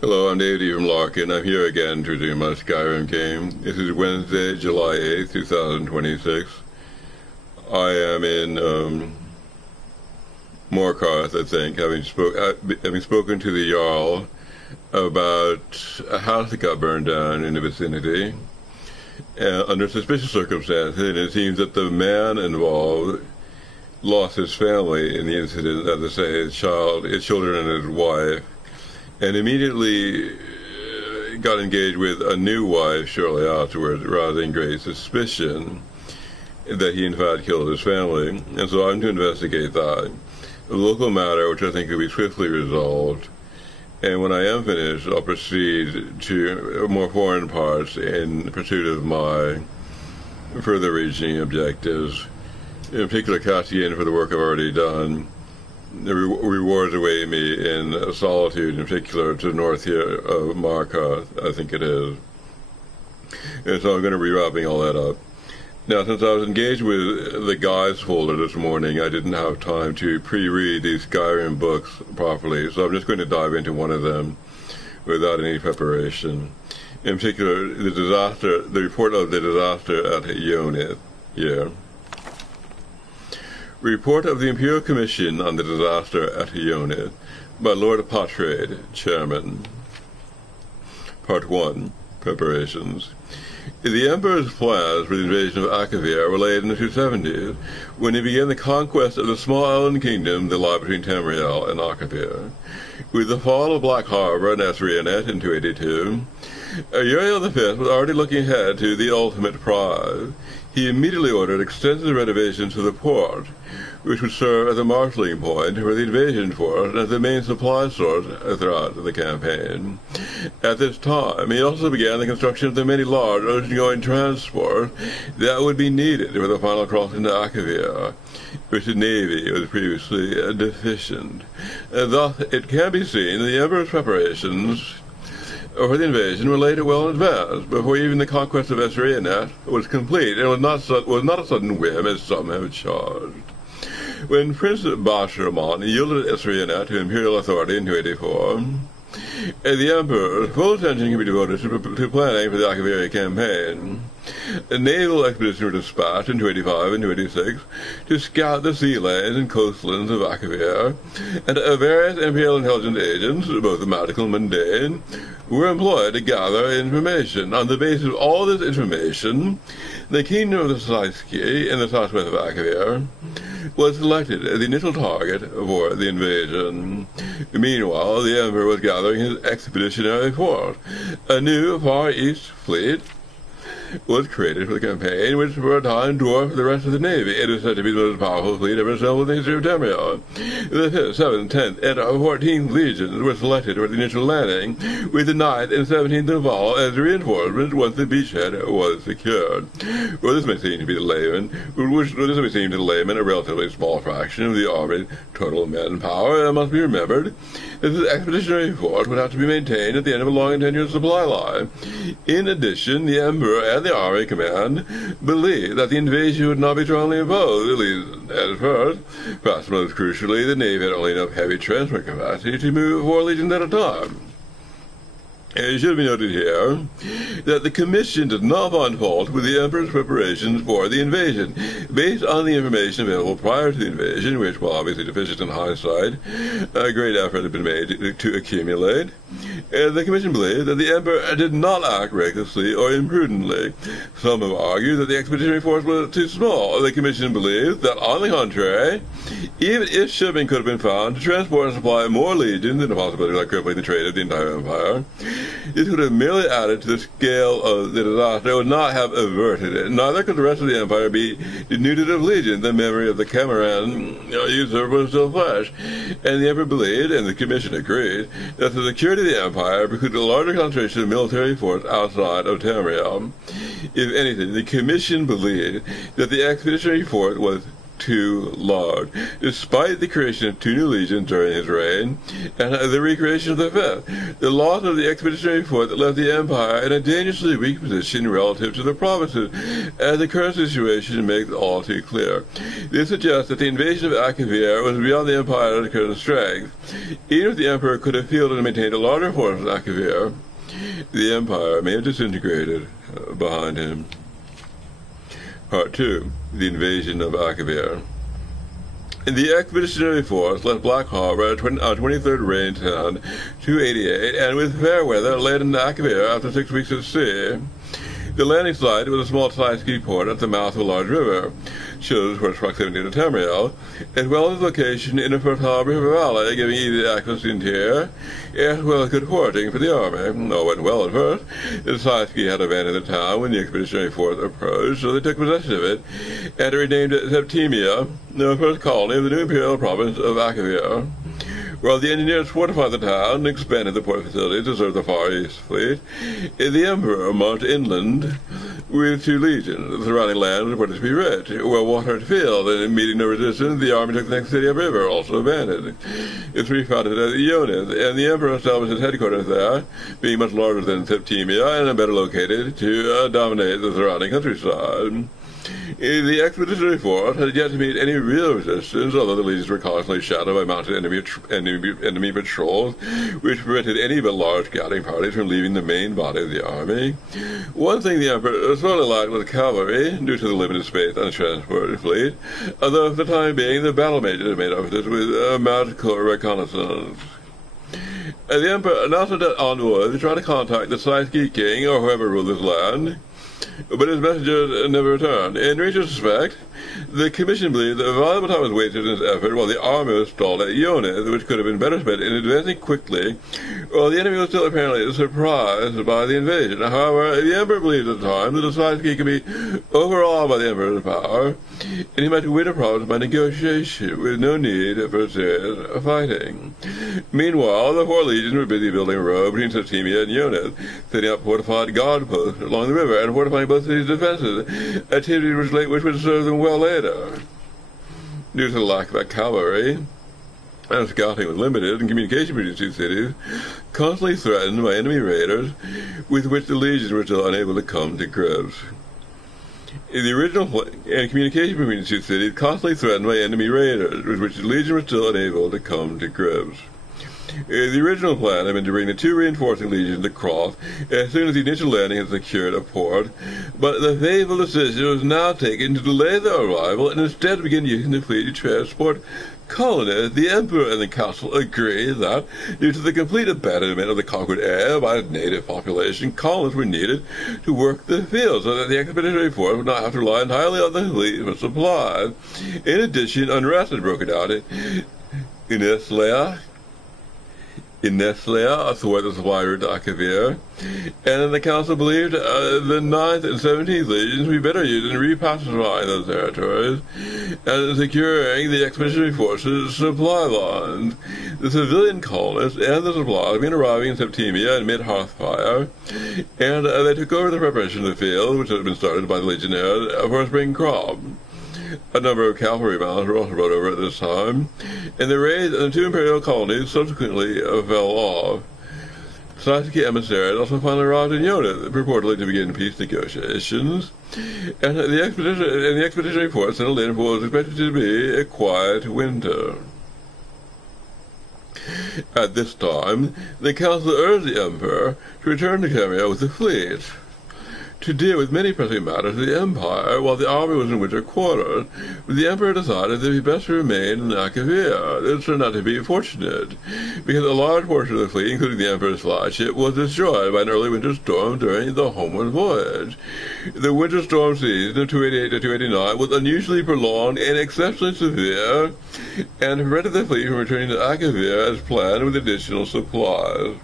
Hello, I'm David from Larkin. I'm here again to do my Skyrim game. This is Wednesday, July 8th, 2026. I am in Morkarth, I think, having spoken to the Jarl about a house that got burned down in the vicinity under suspicious circumstances, and it seems that the man involved lost his family in the incident, that is to say, his children and his wife, and immediately got engaged with a new wife shortly afterwards, rousing great suspicion that he in fact killed his family. And so I'm to investigate that. A local matter which I think will be swiftly resolved. And when I am finished, I'll proceed to more foreign parts in pursuit of my further reaching objectives, in particular cashing in for the work I've already done. The rewards await me in solitude, in particular to the north here of Markarth, I think it is. And so I'm going to be wrapping all that up. Now, since I was engaged with the guides folder this morning, I didn't have time to pre-read these Skyrim books properly, so I'm just going to dive into one of them without any preparation. In particular, the report of the disaster at Yonith here. Report of the Imperial Commission on the Disaster at Yonith by Lord Patrade, Chairman. Part 1. Preparations. The Emperor's plans for the invasion of Akavir were laid in the 270s, when he began the conquest of the small island kingdom that lie between Tamriel and Akavir. With the fall of Black Harbor and Esrionet in 282, Uriel V was already looking ahead to the ultimate prize. He immediately ordered extensive renovations to the port, which would serve as a marshalling point for the invasion force and as the main supply source throughout the campaign. At this time, he also began the construction of the many large ocean-going transports that would be needed for the final crossing to Akavir, which the Navy was previously deficient. Thus, it can be seen that the Emperor's preparations for the invasion were laid well in advance, before even the conquest of Esrionet was complete, and was not a sudden whim, as some have charged. When Prince Bashraman yielded Esrionet to imperial authority in 284, the Emperor's full attention can be devoted to planning for the Akaviri campaign. A naval expedition was dispatched in 285 and 286 to scout the sea lanes and coastlands of Akavir, and various imperial intelligence agents, both magical and mundane, were employed to gather information. On the basis of all this information, the kingdom of the Saiski in the southwest of Akavir was selected as the initial target for the invasion. Meanwhile, the Emperor was gathering his expeditionary force. A new Far East fleet was created for the campaign, which for a time dwarfed the rest of the Navy. It is said to be the most powerful fleet ever assembled in the history of Tamriel. The 5th, 7th, 10th, and 14th Legions were selected for the initial landing, with the 9th and 17th to follow as reinforcements once the beachhead was secured. Well, this may seem to the layman a relatively small fraction of the army's total manpower. It must be remembered that this expeditionary force would have to be maintained at the end of a long and tenuous supply line. In addition, the Emperor and the Army Command believed that the invasion would not be strongly opposed, at least at first. Perhaps most crucially, the Navy had only enough heavy transport capacity to move 4 legions at a time. It should be noted here that the Commission does not find fault with the Emperor's preparations for the invasion. Based on the information available prior to the invasion, which, while obviously deficient in hindsight, a great effort had been made to accumulate, the Commission believes that the Emperor did not act recklessly or imprudently. Some have argued that the expeditionary force was too small. The Commission believes that, on the contrary, even if shipping could have been found to transport and supply more legions, and a possibility of crippling the trade of the entire empire, this would have merely added to the scale of the disaster. It would not have averted it. Neither could the rest of the empire be denuded of legions. The memory of the Cameron usurper was still fresh, and the Emperor believed, and the Commission agreed, that the security of the empire precluded a larger concentration of military force outside of Tamriel. If anything, the Commission believed that the expeditionary force was too large, despite the creation of 2 new legions during his reign, and the recreation of the 5th. The loss of the expeditionary force left the empire in a dangerously weak position relative to the provinces, as the current situation makes all too clear. This suggests that the invasion of Akavir was beyond the empire's current strength. Even if the emperor could have fielded and maintained a larger force in Akavir, the empire may have disintegrated behind him. Part 2. The invasion of Akavir. The expeditionary force left Black Harbor on 23rd Rain 10, 288, and with fair weather landed in Akavir after 6 weeks at sea. The landing site was a small side-ski port at the mouth of a large river, chosen for its proximity to Tamriel, as well as location in a fertile river valley, giving easy access to the interior, as well as good foraging for the army. All went well at first. The side-ski had abandoned the town when the expeditionary force approached, so they took possession of it, and renamed it Septimia, the first colony of the new imperial province of Akavir. While the engineers fortified the town and expanded the port facilities to serve the Far East fleet, the emperor marched inland with 2 legions. The surrounding land was reported to be rich, well-watered field, and meeting no resistance, the army took the next city upriver, also abandoned. Its refounded as Ionis, and the emperor established his headquarters there, being much larger than Septimia and better located to dominate the surrounding countryside. The expeditionary force had yet to meet any real resistance, although the legions were constantly shadowed by mounted enemy patrols, which prevented any but large scouting parties from leaving the main body of the army. One thing the emperor sorely lacked was cavalry, due to the limited space on the transport fleet, although for the time being the battle mages made up for this with magical reconnaissance. The emperor announced that envoys to try to contact the Skyrim king or whoever ruled this land, but his messengers never returned. In retrospect, the commission believed that valuable time was wasted in this effort while the army was stalled at Ionis, which could have been better spent in advancing quickly, while the enemy was still apparently surprised by the invasion. However, the emperor believed at the time that the Skyrim could be overawed by the emperor's power, and he might win a province by negotiation with no need for serious fighting. Meanwhile, the 4 legions were busy building a road between Septimia and Ionis, setting up fortified guard posts along the river and fortifying both cities' defenses, activities which would serve them well later. Due to the lack of cavalry, and scouting was limited, and communication between the 2 cities constantly threatened by enemy raiders, with which the legions were still unable to come to grips. The original plan, and communication between the 2 cities constantly threatened by enemy raiders, with which the legions were still unable to come to grips. The original plan had been to bring the 2 reinforcing legions across as soon as the initial landing had secured a port, but the fateful decision was now taken to delay their arrival and instead begin using the fleet to transport colonists. The emperor and the council agreed that, due to the complete abandonment of the conquered area by the native population, colonists were needed to work the field so that the expeditionary force would not have to rely entirely on the fleet for supplies. In addition, unrest had broken out in Nestlea, athwart the supply route to Akavir, and the council believed the 9th and 17th legions would be better used in repacifying those territories and securing the expeditionary forces' supply lines. The civilian colonists and the supplies began arriving in Septimia and mid-Hearthfire, and they took over the preparation of the field, which had been started by the legionnaires for a spring crop. A number of cavalry mounts were also brought over at this time, and the raids on the 2 imperial colonies subsequently fell off. Skyrim emissaries also finally arrived in Ionis, purportedly to begin peace negotiations, and the expeditionary force settled in for what was expected to be a quiet winter. At this time, the council urged the emperor to return to Tamriel with the fleet, to deal with many pressing matters of the empire while the army was in winter quarters. The emperor decided that it would be best to remain in Akavir. This turned out to be fortunate, because a large portion of the fleet, including the emperor's flagship, was destroyed by an early winter storm during the homeward voyage. The winter storm season of 288 to 289 was unusually prolonged and exceptionally severe, and prevented the fleet from returning to Akavir as planned with additional supplies.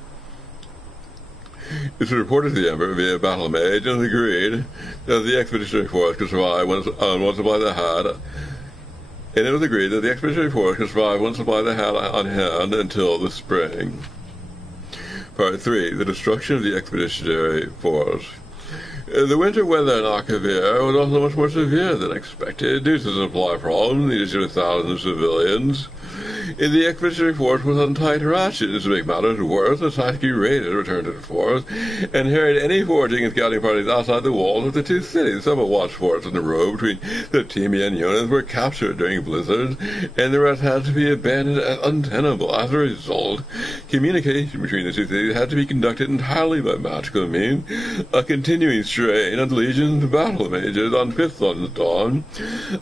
It was reported to the emperor via battle mage and agreed that the expeditionary force could survive on one supply they had, and it was agreed that the expeditionary force could survive one supply they had on hand until the spring. Part 3. The destruction of the expeditionary force. The winter weather in Akavir was also much more severe than expected due to supply problems leading to thousands of civilians. The expeditionary force was on tight rations. To make matters worse, the Psyche raiders returned to the forest and harried any foraging and scouting parties outside the walls of the two cities. Some of watch forts in the road between Septimia and Jonas were captured during blizzards, and the rest had to be abandoned as untenable. As a result, communication between the two cities had to be conducted entirely by magical means, a continuing strain on the Legion's battle mages. On Fifth Sun's dawn,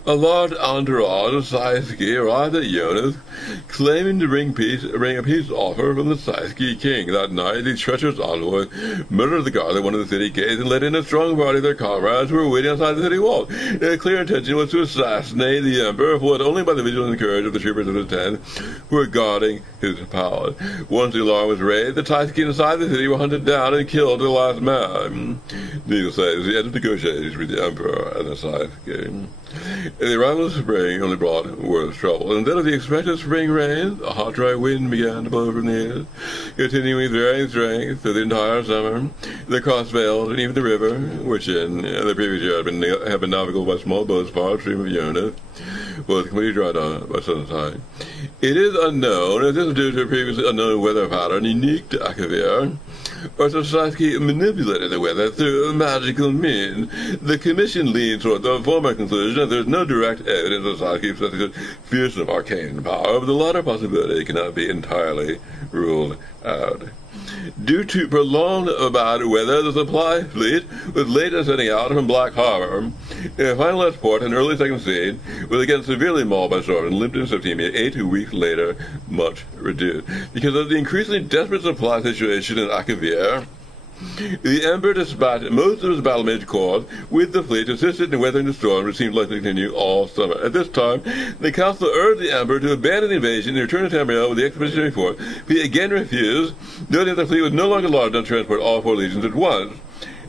a large entourage of Psyche arrived at Jonas, claiming to bring a peace offer from the Psyche king. That night, these treacherous envoys murdered the guard at one of the city gates and led in a strong party of their comrades who were waiting outside the city wall. Their clear intention was to assassinate the emperor, foiled only by the vigilance and courage of the troopers of the 10 who were guarding his palace. Once the alarm was raised, the Psyche inside the city were hunted down and killed to the last man. Needless to say, it was the end of negotiations with the emperor and the Psyche. The arrival of spring only brought worse trouble. Instead of the expected spring rains, a hot, dry wind began to blow from the east, continuing with varying strength through the entire summer. The crossvales and even the river, which in the previous year had been navigable by small boats far upstream of Jonas, was completely dried up by sunshine. It is unknown if this is due to a previously unknown weather pattern unique to Akavir, or if Psyche manipulated the weather through magical means. The commission leans toward the former conclusion that there is no direct evidence of Psyche possessing fearsome arcane power, but the latter possibility cannot be entirely ruled out. Due to prolonged bad weather, the supply fleet was later setting out from Black Harbor. A final port in early second siege was again severely mauled by storms and limped in Septimia 8 weeks later, much reduced. Because of the increasingly desperate supply situation in Akavir, the Emperor dispatched most of his battle mage corps with the fleet to assist in weathering the storm, which seemed likely to continue all summer. At this time, the council urged the Emperor to abandon the invasion and return to Tamriel with the expeditionary force, but he again refused, noting that the fleet was no longer large enough to transport all 4 legions at once.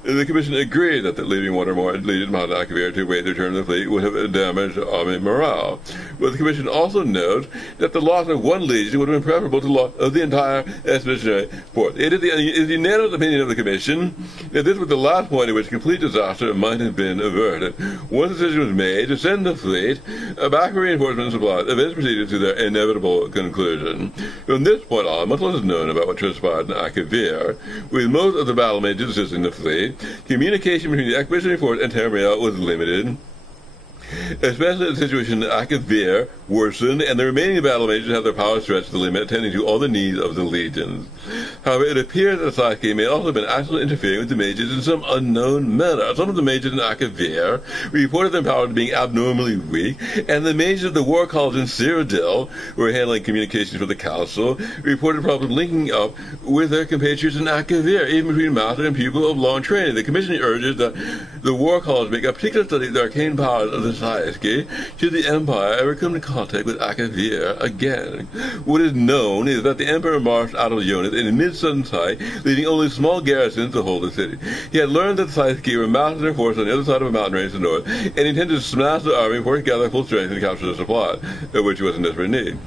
The commission agreed that leaving one or more legions behind Akavir to await the return of the fleet would have damaged army morale. But the commission also notes that the loss of one legion would have been preferable to the loss of the entire expeditionary force. It is the unanimous opinion of the commission that this was the last point at which complete disaster might have been averted. One decision was made to send the fleet back for reinforcement and supplies. Events proceeded to their inevitable conclusion. From this point on, much less is known about what transpired in Akavir, with most of the battle mages assisting the fleet. Communication between the expeditionary force and Tamriel was limited, especially the situation in Akavir worsened, and the remaining battle mages had their power stretched to the limit, attending to all the needs of the legions. However, it appears that Psyche may also have been actively interfering with the mages in some unknown manner. Some of the mages in Akavir reported their power as being abnormally weak, and the mages of the war college in Cyrodiil, who were handling communications for the council, reported problems linking up with their compatriots in Akavir, even between master and pupil of long training. The commission urges that the war college make a particular study of the arcane powers of the Psyche should the Empire ever come in contact with Akavir again. What is known is that the Emperor marched out of Jonas in mid-sunset, leading only small garrisons to hold the city. He had learned that the Psyche were massing their force on the other side of a mountain range to the north, and intended to smash the army before it gathered full strength and capture the supplies, of which he was in desperate need.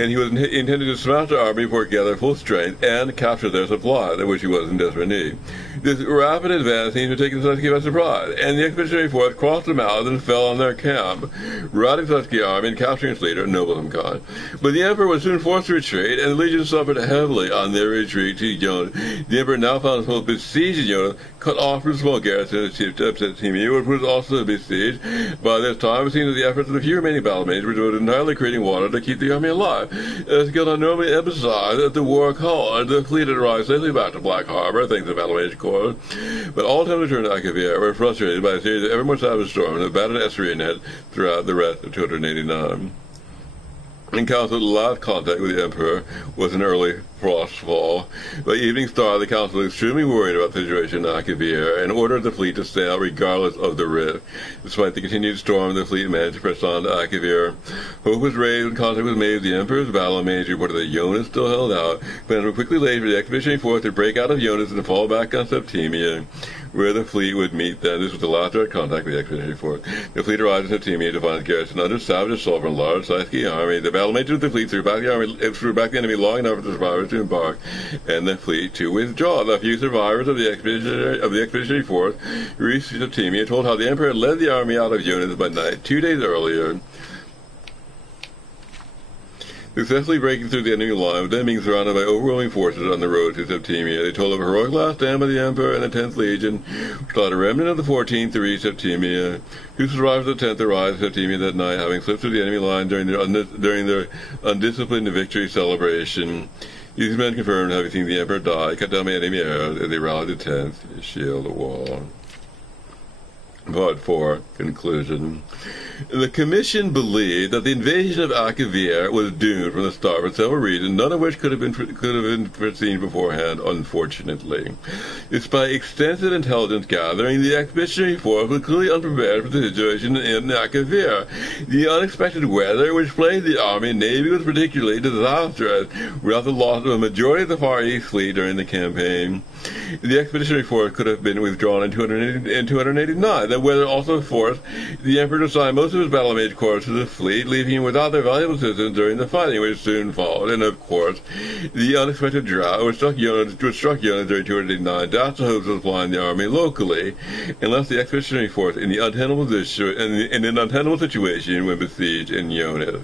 And he was intended to smash the army before it gathered full strength and capture their supplies, of which he was in desperate need. This rapid advance seemed to take the Psyche by surprise, and the expeditionary force crossed the mountains and fell on their camp, routing the Psyche army and capturing its leader, Noble Khan. But the Emperor was soon forced to retreat, and the legions suffered heavily on their retreat to Jonas. The Emperor now found himself besieged in Jonas, cut off from the small garrison of Septimia, which was also besieged. By this time, it seemed that the efforts of the few remaining battle mages were devoted entirely creating water to keep the army alive. As Gildan normally emphasized at the war college, the fleet had arrived safely back to Black Harbor, thanks to battle mage corps. But all attempts to return to Akavir were frustrated by a series of ever more savage storms that battered Ephraim throughout the rest of 289. In council, the last contact with the Emperor was an early frostfall. By evening star, the council was extremely worried about the situation in Akavir and ordered the fleet to sail regardless of the risk. Despite the continued storm, the fleet managed to press on to Akavir. Hope was raised when contact was made with the Emperor's battle mage reported that Jonas still held out. Plans were quickly laid for the expeditionary force to break out of Jonas and to fall back on Septimia, where the fleet would meet them. This was the last direct contact with the expeditionary force. The fleet arrived in Septimia to find its garrison under savage assault from a large Psyche army. The battle mages of the fleet threw back the enemy long enough for the survivors force to embark and the fleet to withdraw. The few survivors of the expeditionary force reached Septimia, told how the Emperor led the army out of Ionis by night 2 days earlier, successfully breaking through the enemy line, but then being surrounded by overwhelming forces on the road to Septimia. They told of a heroic last stand by the Emperor and the 10th Legion, which allowed a remnant of the 14th to reach Septimia, who survived the 10th arrived at Septimia that night, having slipped through the enemy line during their undisciplined victory celebration. These men confirmed having seen the Emperor die, cut down by enemy arrows, as they rallied the 10th, shield the wall. Part 4, Conclusion. The Commission believed that the invasion of Akavir was doomed from the start for several reasons, none of which could have been foreseen beforehand, unfortunately. Despite extensive intelligence gathering, the expeditionary force was clearly unprepared for the situation in Akavir. The unexpected weather, which plagued the army and navy, was particularly disastrous, without the loss of a majority of the Far East fleet during the campaign. The expeditionary force could have been withdrawn in 289. The weather also forced the Emperor to assign most of his battle-mage corps to the fleet, leaving him without their valuable assistance during the fighting, which soon followed. And of course, the unexpected drought which struck Ionis during 289 dashed the hopes of supplying the army locally, and left the expeditionary force in an untenable situation when besieged in Ionis.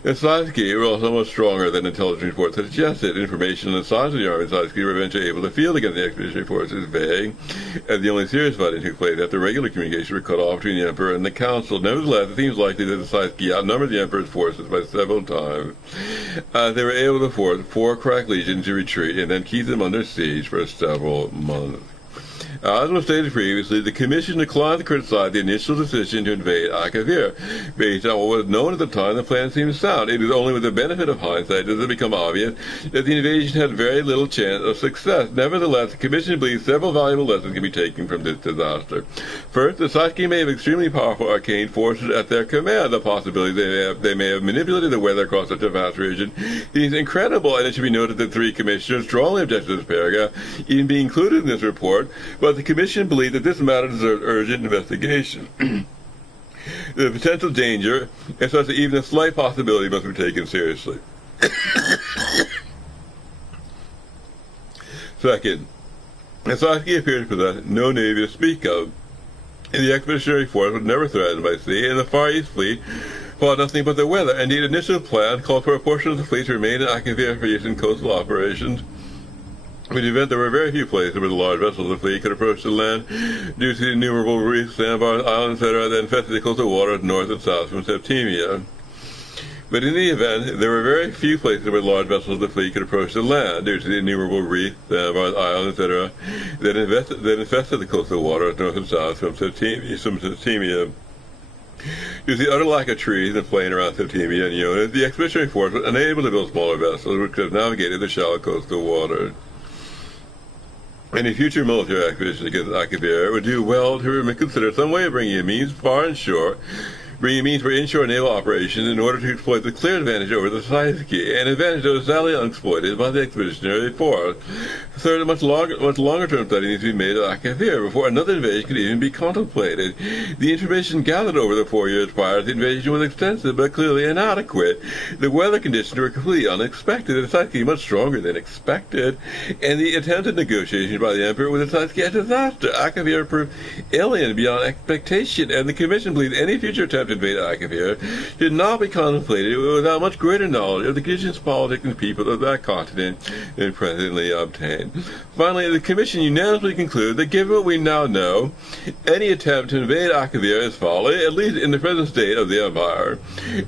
The Psyche were also much stronger than intelligence reports had suggested. Information on the size of the army Psyche were eventually able to field against the expeditionary forces vague, as the only serious fighting took place after regular communications were cut off between the Emperor and the Council. Nevertheless, it seems likely that the Psyche outnumbered the Emperor's forces by several times, as they were able to force 4 crack legions to retreat and then keep them under siege for several months. As was stated previously, the Commission declined to criticize the initial decision to invade Akavir. Based on what was known at the time, the plan seemed sound. It is only with the benefit of hindsight does it become obvious that the invasion had very little chance of success. Nevertheless, the Commission believes several valuable lessons can be taken from this disaster. First, the Psyche may have extremely powerful arcane forces at their command. The possibility they may have manipulated the weather across such a vast region seems incredible, and it should be noted that 3 commissioners strongly objected to this paragraph even being included in this report, but the Commission believed that this matter deserved urgent investigation. The potential danger is such that even a slight possibility must be taken seriously. Second, the Psyche appeared to possess no navy to speak of. The expeditionary force was never threatened by sea, and the Far East fleet fought nothing but the weather. Indeed, initial plan called for a portion of the fleet to remain in Akavir for use in coastal operations. In the event there were very few places where the large vessels of the fleet could approach the land due to the innumerable reefs, sandbars, islands, etc., that infested the coastal waters north and south from Septimia. But in the event, there were very few places where large vessels of the fleet could approach the land due to the innumerable reefs, sandbars, islands, etc., that infested the coastal waters north and south from Septimia. Due to the utter lack of trees and plain around Septimia and Ionis, the expeditionary force was unable to build smaller vessels which could have navigated the shallow coastal waters. Any future military expedition against Akavir would do well to consider some way of bringing means for inshore naval operations in order to exploit the clear advantage over the Psyche, an advantage that was sadly unexploited by the expeditionary force. Third, a much longer-term study needs to be made of Akavir before another invasion could even be contemplated. The information gathered over the 4 years prior to the invasion was extensive but clearly inadequate. The weather conditions were completely unexpected, and the Psyche much stronger than expected, and the attempted negotiation by the Emperor with the Psyche a disaster. Akavir proved alien beyond expectation, and the Commission believes any future attempt to invade Akavir should not be contemplated without much greater knowledge of the conditions, politics, and people of that continent than presently obtained. Finally, the Commission unanimously concludes that given what we now know, any attempt to invade Akavir is folly, at least in the present state of the Empire.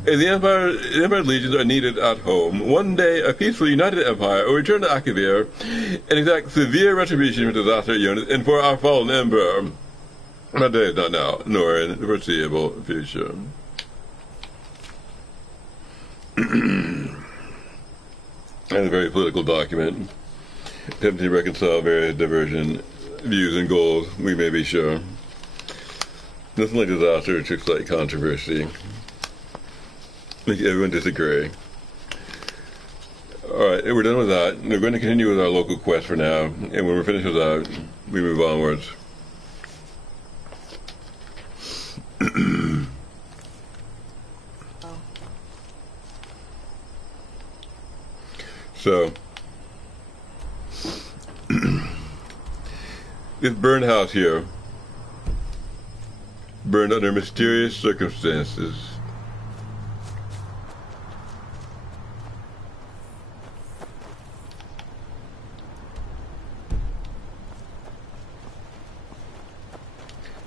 The Empire's legions are needed at home. One day, a peaceful, united Empire will return to Akavir and exact severe retribution for disaster at Ionis and for our fallen Emperor. That day is not now, nor in the foreseeable future. And a very political document, attempting to reconcile various divergent views and goals, we may be sure. Nothing like disaster or took like controversy. Make everyone disagree. Alright, we're done with that. We're going to continue with our local quest for now, and when we're finished with that, we move onwards. So, This burned house here. Burned under mysterious circumstances.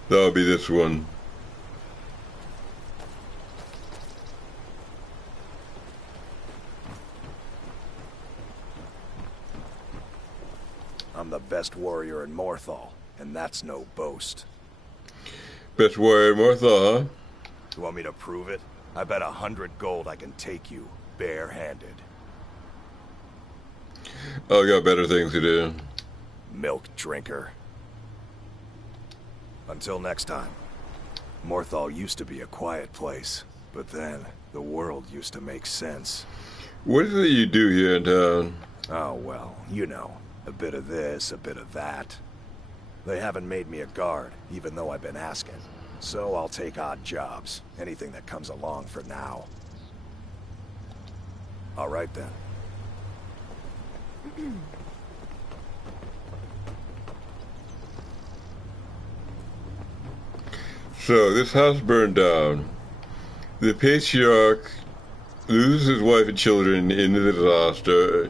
That'll be this one. I'm the best warrior in Morthal, and that's no boast. Best warrior in Morthal, huh? You want me to prove it? I bet 100 gold I can take you, bare-handed. I got better things to do. Milk drinker. Until next time. Morthal used to be a quiet place, but then the world used to make sense. What is it you do here in town? Oh, well, you know. A bit of this, a bit of that. They haven't made me a guard, even though I've been asking. So I'll take odd jobs. Anything that comes along for now. All right, then. So, this house burned down. The patriarch loses his wife and children in the disaster,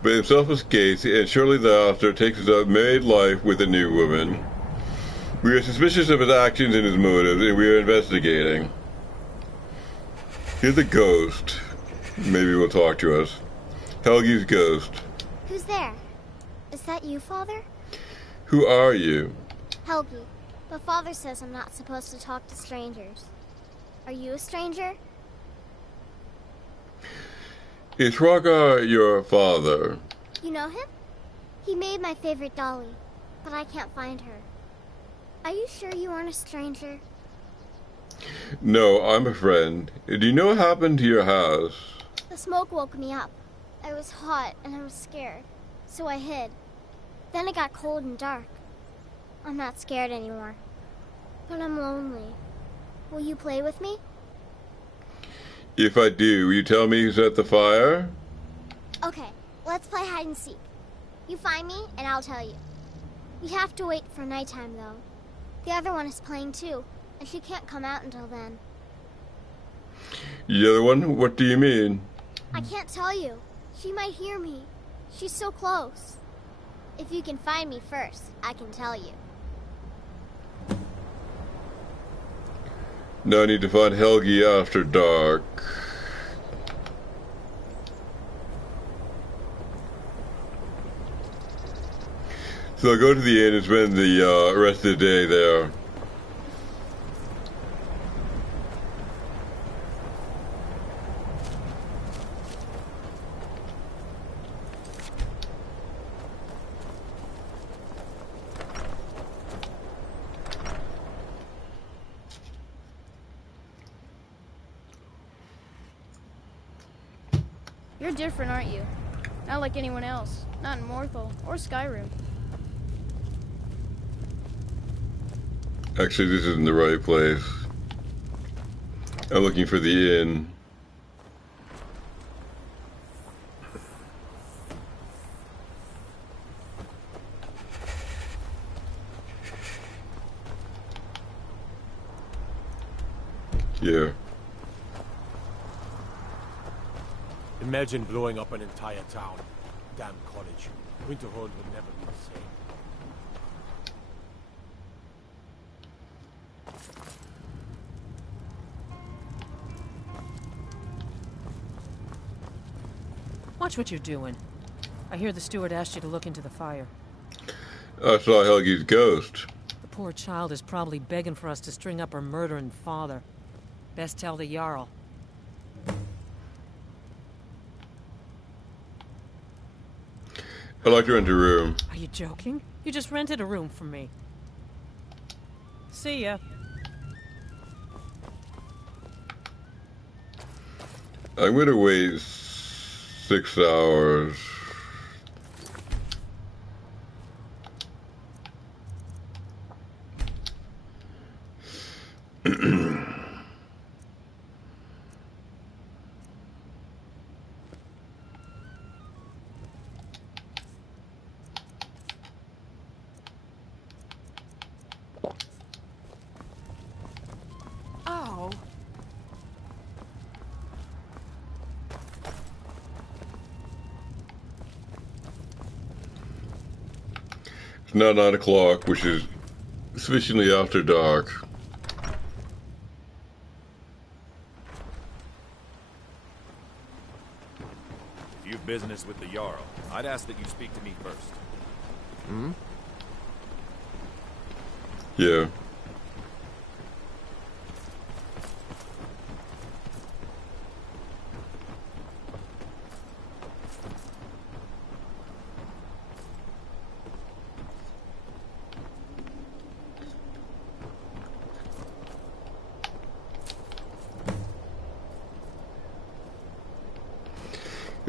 but himself escapes, and shortly thereafter takes his married life with a new woman. We are suspicious of his actions and his motives, and we are investigating. Here's a ghost. Maybe will talk to us. Helgi's ghost. Who's there? Is that you, Father? Who are you? Helgi. But Father says I'm not supposed to talk to strangers. Are you a stranger? Is Hrothgar your father? You know him? He made my favorite dolly, but I can't find her. Are you sure you aren't a stranger? No, I'm a friend. Do you know what happened to your house? The smoke woke me up. I was hot and I was scared, so I hid. Then it got cold and dark. I'm not scared anymore, but I'm lonely. Will you play with me? If I do, will you tell me who's at the fire? Okay, let's play hide and seek. You find me, and I'll tell you. We have to wait for nighttime, though. The other one is playing too, and she can't come out until then. The other one? What do you mean? I can't tell you. She might hear me. She's so close. If you can find me first, I can tell you. Now I need to find Helgi after dark. So I'll go to the inn and spend the rest of the day there. You're different, aren't you? Not like anyone else. Not in Morthal or Skyrim. Actually, this isn't the right place. I'm looking for the inn. Here. Imagine blowing up an entire town. Damn college. Winterhold would never be the same. Watch what you're doing. I hear the steward asked you to look into the fire. I saw Helgi's ghost. The poor child is probably begging for us to string up her murdering father. Best tell the Jarl. I'd like to rent a room. Are you joking? You just rented a room from me. See ya. I'm gonna wait 6 hours. It's now 9 o'clock, which is sufficiently after dark. If you've business with the Jarl, I'd ask that you speak to me first. Hmm? Yeah.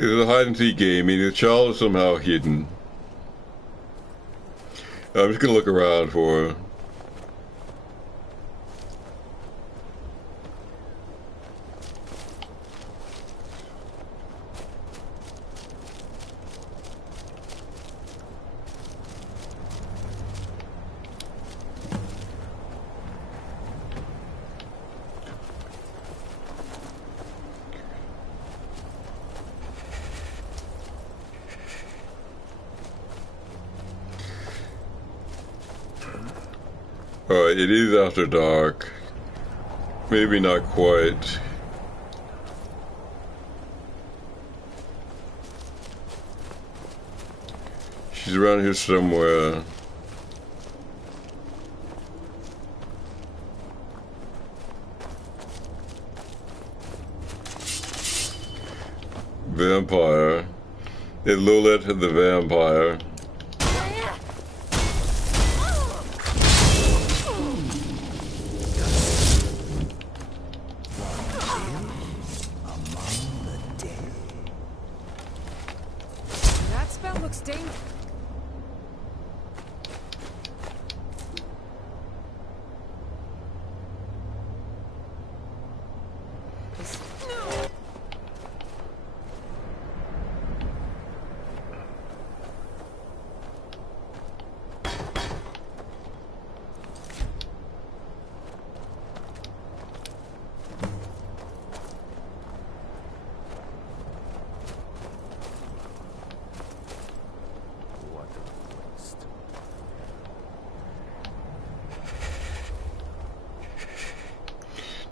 It's a hide-and-seek game, meaning the child is somehow hidden. I'm just gonna look around for her. Alright, it is after dark. Maybe not quite. She's around here somewhere. Vampire. It's Lilith the vampire.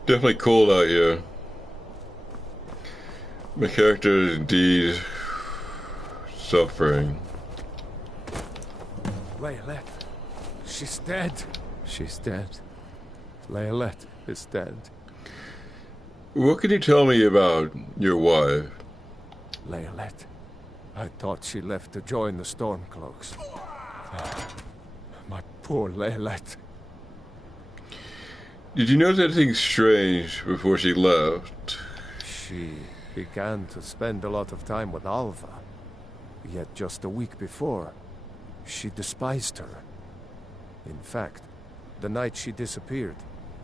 Definitely cold out here. My character is indeed suffering. Laylet. She's dead. She's dead. Laylet is dead. What can you tell me about your wife? Laylet. I thought she left to join the Stormcloaks. My poor Laylet. Did you notice anything strange before she left? She began to spend a lot of time with Alva. Yet just a week before, she despised her. In fact, the night she disappeared,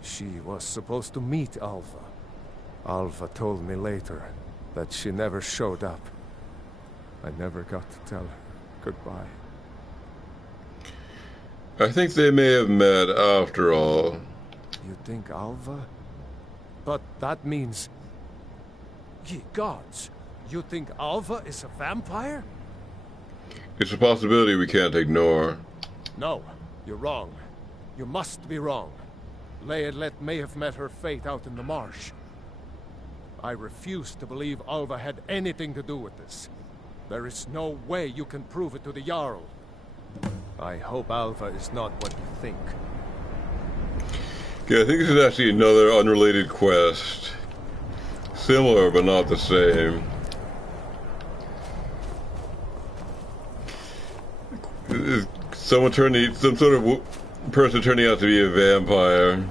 she was supposed to meet Alva. Alva told me later that she never showed up. I never got to tell her goodbye. I think they may have met after all. You think Alva? But that means... Ye gods! You think Alva is a vampire? It's a possibility we can't ignore. No, you're wrong. You must be wrong. Laylet may have met her fate out in the marsh. I refuse to believe Alva had anything to do with this. There is no way you can prove it to the Jarl. I hope Alva is not what you think. Okay, I think this is actually another unrelated quest. Similar, but not the same. Is someone turning, some sort of person turning out to be a vampire.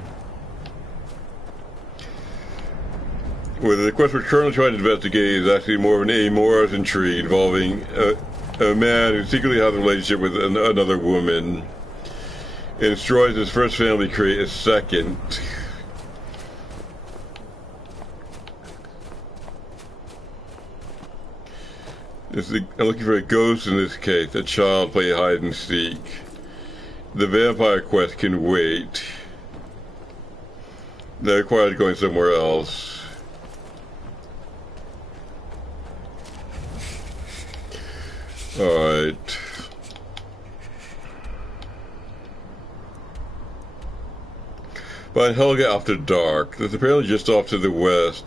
Well, the quest we're currently trying to investigate is actually more of an amorous intrigue involving a man who secretly has a relationship with another woman. It destroys his first family, create a second. I'm looking for a ghost in this case. A child play hide and seek. The vampire quest can wait. That requires going somewhere else. Alright. Find Helga after dark. That's apparently just off to the west,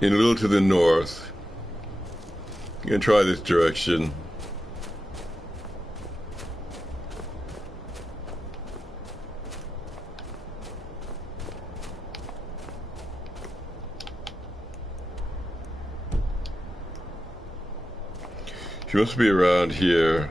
and a little to the north. I'm gonna try this direction. She must be around here.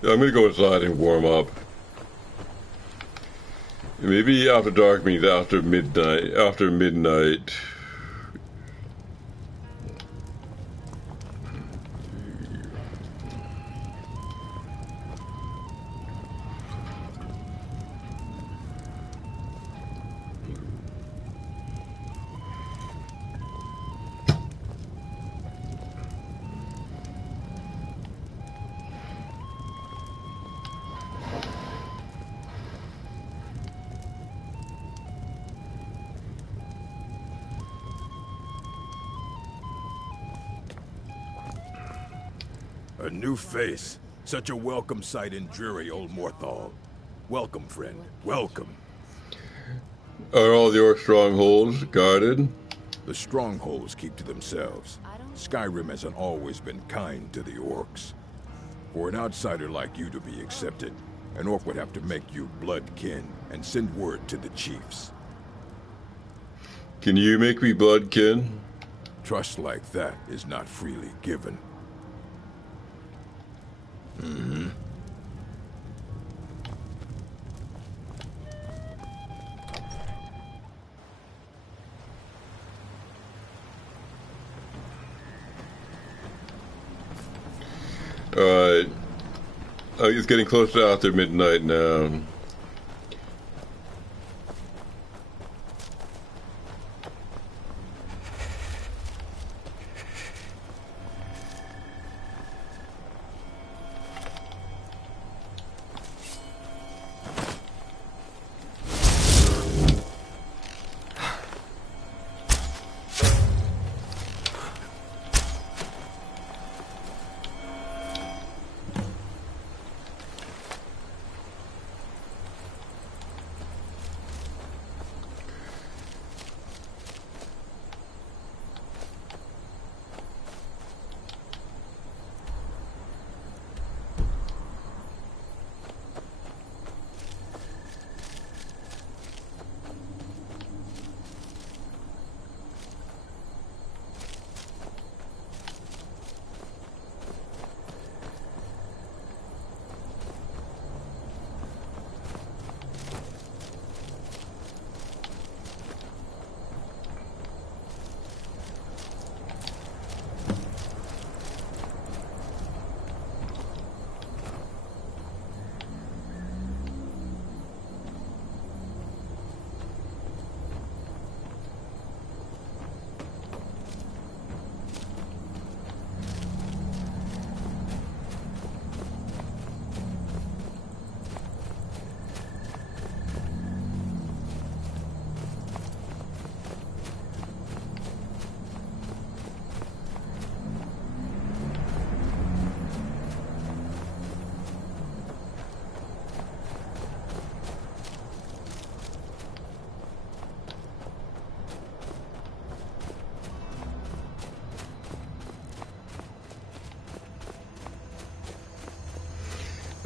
I'm gonna go inside and warm up. Maybe after dark means after midnight. After midnight. A new face. Such a welcome sight in dreary old Morthal. Welcome, friend. Welcome. Are all the orc strongholds guarded? The strongholds keep to themselves. Skyrim hasn't always been kind to the orcs. For an outsider like you to be accepted, an orc would have to make you blood kin and send word to the chiefs. Can you make me blood kin? Trust like that is not freely given. Mm-hmm. Alright. Oh, it's getting close to after midnight now.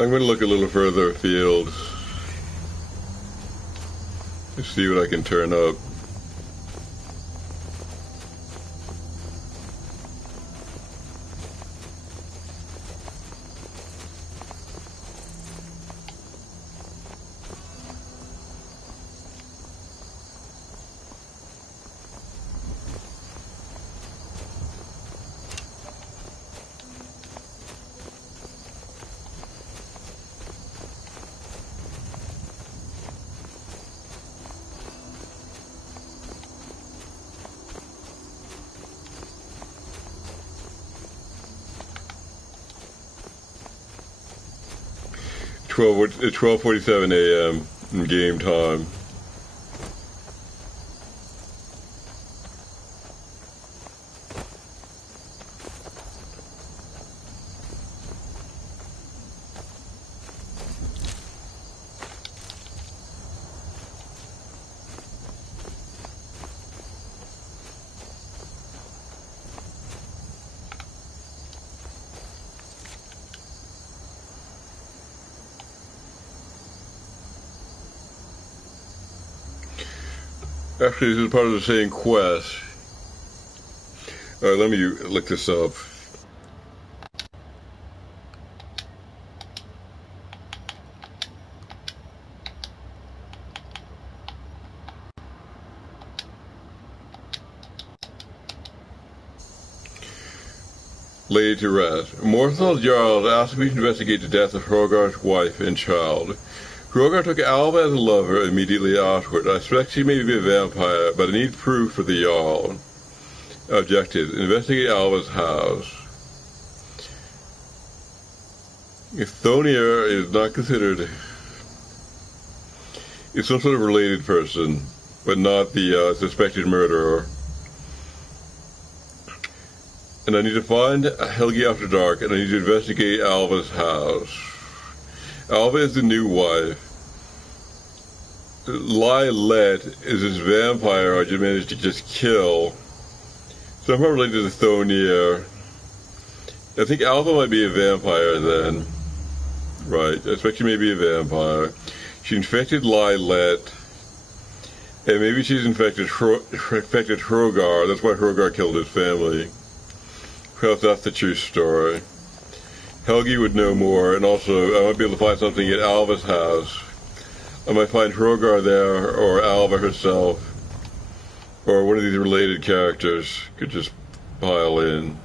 I'm going to look a little further afield to see what I can turn up. It's 12:47 a.m. in game time. Actually, this is part of the same quest. Alright, let me look this up. Laid to rest. Morthal Jarl asked me to investigate the death of Hrogar's wife and child. Hrogar took Alva as a lover immediately afterward. I suspect she may be a vampire, but I need proof for the Jarl. Objective: investigate Alva's house. Thonia is not considered... It's some sort of related person, but not the suspected murderer. And I need to find Helgi after dark, and I need to investigate Alva's house. Alva is the new wife. Lilette is this vampire I just managed to just kill. Somehow related to Thonia. I think Alva might be a vampire then. Right, I suspect she may be a vampire. She infected Lilette. And maybe she's infected Hrogar. That's why Hrogar killed his family. Perhaps that's the true story. Helgi would know more, and also I might be able to find something at Alva's house. I might find Hrogar there, or Alva herself, or one of these related characters could just pile in.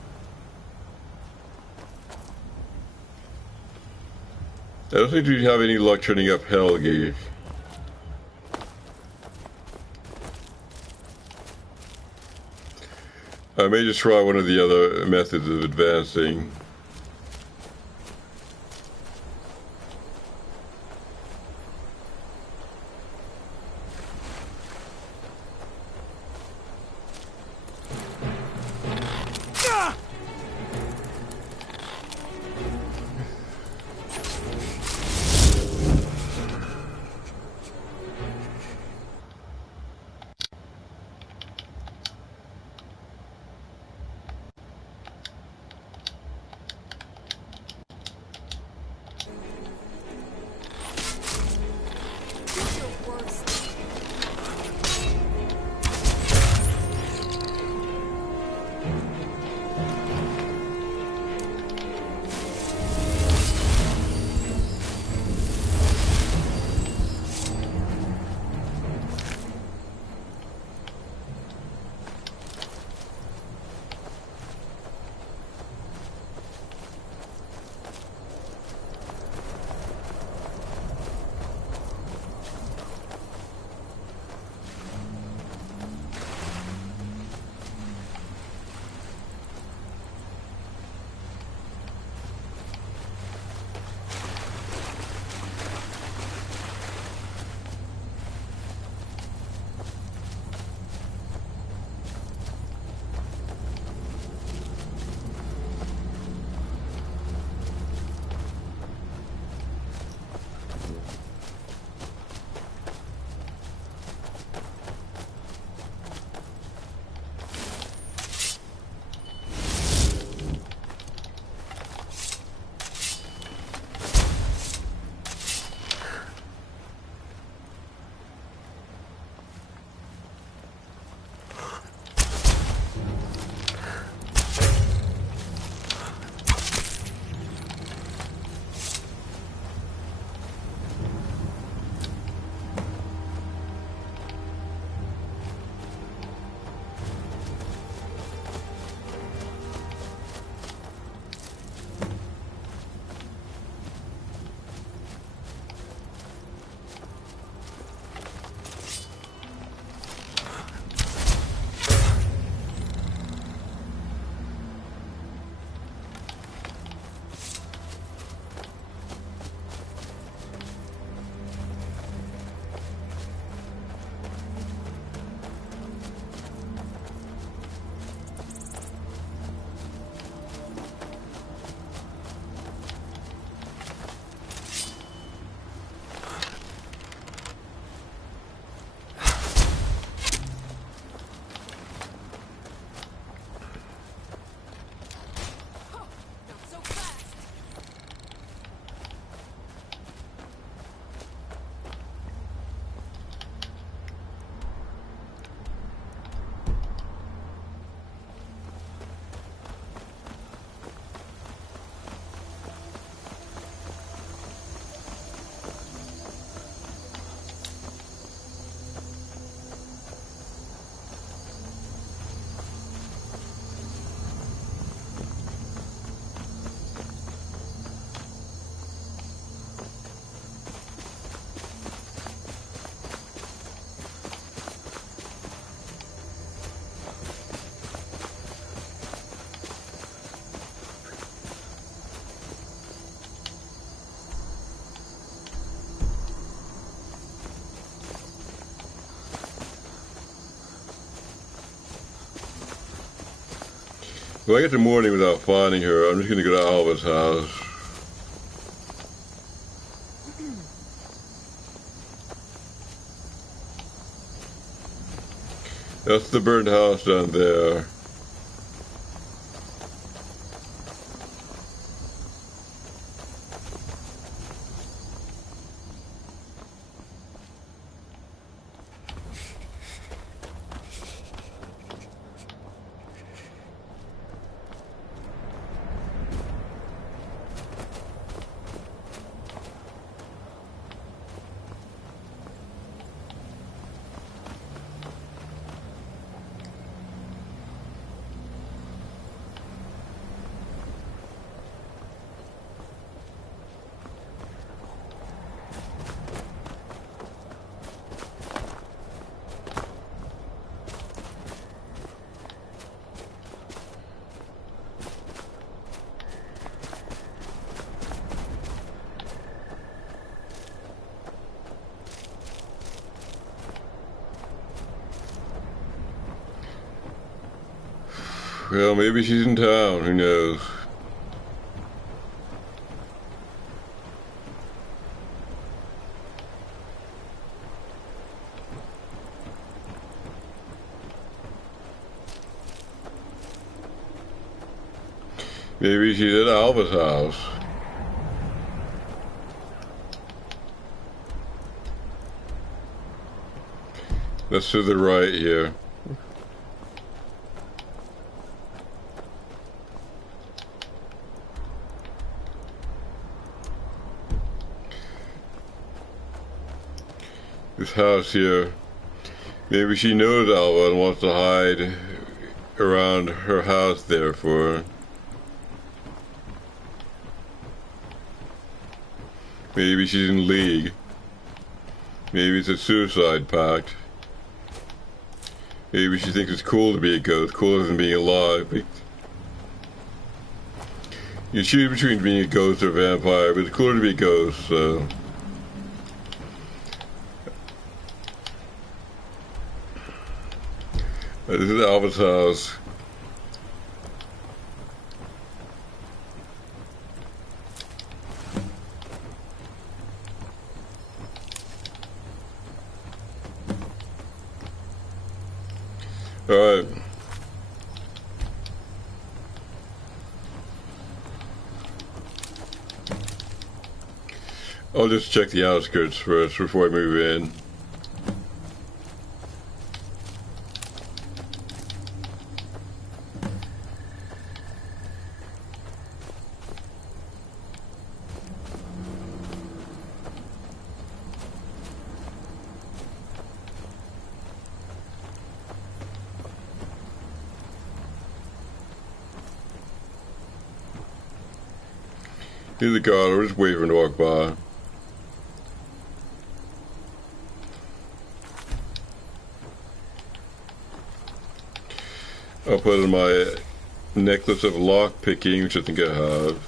I don't think we have any luck turning up Helgi. I may just try one of the other methods of advancing. If I get to morning without finding her, I'm just going to go to Alva's house. That's the burned house down there. Well, maybe she's in town, who knows? Maybe she's at Alva's house. That's to the right here. This house here. Maybe she knows Alva and wants to hide around her house there for her. Maybe she's in league. Maybe it's a suicide pact. Maybe she thinks it's cool to be a ghost, cooler than being alive. You choose between being a ghost or a vampire, but it's cooler to be a ghost, so... This is Alva's house. Alright. I'll just check the outskirts first before I move in. Here's the guard, we're just waiting for him to walk by. I'll put in my necklace of lock picking, which I think I have.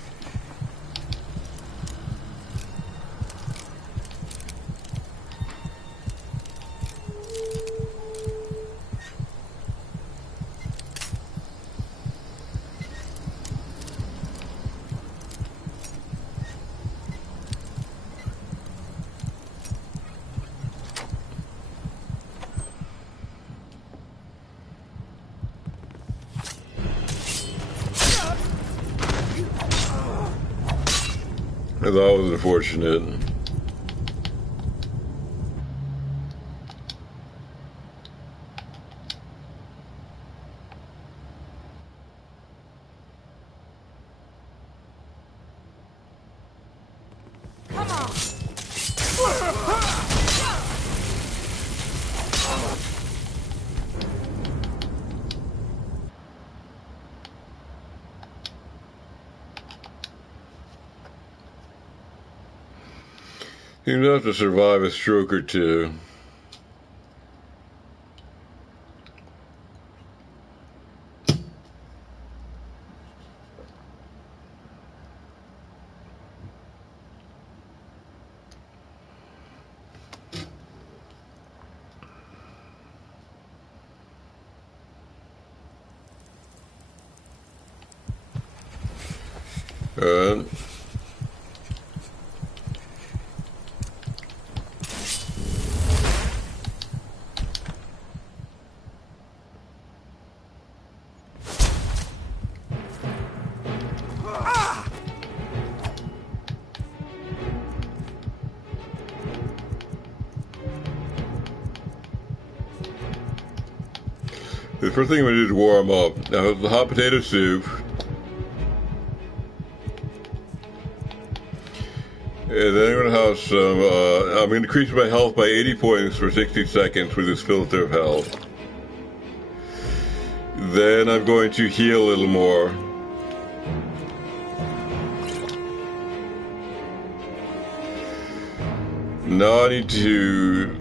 That was unfortunate. You'd have to survive a stroke or two. Alright. The first thing I'm going to do is warm up. Now, the hot potato soup. And then I'm going to have some, I'm going to increase my health by 80 points for 60 seconds with this filter of health. Then I'm going to heal a little more. Now I need to...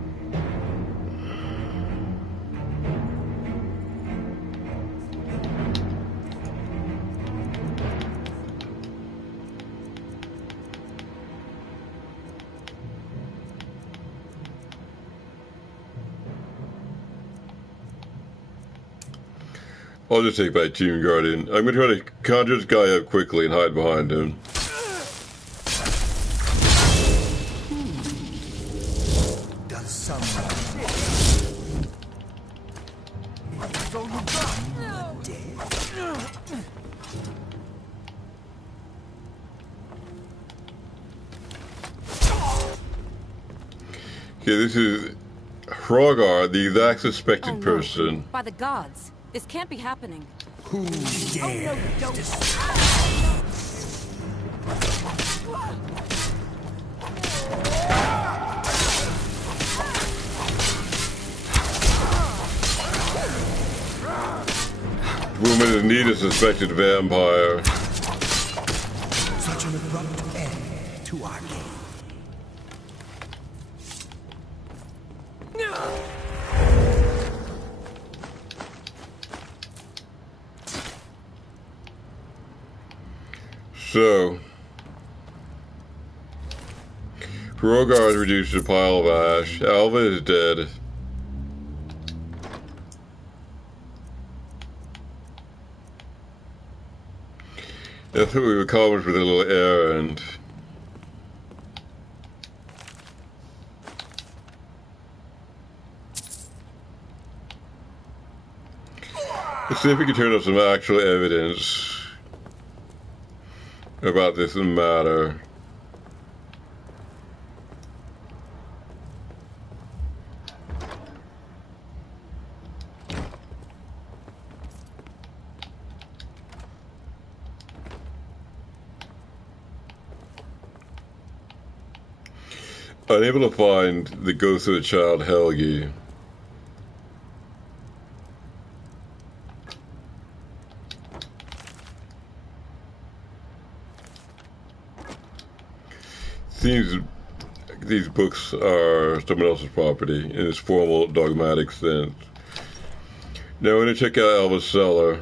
I'll just take my Tomb Guardian. I'm going to try to conjure this guy up quickly and hide behind him. Does someone... So you got dead. Okay, this is Hrogar, the exact suspected person. By the gods. This can't be happening. Who dares? Woman in need, a suspected vampire. Such an abrupt end to our game. So, Hrogar is reduced to a pile of ash. Alva is dead. That's what we've accomplished with a little errand. Let's see if we can turn up some actual evidence about this matter. Unable to find the ghost of the child Helgi. Seems these books are someone else's property in its formal, dogmatic sense. Now we're going to check out Alva's cellar.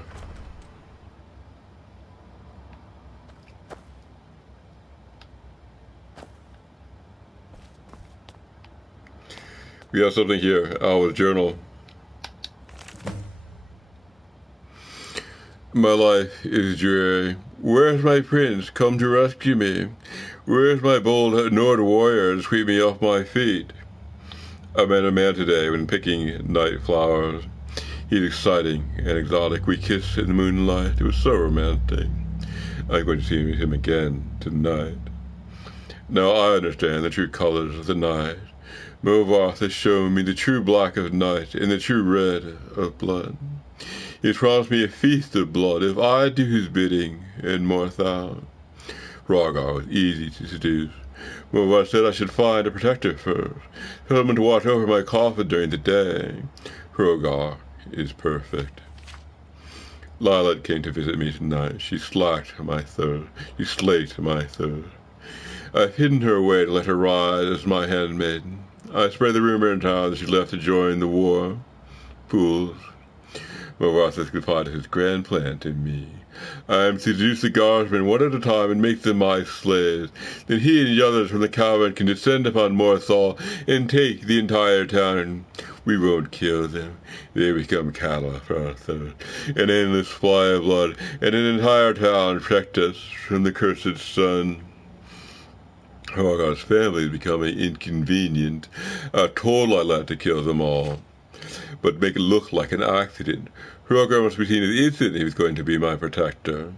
We have something here, Alva's journal. My life is dreary. Where's my prince come to rescue me? Where's my bold Nord warrior to sweep me off my feet? I met a man today when picking night flowers. He's exciting and exotic. We kissed in the moonlight. It was so romantic. I'm going to see him again tonight. Now I understand the true colors of the night. Movarth has shown me the true black of night and the true red of blood. He has promised me a feast of blood if I do his bidding and more thou. Hrogar was easy to seduce. Movarth said I should find a protector first, someone to watch over my coffin during the day. Hrogar is perfect. Lilac came to visit me tonight. She slaked my thirst. She slaked my thirst. I've hidden her away to let her rise as my handmaiden. I spread the rumor in town that she left to join the war. Fools. Morvath has confided his grand plan to me. I am to seduce the guardsmen one at a time and make them my slaves. Then he and the others from the caravan can descend upon Morthal and take the entire town. We won't kill them. They become cattle for our thirst. An endless supply of blood, and an entire town protect us from the cursed sun. Horgar's family is becoming inconvenient. I told Lilat to kill them all, but make it look like an accident. Horgar must be seen as instantly he was going to be my protector.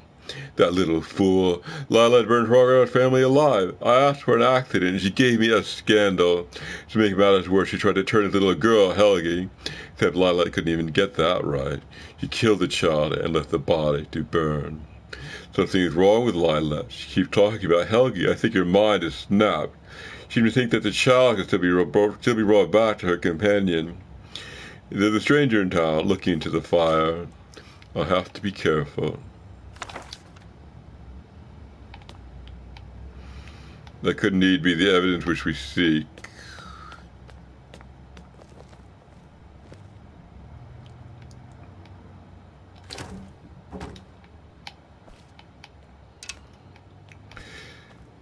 That little fool. Lilat burned Horgar's family alive. I asked for an accident, and she gave me a scandal. To make matters worse, she tried to turn his little girl, Helgi. Except Lilat couldn't even get that right. She killed the child and left the body to burn. Something is wrong with Lilat. She keeps talking about Helgi. I think her mind is snapped. She seems to think that the child can still be brought back to her companion. There's a stranger in town looking into the fire. I'll have to be careful. That could indeed be the evidence which we seek.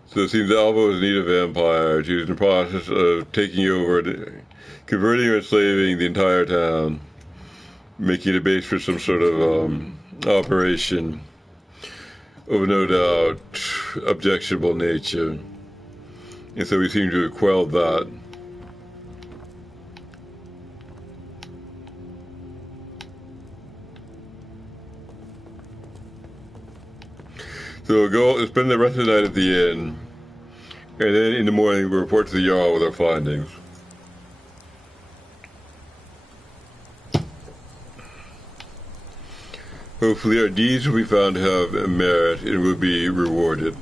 So it seems Alva was in need of vampire. She was in the process of taking over, converting or enslaving the entire town, making it a base for some sort of operation of no doubt objectionable nature. And so we seem to have quelled that. So we'll go spend the rest of the night at the inn, and then in the morning we'll report to the Jarl with our findings. Hopefully our deeds will be found to have merit and will be rewarded.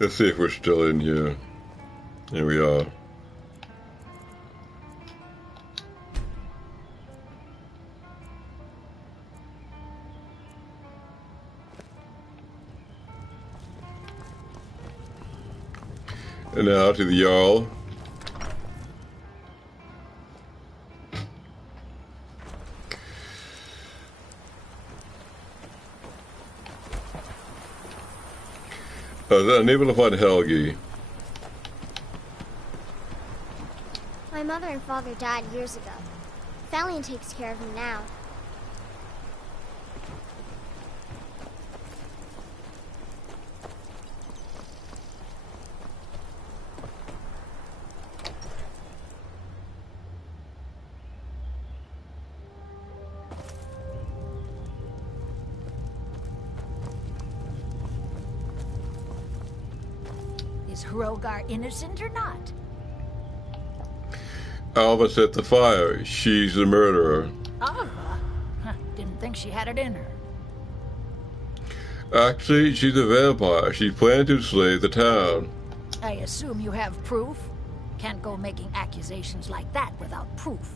Let's see if we're still in here. Here we are. And now to the Jarl. I was unable to find Helgi. My mother and father died years ago. Thalion takes care of him now. Is Hrogar innocent or not? Alva set the fire. She's the murderer. Alva? Didn't think she had it in her. Actually, she's a vampire. She planned to slay the town. I assume you have proof? Can't go making accusations like that without proof.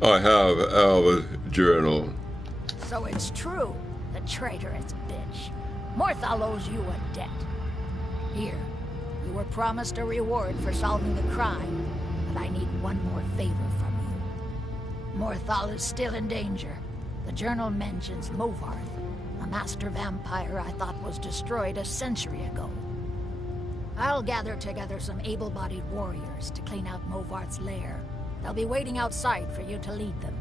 I have Alva's journal. So it's true, the traitorous bitch. Morthal owes you a debt. Here, you were promised a reward for solving the crime, but I need one more favor from you. Morthal is still in danger. The journal mentions Movarth, a master vampire I thought was destroyed a century ago. I'll gather together some able-bodied warriors to clean out Movarth's lair. They'll be waiting outside for you to lead them.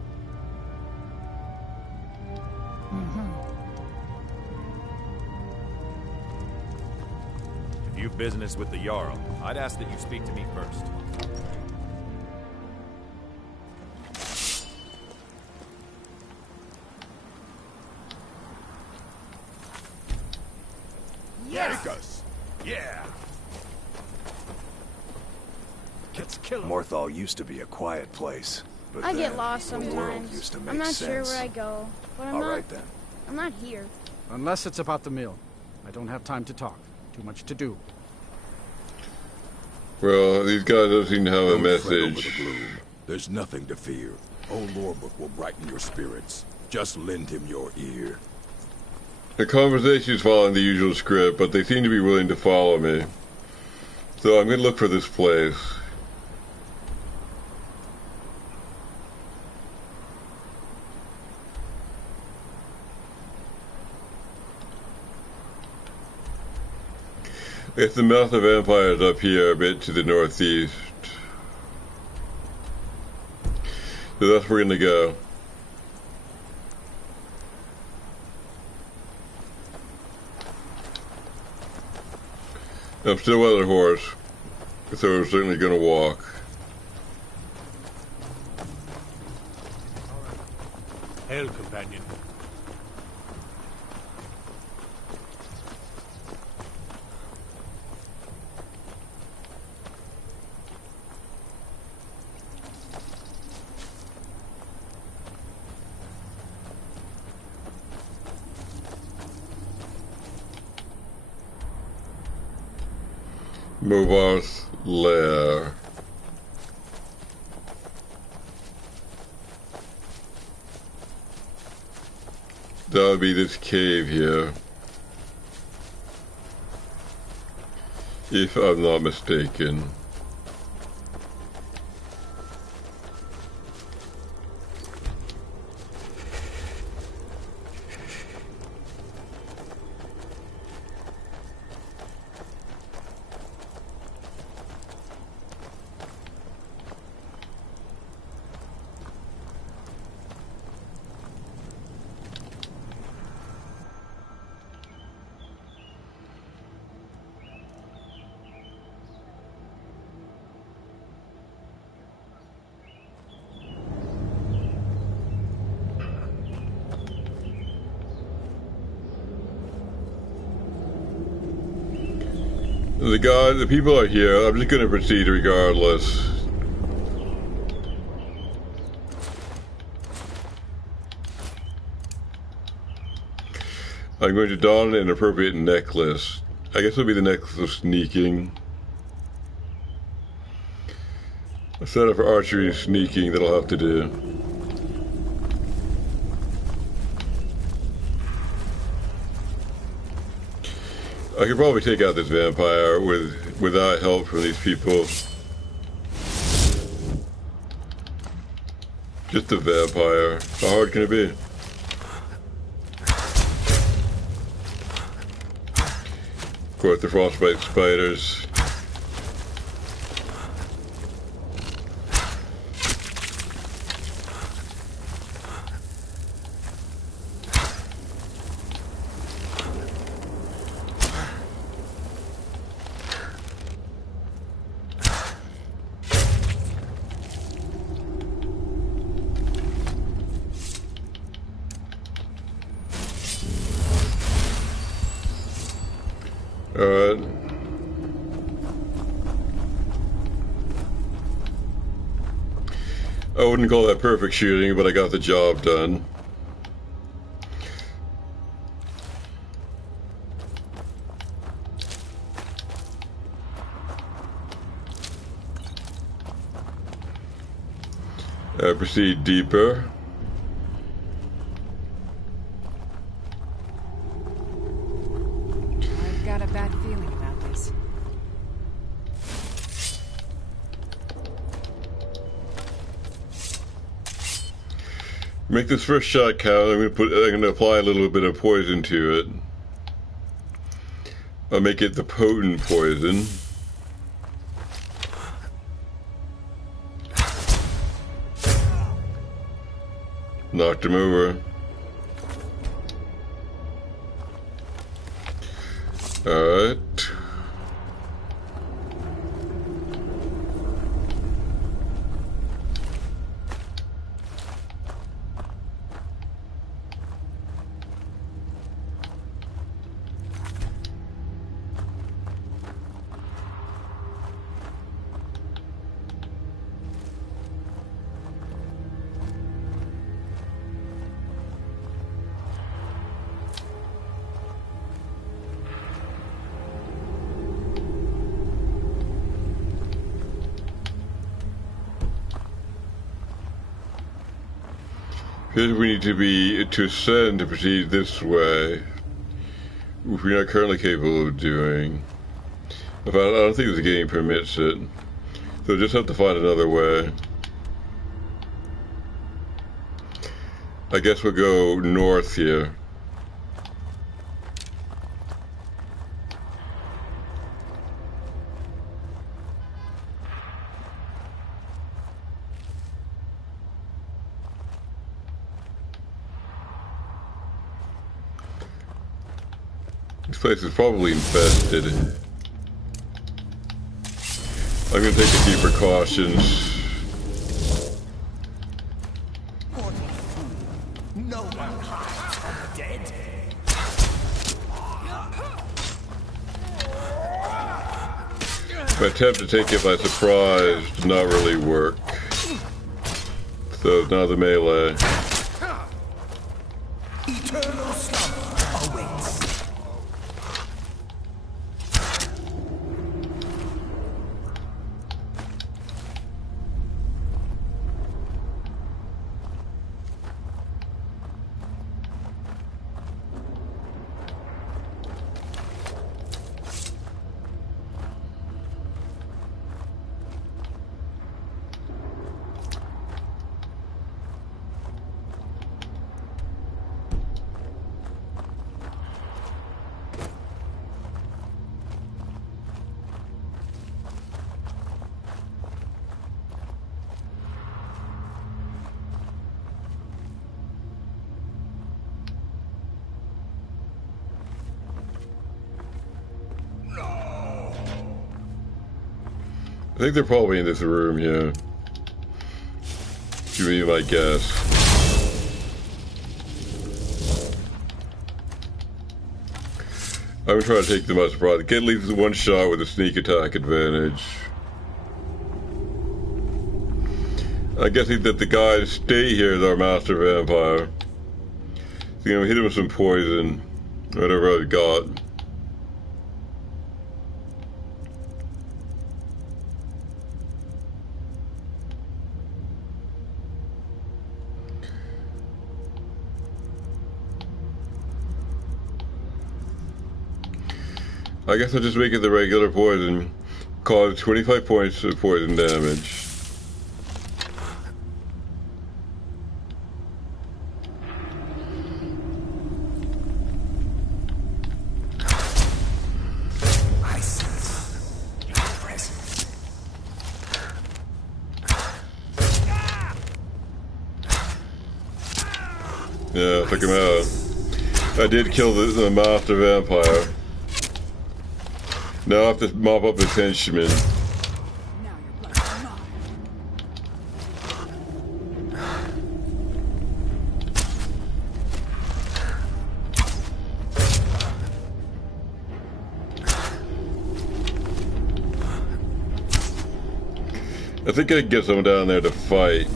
If you've business with the Jarl, I'd ask that you speak to me first. Yes! Take us! Yeah! Let's kill him. Morthal used to be a quiet place, but I get then lost the world sometimes. used to make I'm not sense. sure where I go, but All right then. I'm not here. Unless it's about the meal. I don't have time to talk. Too much to do. Well, these guys don't seem to have a Don't fret over message. the gloom. There's nothing to fear. Old Lorbook will brighten your spirits. Just lend him your ear. The conversation's following the usual script, but they seem to be willing to follow me. So I'm going to look for this place. It's the mouth of empires up here, a bit to the northeast. So that's where we're going to go. I'm still on a horse, so I'm certainly going to walk. Hail, companion. Movarth's lair. That would be this cave here, if I'm not mistaken. The people are here. I'm just going to proceed regardless. I'm going to don an appropriate necklace. I guess it'll be the necklace of sneaking. A setup for archery and sneaking that I'll have to do. I could probably take out this vampire without help from these people. Just a vampire. How hard can it be? Of course, the frostbite spiders. I wouldn't call that perfect shooting, but I got the job done. Proceed deeper. I've got a bad feeling about this. Make this first shot count. I'm going to apply a little bit of poison to it. I'll make it the potent poison. Knocked him over. Alright. Here we need to ascend to proceed this way, which we're not currently capable of doing. In fact, I don't think the game permits it, so we'll just have to find another way. I guess we'll go north here. This place is probably infested. I'm gonna take a few precautions. No one hides from the dead. My attempt to take it by surprise did not really work. So now the melee. Eternal slumber awaits. I think they're probably in this room, yeah. Give me my guess. I'm gonna try to take them by surprise. Get at least one shot with a sneak attack advantage. I'm guessing that the guys stay here is our master vampire. So, you know, hit him with some poison. Whatever I've got. I guess I'll just make it the regular poison. Cause 25 points of poison damage. I sense your presence. Yeah, took him out. I did kill the master vampire. Now I have to mop up his henchmen. I think I can get someone down there to fight.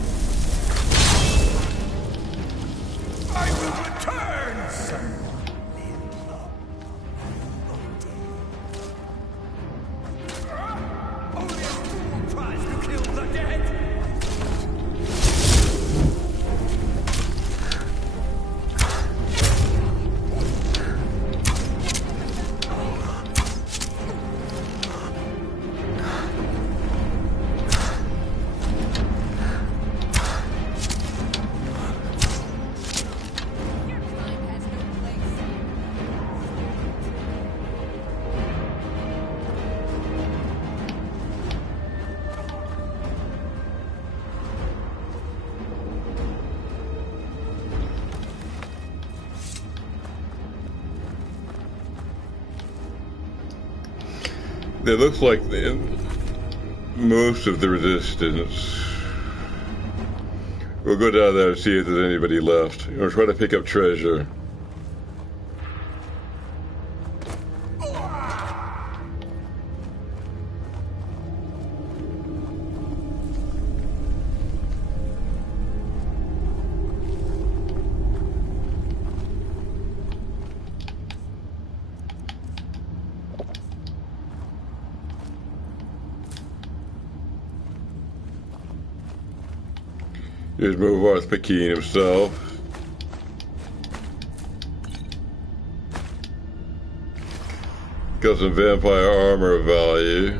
I will return, son. Only a fool tries to kill the dead. It looks like most of the resistance. We'll go down there and see if there's anybody left. Or try to pick up treasure. Here's Movarth Pekin himself. got some vampire armor of value,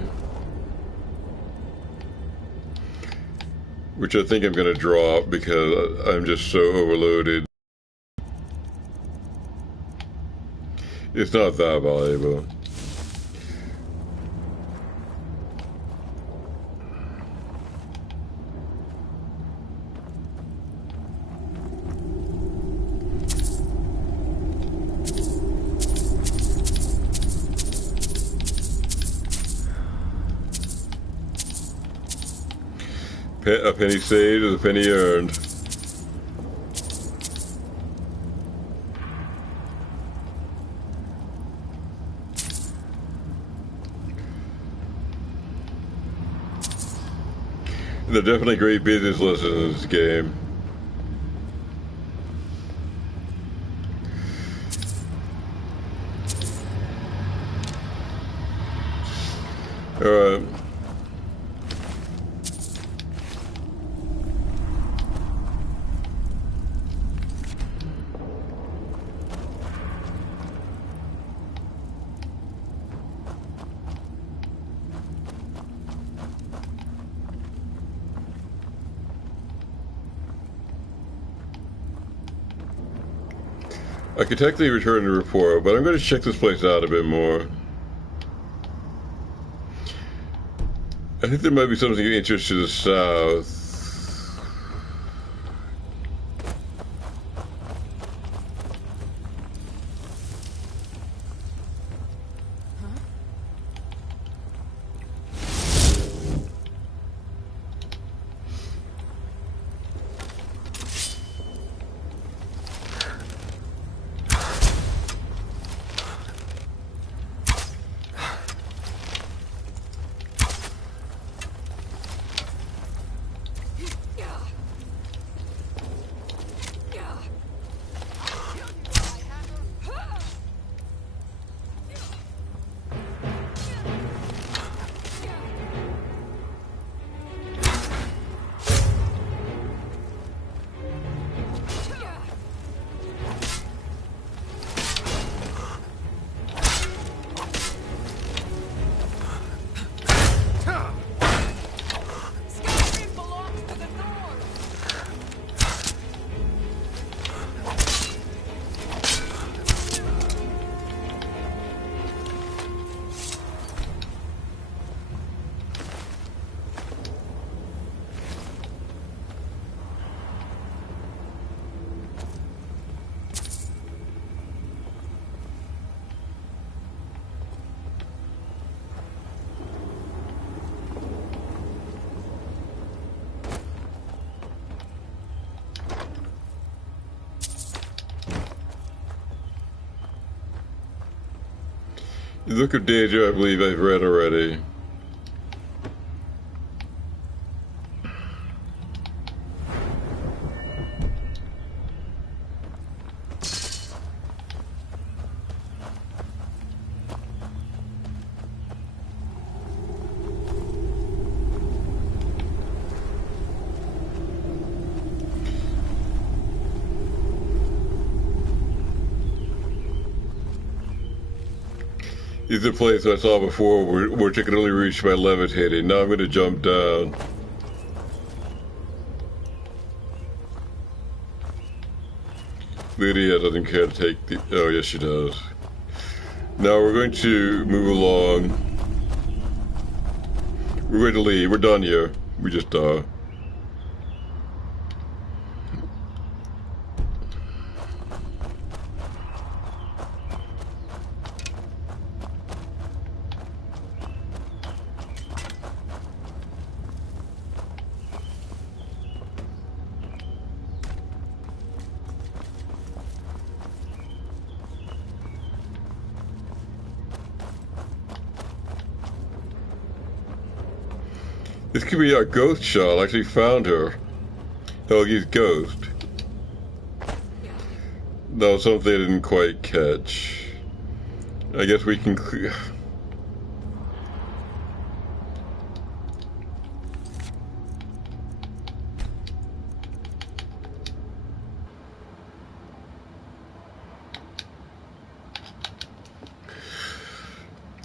which I think I'm going to drop because I'm just so overloaded. It's not that valuable. A penny saved is a penny earned. They're definitely great business lessons in this game. Alright. I could technically return the report, but I'm going to check this place out a bit more. I think there might be something of interest to the south. The Look of Danger, I believe I've read already. These are places I saw before which I could only reach by levitating. Now I'm going to jump down. Lydia doesn't care to take the... Oh, yes, she does. Now we're going to move along. We're going to leave. We're done here. We just, This could be our ghost shot. I actually found her. Helgi's ghost. That was something I didn't quite catch. I guess we can clear...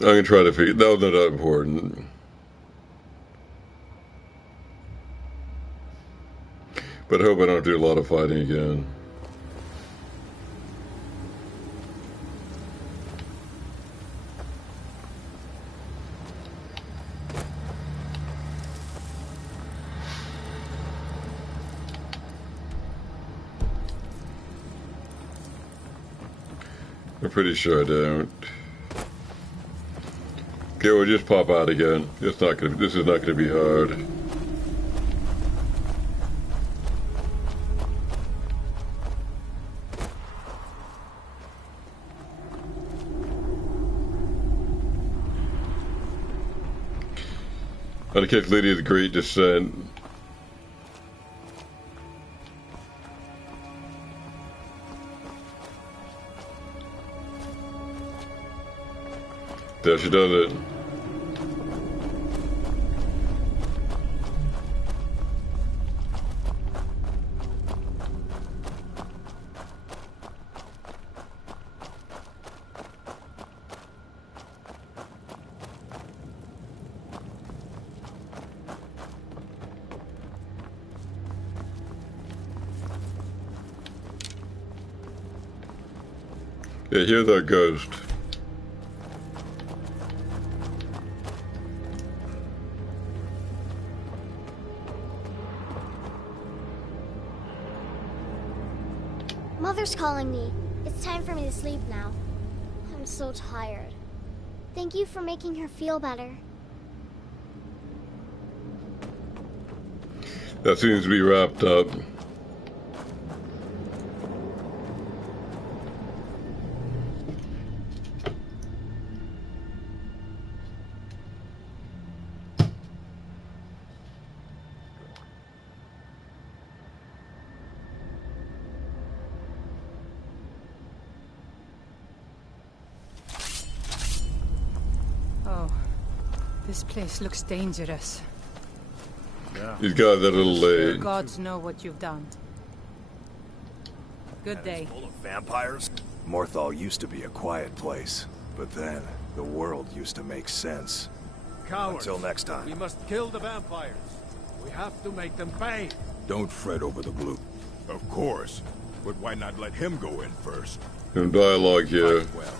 I'm gonna try to figure. That was not that important. But I hope I don't do a lot of fighting again. I'm pretty sure I don't. Okay, we'll just pop out again. This is not gonna be hard. On the case Lydia's great descent. There she does it. Yeah, here's our ghost. Mother's calling me. It's time for me to sleep now. I'm so tired. Thank you for making her feel better. That seems to be wrapped up. This place looks dangerous. Yeah. These guys are a little late. The gods know what you've done. Good day. Full of vampires? Morthal used to be a quiet place, but then the world used to make sense. Cowards. Until next time. We must kill the vampires. We have to make them pay. Don't fret over the glue. Of course. But why not let him go in first? Some dialogue here. Fight well.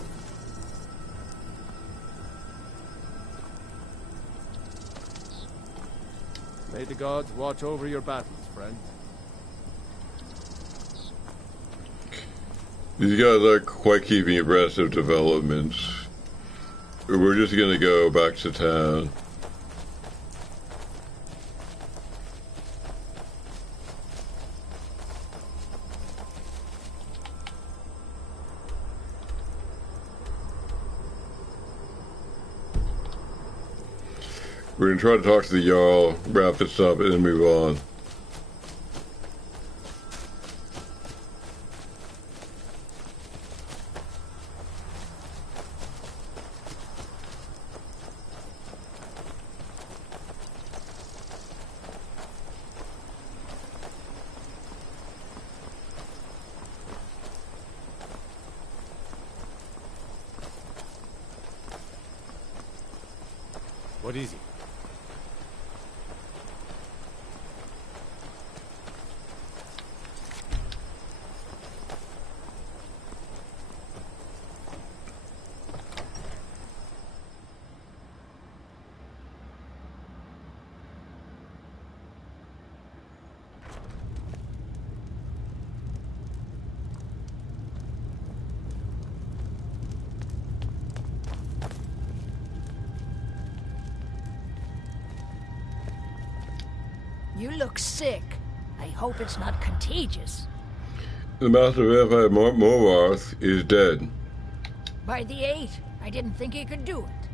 May the gods watch over your battles, friend. These guys are quite keeping abreast of developments. We're just gonna go back to town. We're gonna try to talk to the Jarl, wrap this up, and then move on. What is it? You look sick. I hope it's not contagious. The master vampire Morvarth is dead. By the 8, I didn't think he could do it.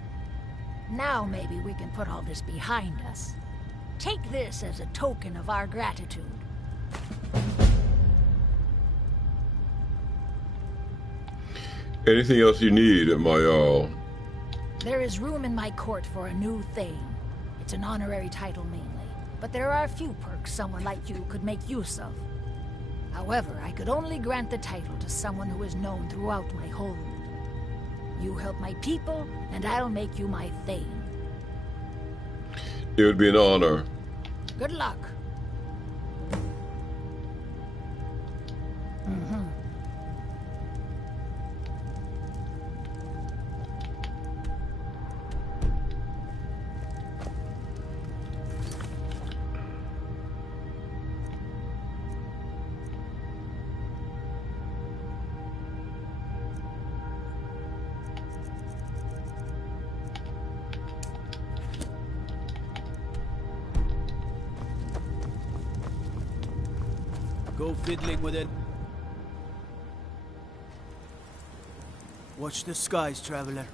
Now maybe we can put all this behind us. Take this as a token of our gratitude. Anything else you need, my Jarl? There is room in my court for a new thing. It's an honorary title mainly, but there are a few perks someone like you could make use of. However, I could only grant the title to someone who is known throughout my hold. You help my people, and I'll make you my thane. It would be an honor. Good luck. Go fiddling with it. Watch the skies, traveler.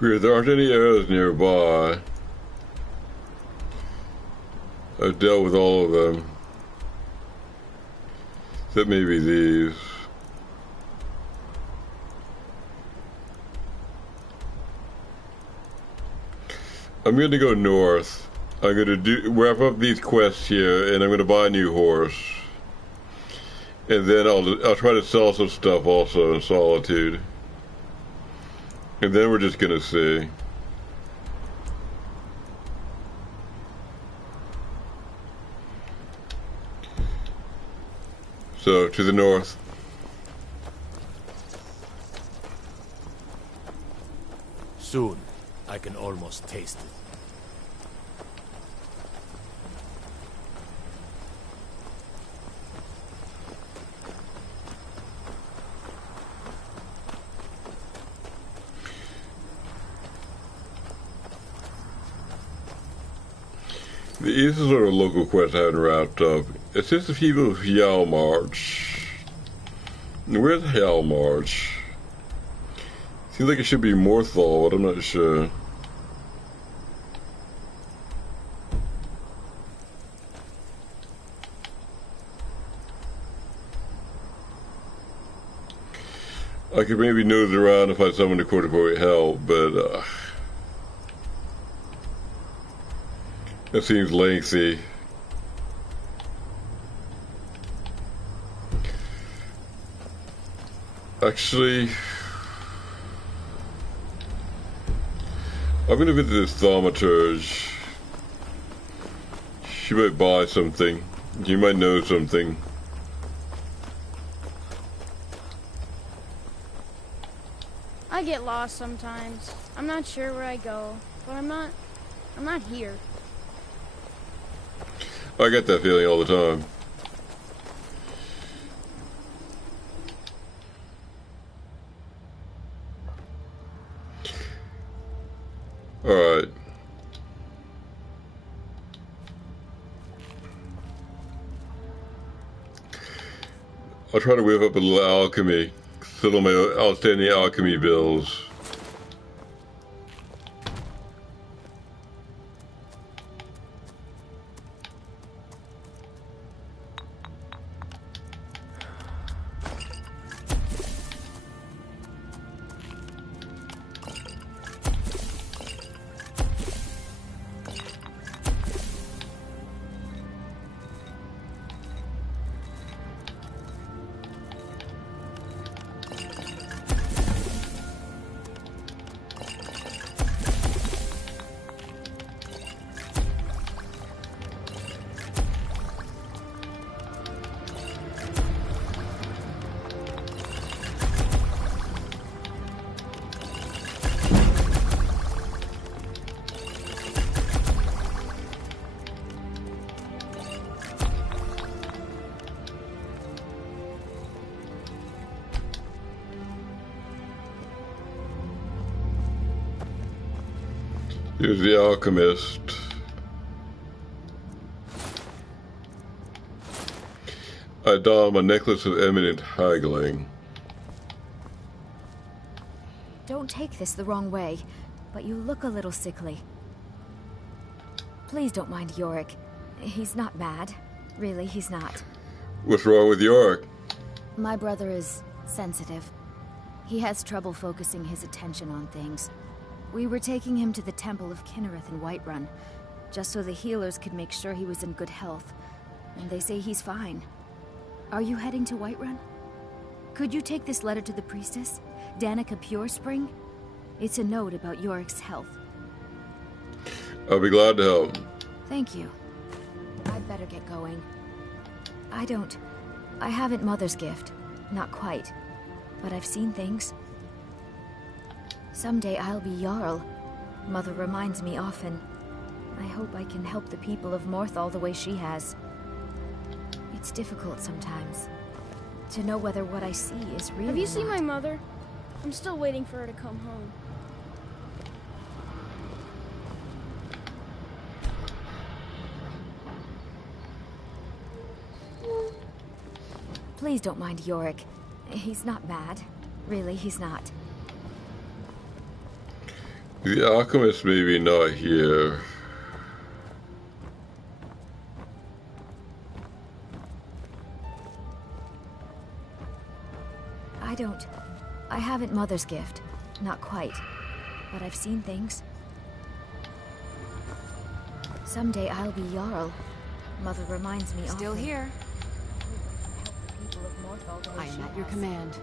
There aren't any arrows nearby. I've dealt with all of them. Except maybe these. I'm going to go north. I'm going to wrap up these quests here, and I'm going to buy a new horse. And then I'll try to sell some stuff also in Solitude. And then we're just gonna see. So, to the north. Soon, I can almost taste it. This is sort of a local quest I haven't wrapped up. It says the people of Yalmarch. Where's Yalmarch? Seems like it should be Morthal, but I'm not sure. I could maybe nose around if I summoned a quote-unquote help, but that seems lengthy. Actually, I'm going to visit this thaumaturge. She might buy something. You might know something. I get lost sometimes. I'm not sure where I go, but I'm not here. I get that feeling all the time. Alright. I'll try to whip up a little alchemy. Settle my outstanding alchemy bills. Here's the alchemist. I don a necklace of eminent haggling. Don't take this the wrong way, but you look a little sickly. Please don't mind Yorick. He's not bad. Really, he's not. What's wrong with Yorick? My brother is sensitive. He has trouble focusing his attention on things. We were taking him to the Temple of Kinnereth in Whiterun, just so the healers could make sure he was in good health. And they say he's fine. Are you heading to Whiterun? Could you take this letter to the priestess, Danica Purespring? It's a note about Yorick's health. I'll be glad to help. Thank you. I'd better get going. I haven't Mother's gift. Not quite. But I've seen things. Someday I'll be Jarl. Mother reminds me often. I hope I can help the people of Morthal the way she has. It's difficult sometimes to know whether what I see is real. Have you or seen not. my mother? I'm still waiting for her to come home. Please don't mind Yorick. He's not bad. Really, he's not. The alchemist may be not here. I haven't Mother's gift. Not quite. But I've seen things. Someday I'll be Jarl. Mother reminds me Still often. here. Help the people of Morthal the way I am she at your has. command.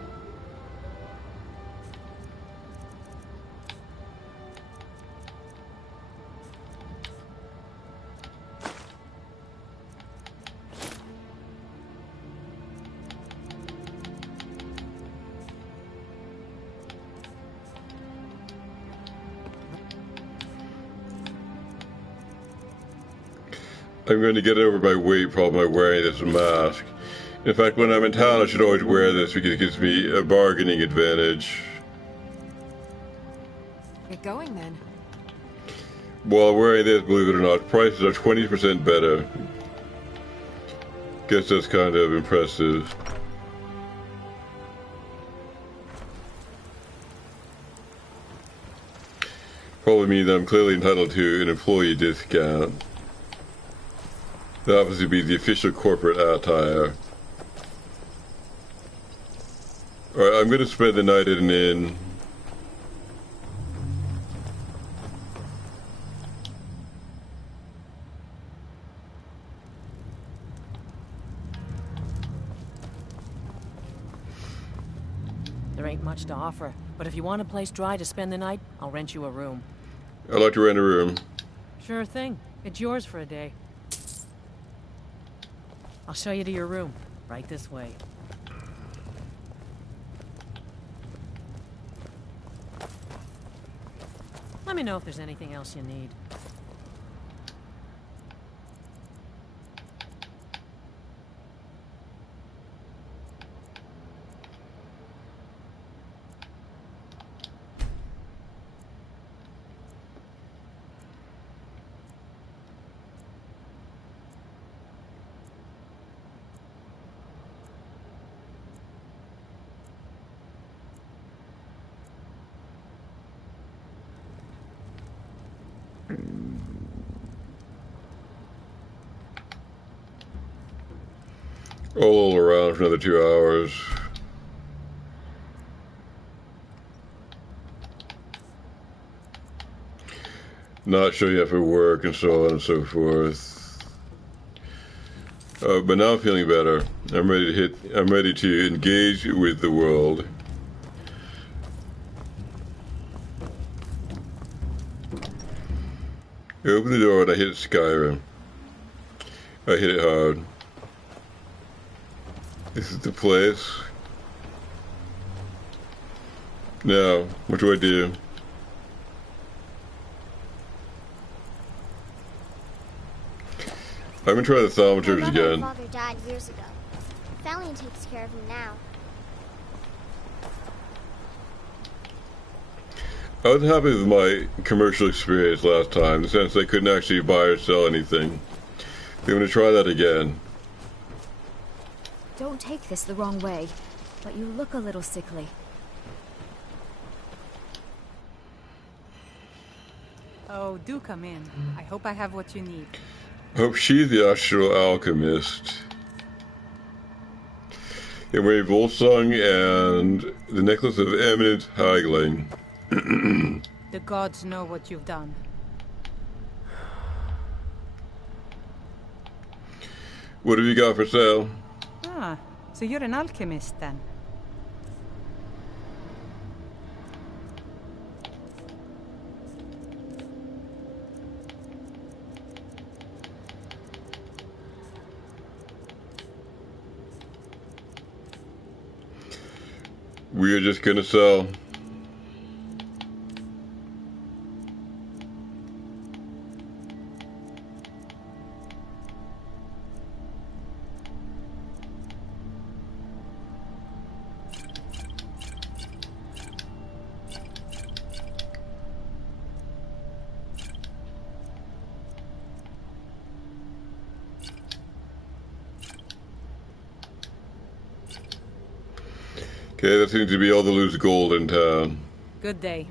I'm going to get over my weight problem by wearing this mask. In fact, when I'm in town, I should always wear this because it gives me a bargaining advantage. Get going then. While wearing this, believe it or not, prices are 20% better. Guess that's kind of impressive. Probably means I'm clearly entitled to an employee discount. That happens to be the official corporate attire. Alright, I'm going to spend the night at an inn. There ain't much to offer, but if you want a place dry to spend the night, I'll rent you a room. I'd like to rent a room. Sure thing. It's yours for a day. I'll show you to your room. Right this way. Let me know if there's anything else you need. All around for another 2 hours. Not showing up for work and so on and so forth. But now I'm feeling better. I'm ready to engage with the world. I opened the door and I hit Skyrim. I hit it hard. This is the place. Now, what do I do? I'm gonna try the thaumaturge My again. father died years ago. Valiant takes care of him now. I was happy with my commercial experience last time, in the sense I couldn't actually buy or sell anything. I'm gonna try that again. Don't take this the wrong way, but you look a little sickly. Oh, do come in. I hope I have what you need. Hope she's the actual alchemist. And Ray Volsung and the Necklace of Eminent Haggling. The gods know what you've done. What have you got for sale? Ah, so you're an alchemist then? We're just gonna sell. Okay, that seems to be all the loose gold in town. Good day.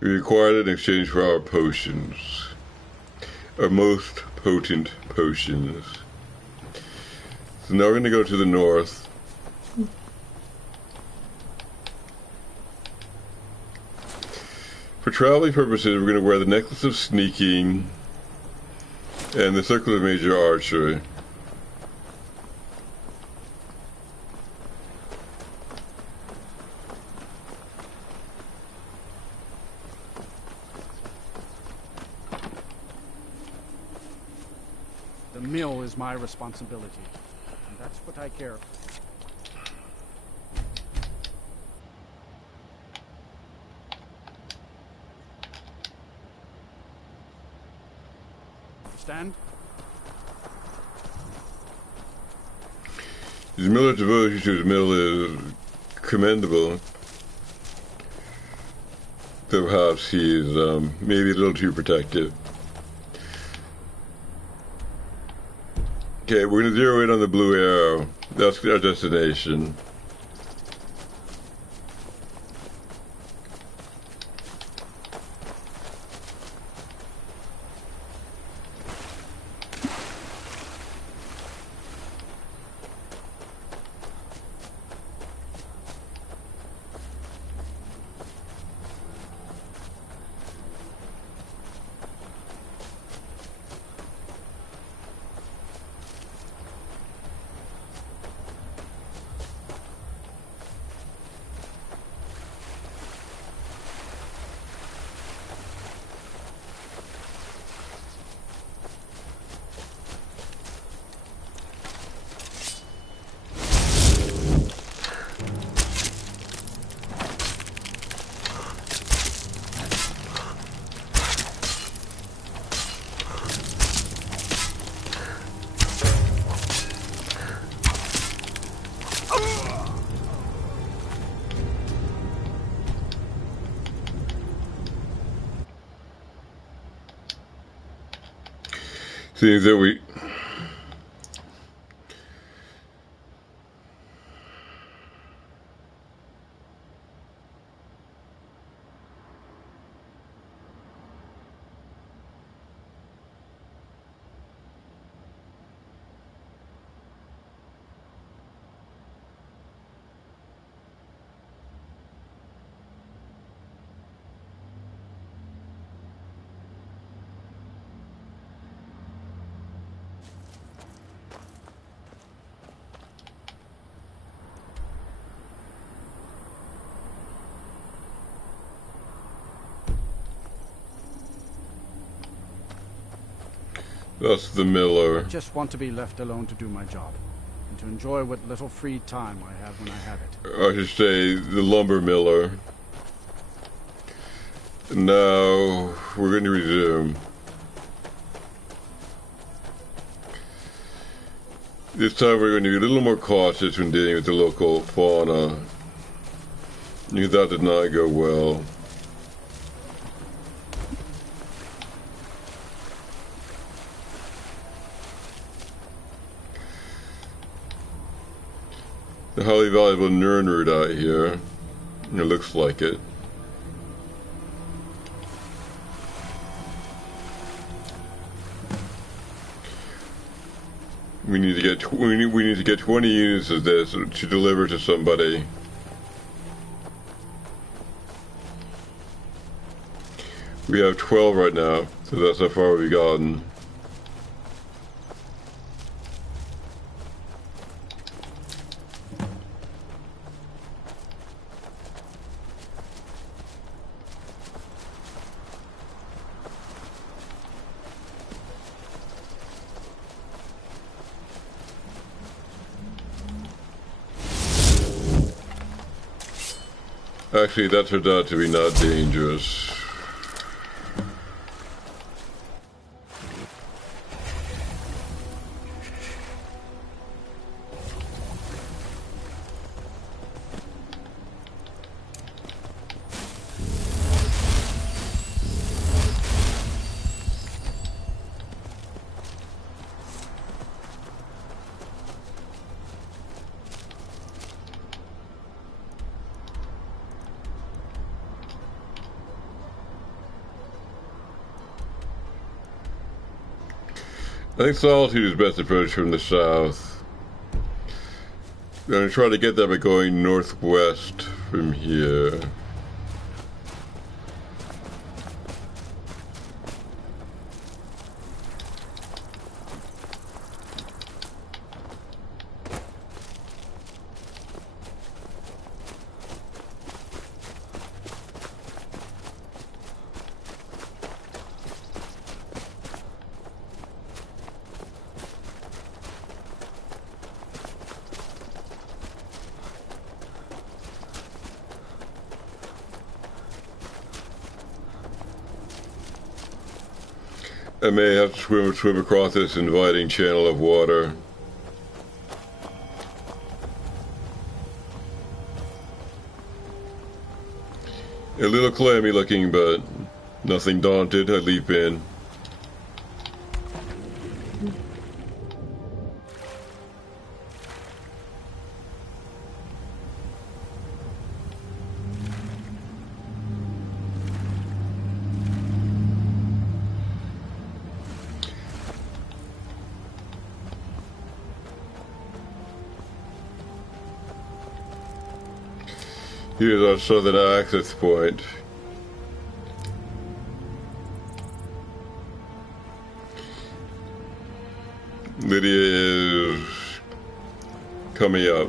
We required it in exchange for our potions. Our most potent potions. So now we're going to go to the north. For traveling purposes, we're going to wear the Necklace of Sneaking and the Circle of Major Archery. The mill is my responsibility, and that's what I care. Understand? His miller's devotion to his mill is commendable. Though perhaps he is maybe a little too protective. Okay, we're going to zero in on the blue arrow. That's our destination. Seems that we... That's the miller. I just want to be left alone to do my job, and to enjoy what little free time I have when I have it. I should say the lumber miller. Now we're going to resume. This time we're going to be a little more cautious when dealing with the local fauna. Because that did not go well. The highly valuable Nern root out here. It looks like it. We need to get 20 units of this to deliver to somebody. We have 12 right now, so that's how far we've gotten. Actually, that turned out to be not dangerous. I think Solitude is best approach from the south. I'm going to try to get there by going northwest from here. I may have to swim across this inviting channel of water. A little clammy looking, but nothing daunted. I leap in. Here's our southern access point. Lydia is coming up.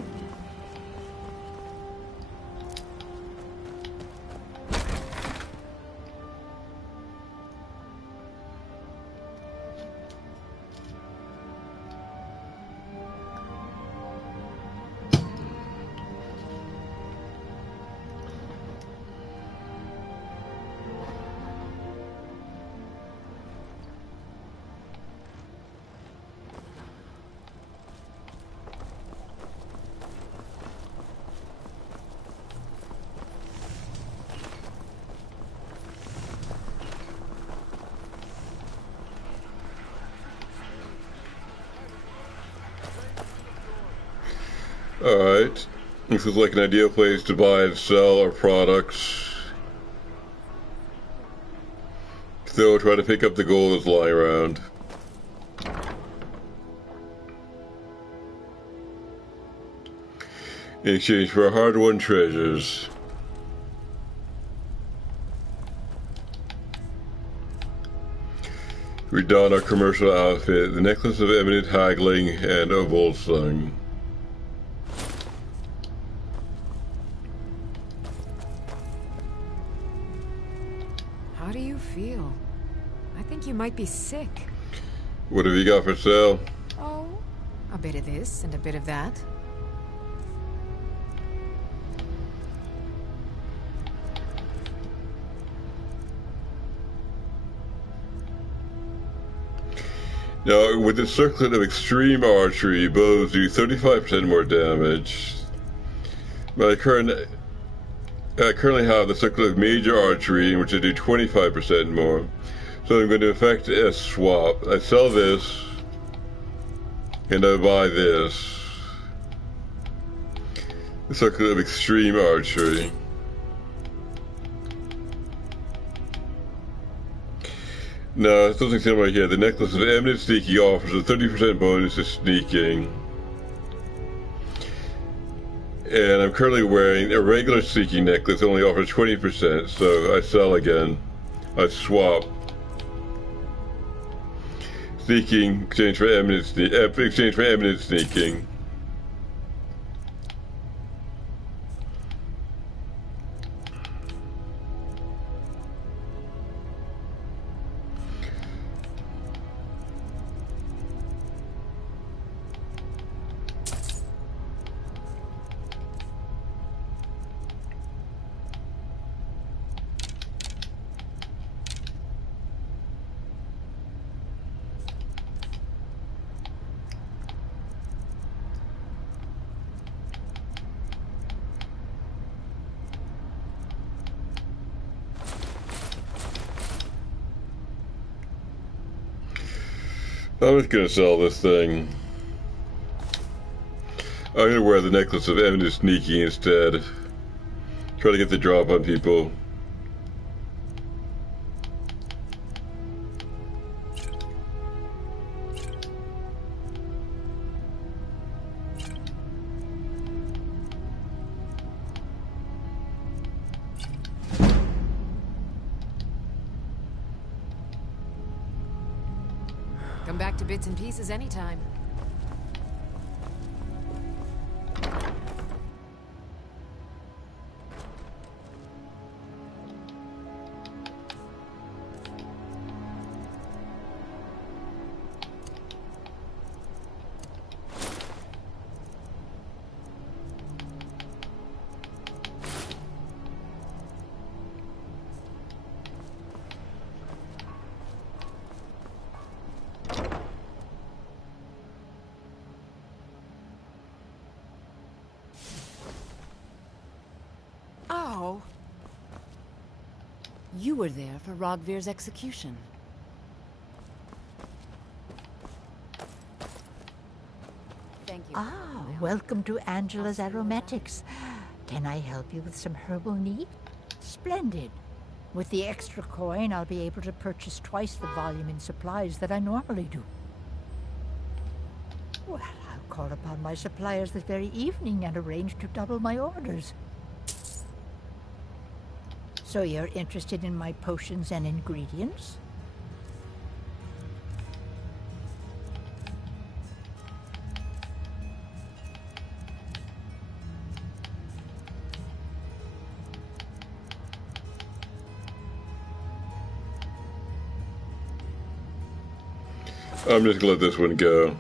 Alright, this is like an ideal place to buy and sell our products. So try to pick up the gold that's lying around. In exchange for our hard-won treasures. We don our commercial outfit, the necklace of eminent haggling and of Volsung. How do you feel? I think you might be sick. What have you got for sale? Oh, a bit of this and a bit of that. Now, with the circlet of extreme archery, bows do 35% more damage. But I currently have the circlet of major archery, in which I do 25% more. So I'm going to effect a swap. I sell this, and I buy this. Circle of extreme archery. No, it's something similar here. The necklace of eminent sneaking offers a 30% bonus to sneaking. And I'm currently wearing a regular sneaking necklace, only offers 20%, so I sell again. I swap. Sneaking, exchange for eminent sneaking. I'm just gonna sell this thing. I'm gonna wear the necklace of eminent sneaking instead. Try to get the drop on people. Come back to bits and pieces anytime. Oh. You were there for Rogvir's execution. Thank you. Ah, welcome to Angela's Aromatics. Can I help you with some herbal need? Splendid. With the extra coin, I'll be able to purchase twice the volume in supplies that I normally do. Well, I'll call upon my suppliers this very evening and arrange to double my orders. So you're interested in my potions and ingredients? I'm just gonna let this one go.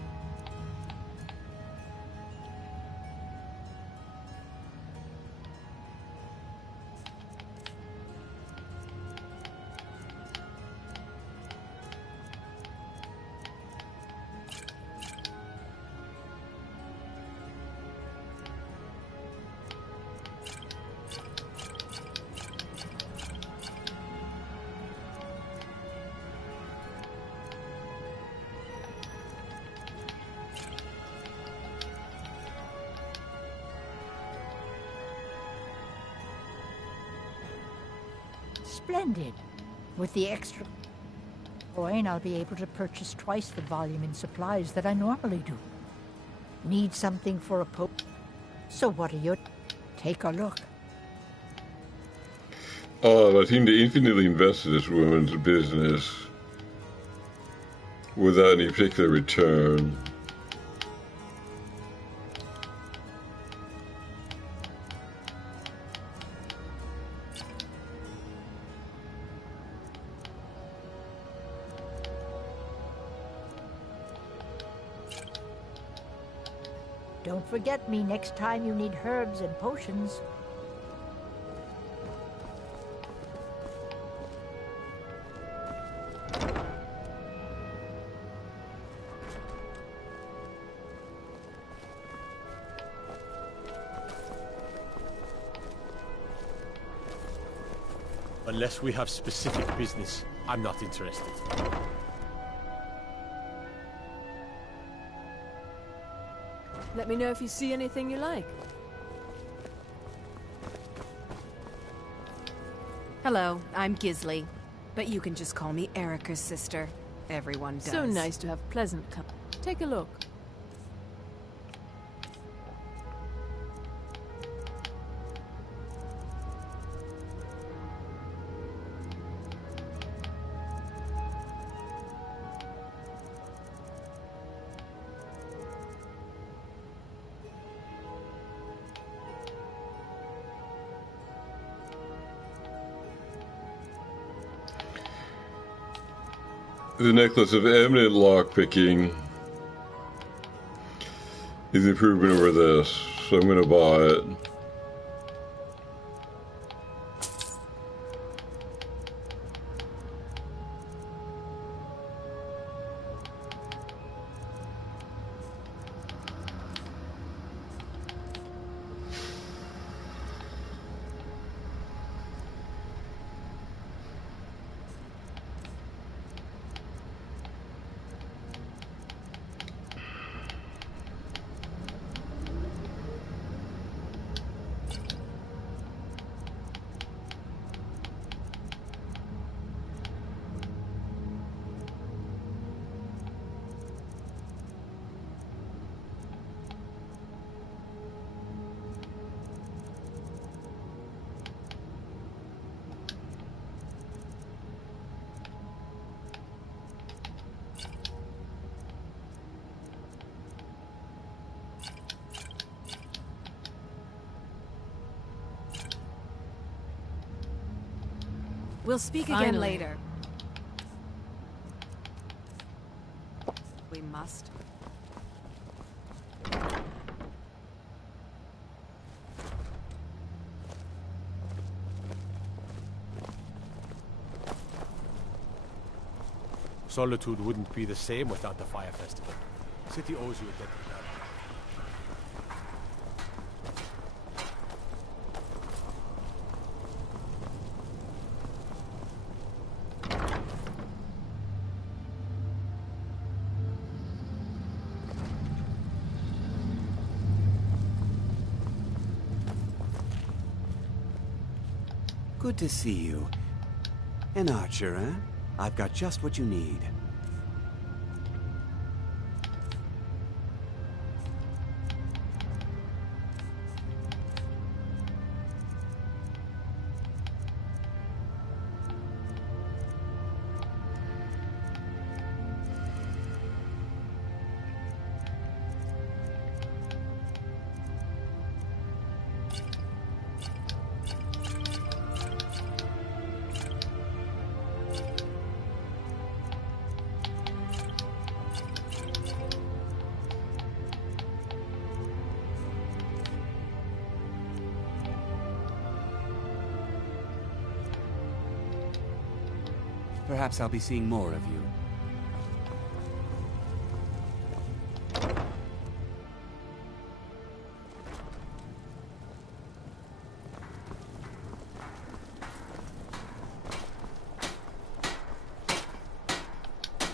Splendid. With the extra coin, I'll be able to purchase twice the volume in supplies that I normally do. Need something for a So what are your... Take a look. Oh, I seem to infinitely invest in this woman's business without any particular return. Don't forget me next time you need herbs and potions. Unless we have specific business, I'm not interested. Let me know if you see anything you like. Hello, I'm Gisley, but you can just call me Erica's sister. Everyone does. So nice to have pleasant company. Take a look. The necklace of eminent lockpicking is an improvement over this, so I'm going to buy it. We'll speak again Finally. later. We must. Solitude wouldn't be the same without the fire festival. City owes you a debt of gratitude. Good to see you. An archer, eh? I've got just what you need. Perhaps I'll be seeing more of you.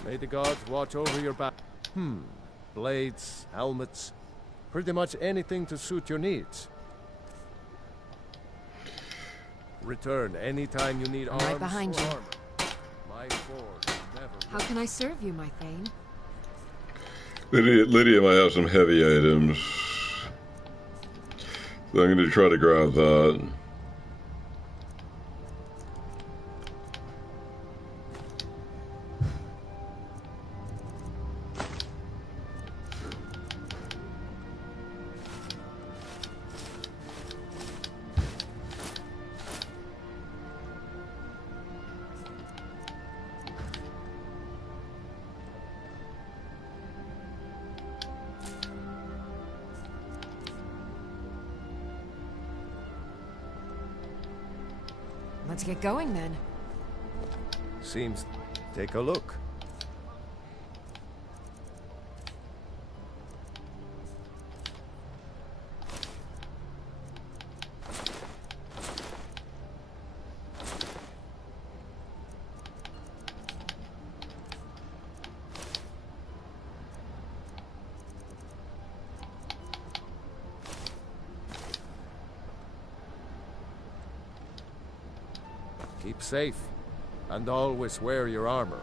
May the gods watch over your back. Blades, helmets, pretty much anything to suit your needs. Return anytime you need arms right behind or you. armor. My forge never. How can I serve you, my Thane? Lydia might have some heavy items, so I'm going to try to grab that. Let's get going then. Seems. Take a look. Keep safe, and always wear your armor.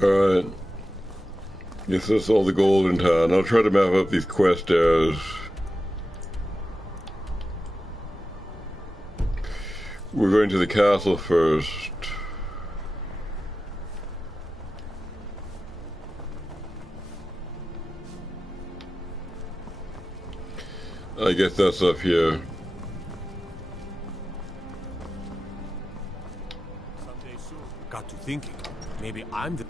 Alright. Guess that's all the gold in town. I'll try to map up these quest areas. We're going to the castle first. I guess that's up here. Someday soon. Got to thinking. Maybe I'm the...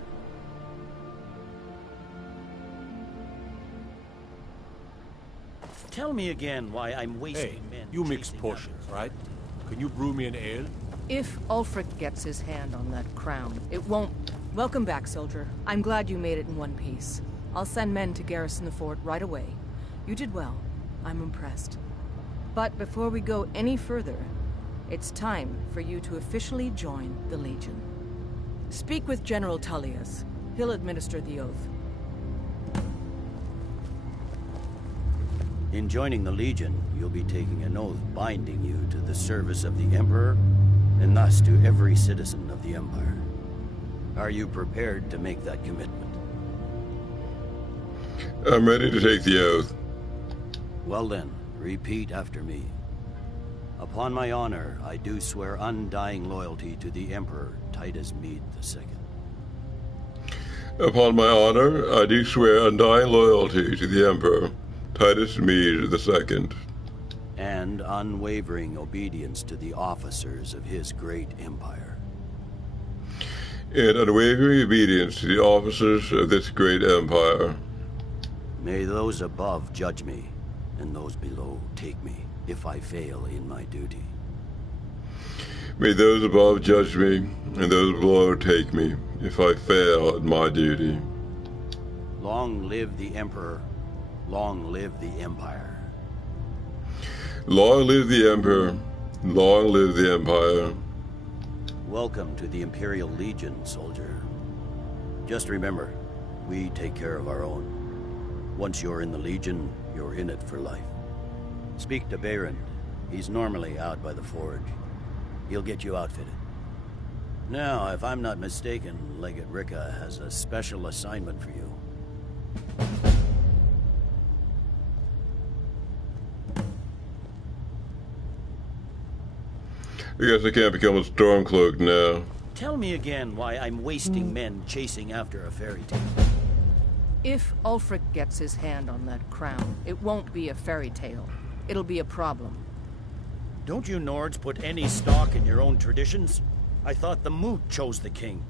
Tell me again why I'm wasting men. You mix potions, right? Can you brew me an ale? If Ulfric gets his hand on that crown, it won't... Welcome back, soldier. I'm glad you made it in one piece. I'll send men to garrison the fort right away. You did well. I'm impressed. But before we go any further, it's time for you to officially join the Legion. Speak with General Tullius. He'll administer the oath. In joining the Legion, you'll be taking an oath binding you to the service of the Emperor, and thus to every citizen of the Empire. Are you prepared to make that commitment? I'm ready to take the oath. Well then, repeat after me. Upon my honor, I do swear undying loyalty to the Emperor Titus Mede II. Upon my honor, I do swear undying loyalty to the Emperor Titus Mede II. And unwavering obedience to the officers of his great empire. And unwavering obedience to the officers of this great empire. May those above judge me, and those below take me, if I fail in my duty. May those above judge me, and those below take me, if I fail in my duty. Long live the Emperor. Long live the Empire. Long live the Emperor. Long live the Empire. Welcome to the Imperial Legion, soldier. Just remember, we take care of our own. Once you're in the Legion, you're in it for life. Speak to Behrend. He's normally out by the forge. He'll get you outfitted. Now, if I'm not mistaken, Legate Ricka has a special assignment for you. I guess I can't become a Stormcloak now. Tell me again why I'm wasting men chasing after a fairy tale. If Ulfric gets his hand on that crown, it won't be a fairy tale. It'll be a problem. Don't you Nords put any stock in your own traditions? I thought the Moot chose the king.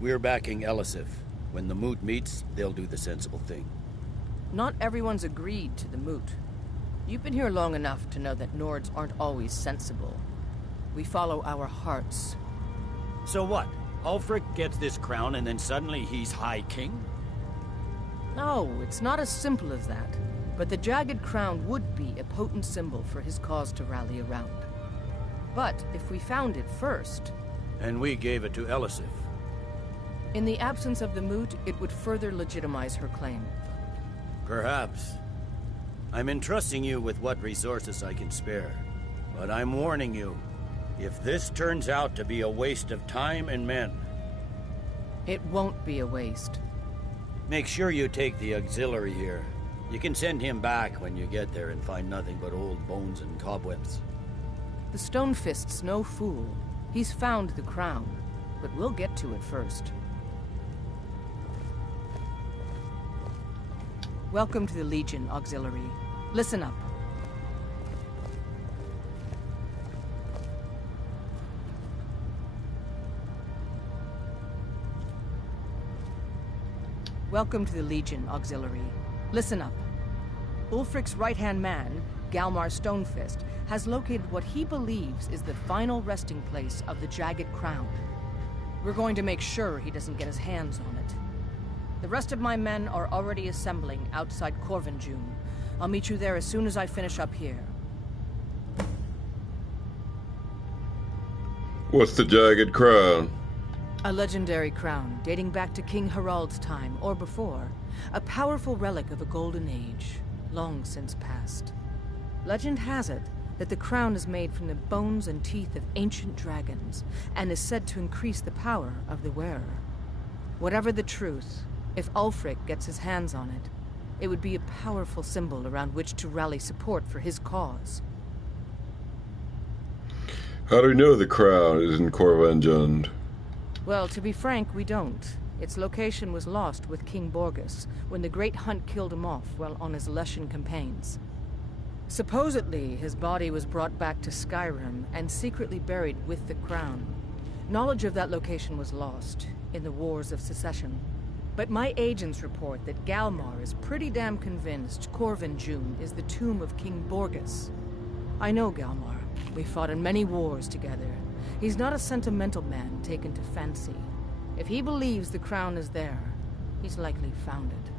We're backing Elisif. When the Moot meets, they'll do the sensible thing. Not everyone's agreed to the Moot. You've been here long enough to know that Nords aren't always sensible. We follow our hearts. So what? Ulfric gets this crown and then suddenly he's High King? No, it's not as simple as that. But the Jagged Crown would be a potent symbol for his cause to rally around. But if we found it first... And we gave it to Elisif. In the absence of the Moot, it would further legitimize her claim. Perhaps. I'm entrusting you with what resources I can spare. But I'm warning you, if this turns out to be a waste of time and men... It won't be a waste. Make sure you take the auxiliary here. You can send him back when you get there and find nothing but old bones and cobwebs. The Stonefist's no fool. He's found the crown, but we'll get to it first. Welcome to the Legion, Auxiliary. Listen up. Welcome to the Legion, Auxiliary. Listen up. Ulfric's right-hand man, Galmar Stonefist, has located what he believes is the final resting place of the Jagged Crown. We're going to make sure he doesn't get his hands on it. The rest of my men are already assembling outside Corvinjune. I'll meet you there as soon as I finish up here. What's the Jagged Crown? A legendary crown dating back to King Harald's time or before. A powerful relic of a golden age, long since past. Legend has it that the crown is made from the bones and teeth of ancient dragons and is said to increase the power of the wearer. Whatever the truth, if Ulfric gets his hands on it, it would be a powerful symbol around which to rally support for his cause. How do we know the crown is in Corvangund? Well, to be frank, we don't. Its location was lost with King Borgus when the Great Hunt killed him off while on his Lushan campaigns. Supposedly, his body was brought back to Skyrim and secretly buried with the crown. Knowledge of that location was lost in the Wars of Secession. But my agents report that Galmar is pretty damn convinced Corvangund is the tomb of King Borgus. I know Galmar. We fought in many wars together. He's not a sentimental man taken to fancy. If he believes the crown is there, he's likely found it.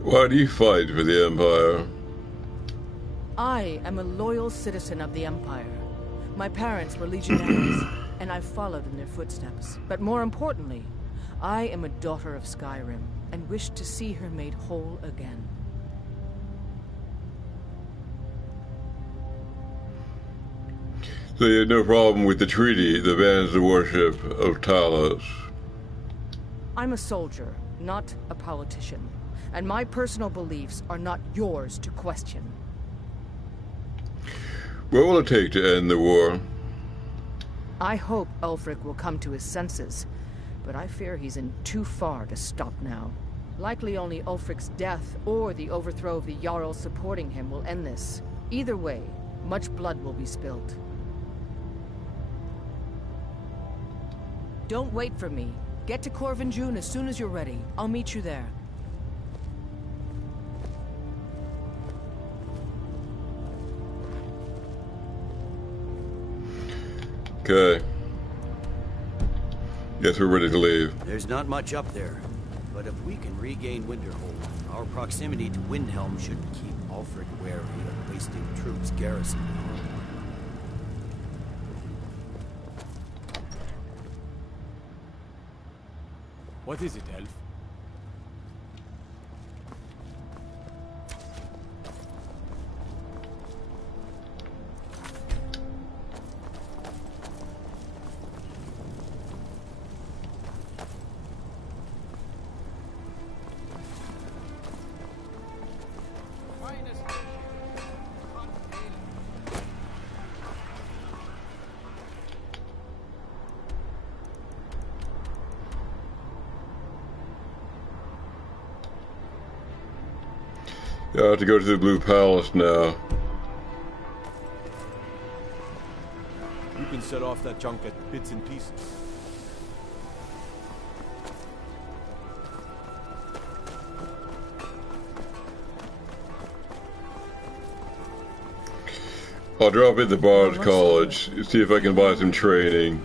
Why do you fight for the Empire? I am a loyal citizen of the Empire. My parents were legionaries, and I've followed in their footsteps. But more importantly, I am a daughter of Skyrim, and wish to see her made whole again. So you had no problem with the treaty that bans the worship of Talos? I'm a soldier, not a politician. And my personal beliefs are not yours to question. What will it take to end the war? I hope Ulfric will come to his senses, but I fear he's in too far to stop now. Likely only Ulfric's death or the overthrow of the Jarl supporting him will end this. Either way, much blood will be spilled. Don't wait for me. Get to Corvangund as soon as you're ready. I'll meet you there. Okay. Guess we're ready to leave. There's not much up there, but if we can regain Winterhold, our proximity to Windhelm should keep Ulfric wary of wasting troops garrisoning Harlem. What is it, Elf? I have to go to the Blue Palace now. You can set off that junk at bits and pieces. I'll drop in the Bard's College, see if I can buy some training.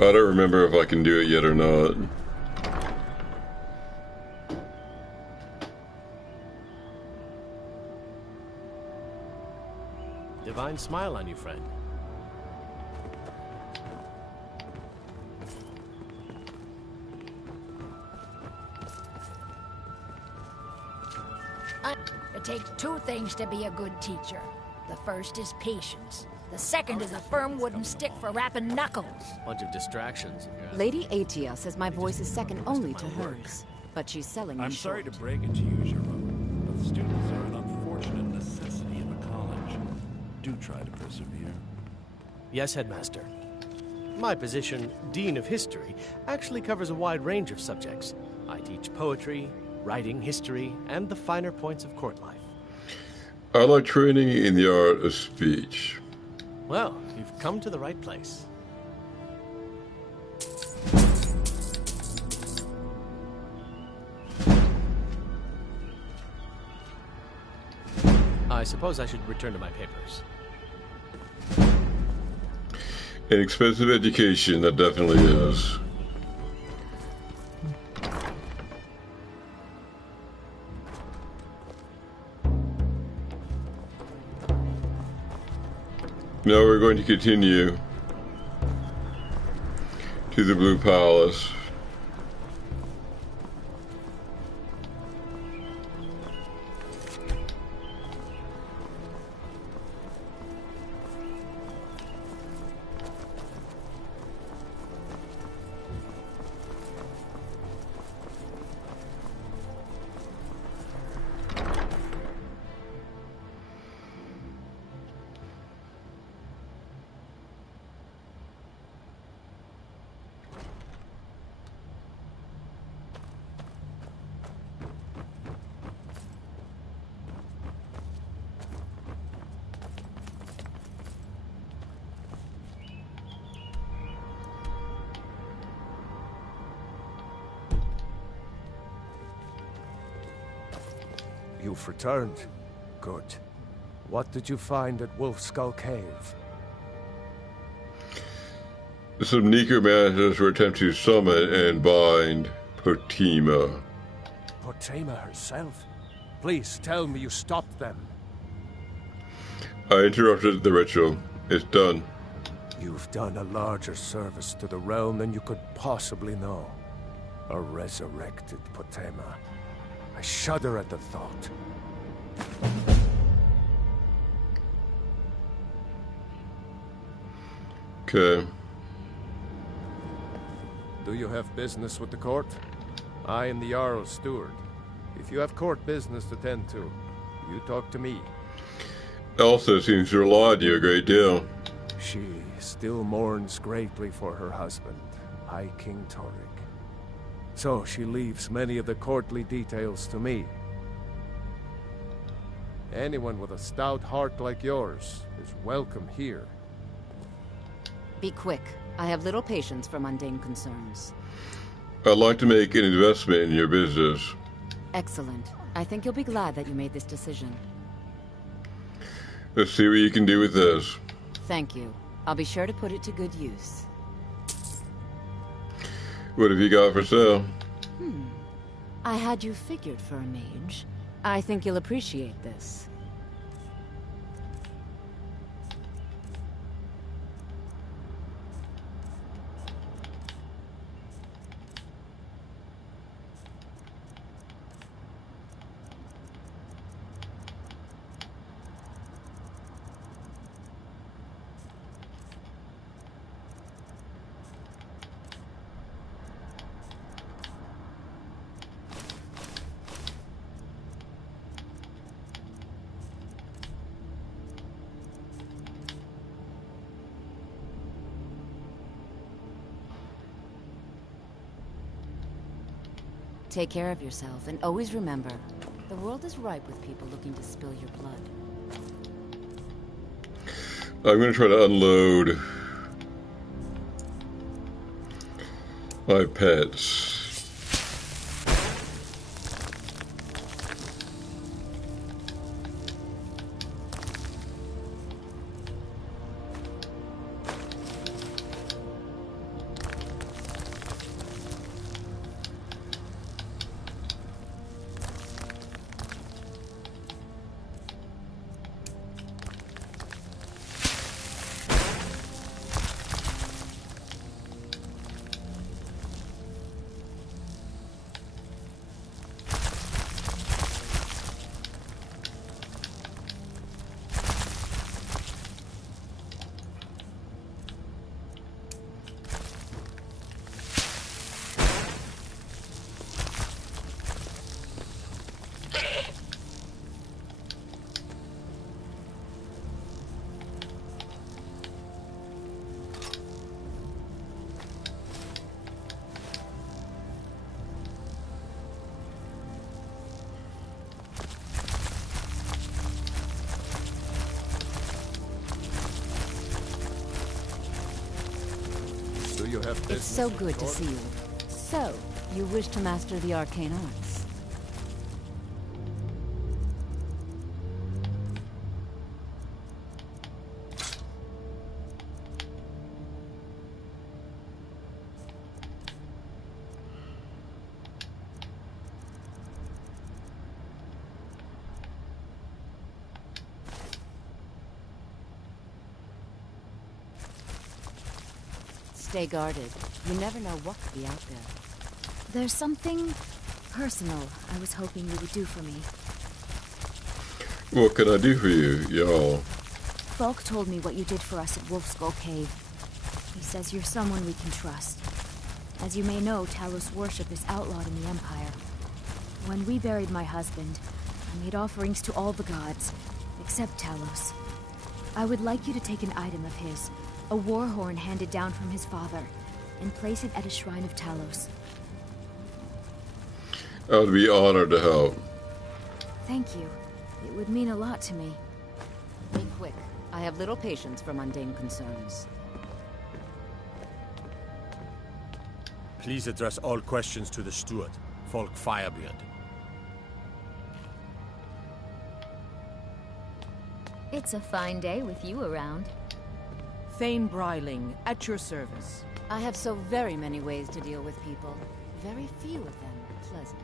I don't remember if I can do it yet or not. Divine smile on you, friend. It takes two things to be a good teacher. The first is patience. The second is a firm wooden stick for rapping knuckles. Bunch of distractions. Lady Atia says my voice is second only to hers, but she's selling me I'm short. sorry to break it to you, Jerome, but students are an unfortunate necessity of a college. Do try to persevere. Yes, Headmaster. My position, Dean of History, actually covers a wide range of subjects. I teach poetry, writing, history, and the finer points of court life. I like training in the art of speech. Well, you've come to the right place. I suppose I should return to my papers. An expensive education, that definitely is. Now we're going to continue to the Blue Palace. You've returned. Good. What did you find at Wolf Skull Cave? Some necromancers were attempting to summon and bind Protima. Protima herself? Please tell me you stopped them. I interrupted the ritual. It's done. You've done a larger service to the realm than you could possibly know. A resurrected Protima. I shudder at the thought. Okay. Do you have business with the court? I am the Jarl's steward. If you have court business to tend to, you talk to me. Elsa seems to rely on you a great deal. She still mourns greatly for her husband, High King Torrik. So she leaves many of the courtly details to me. Anyone with a stout heart like yours is welcome here. Be quick. I have little patience for mundane concerns. I'd like to make an investment in your business. Excellent. I think you'll be glad that you made this decision. Let's see what you can do with this. Thank you. I'll be sure to put it to good use. What have you got for sale? I had you figured for a mage. I think you'll appreciate this. Take care of yourself, and always remember, the world is ripe with people looking to spill your blood. I'm going to try to unload my pets. It's so good to see you. So, you wish to master the arcane arts? Stay guarded. You never know what could be out there. There's something personal I was hoping you would do for me. What can I do for you, y'all? Falk told me what you did for us at Wolf Skull Cave. He says you're someone we can trust. As you may know, Talos worship is outlawed in the Empire. When we buried my husband, I made offerings to all the gods, except Talos. I would like you to take an item of his, a war horn handed down from his father, and place it at a shrine of Talos. I would be honored to help. Thank you. It would mean a lot to me. Be quick. I have little patience for mundane concerns. Please address all questions to the steward, Falk Firebeard. It's a fine day with you around. Thane Bryling, at your service. I have so very many ways to deal with people. Very few of them pleasant.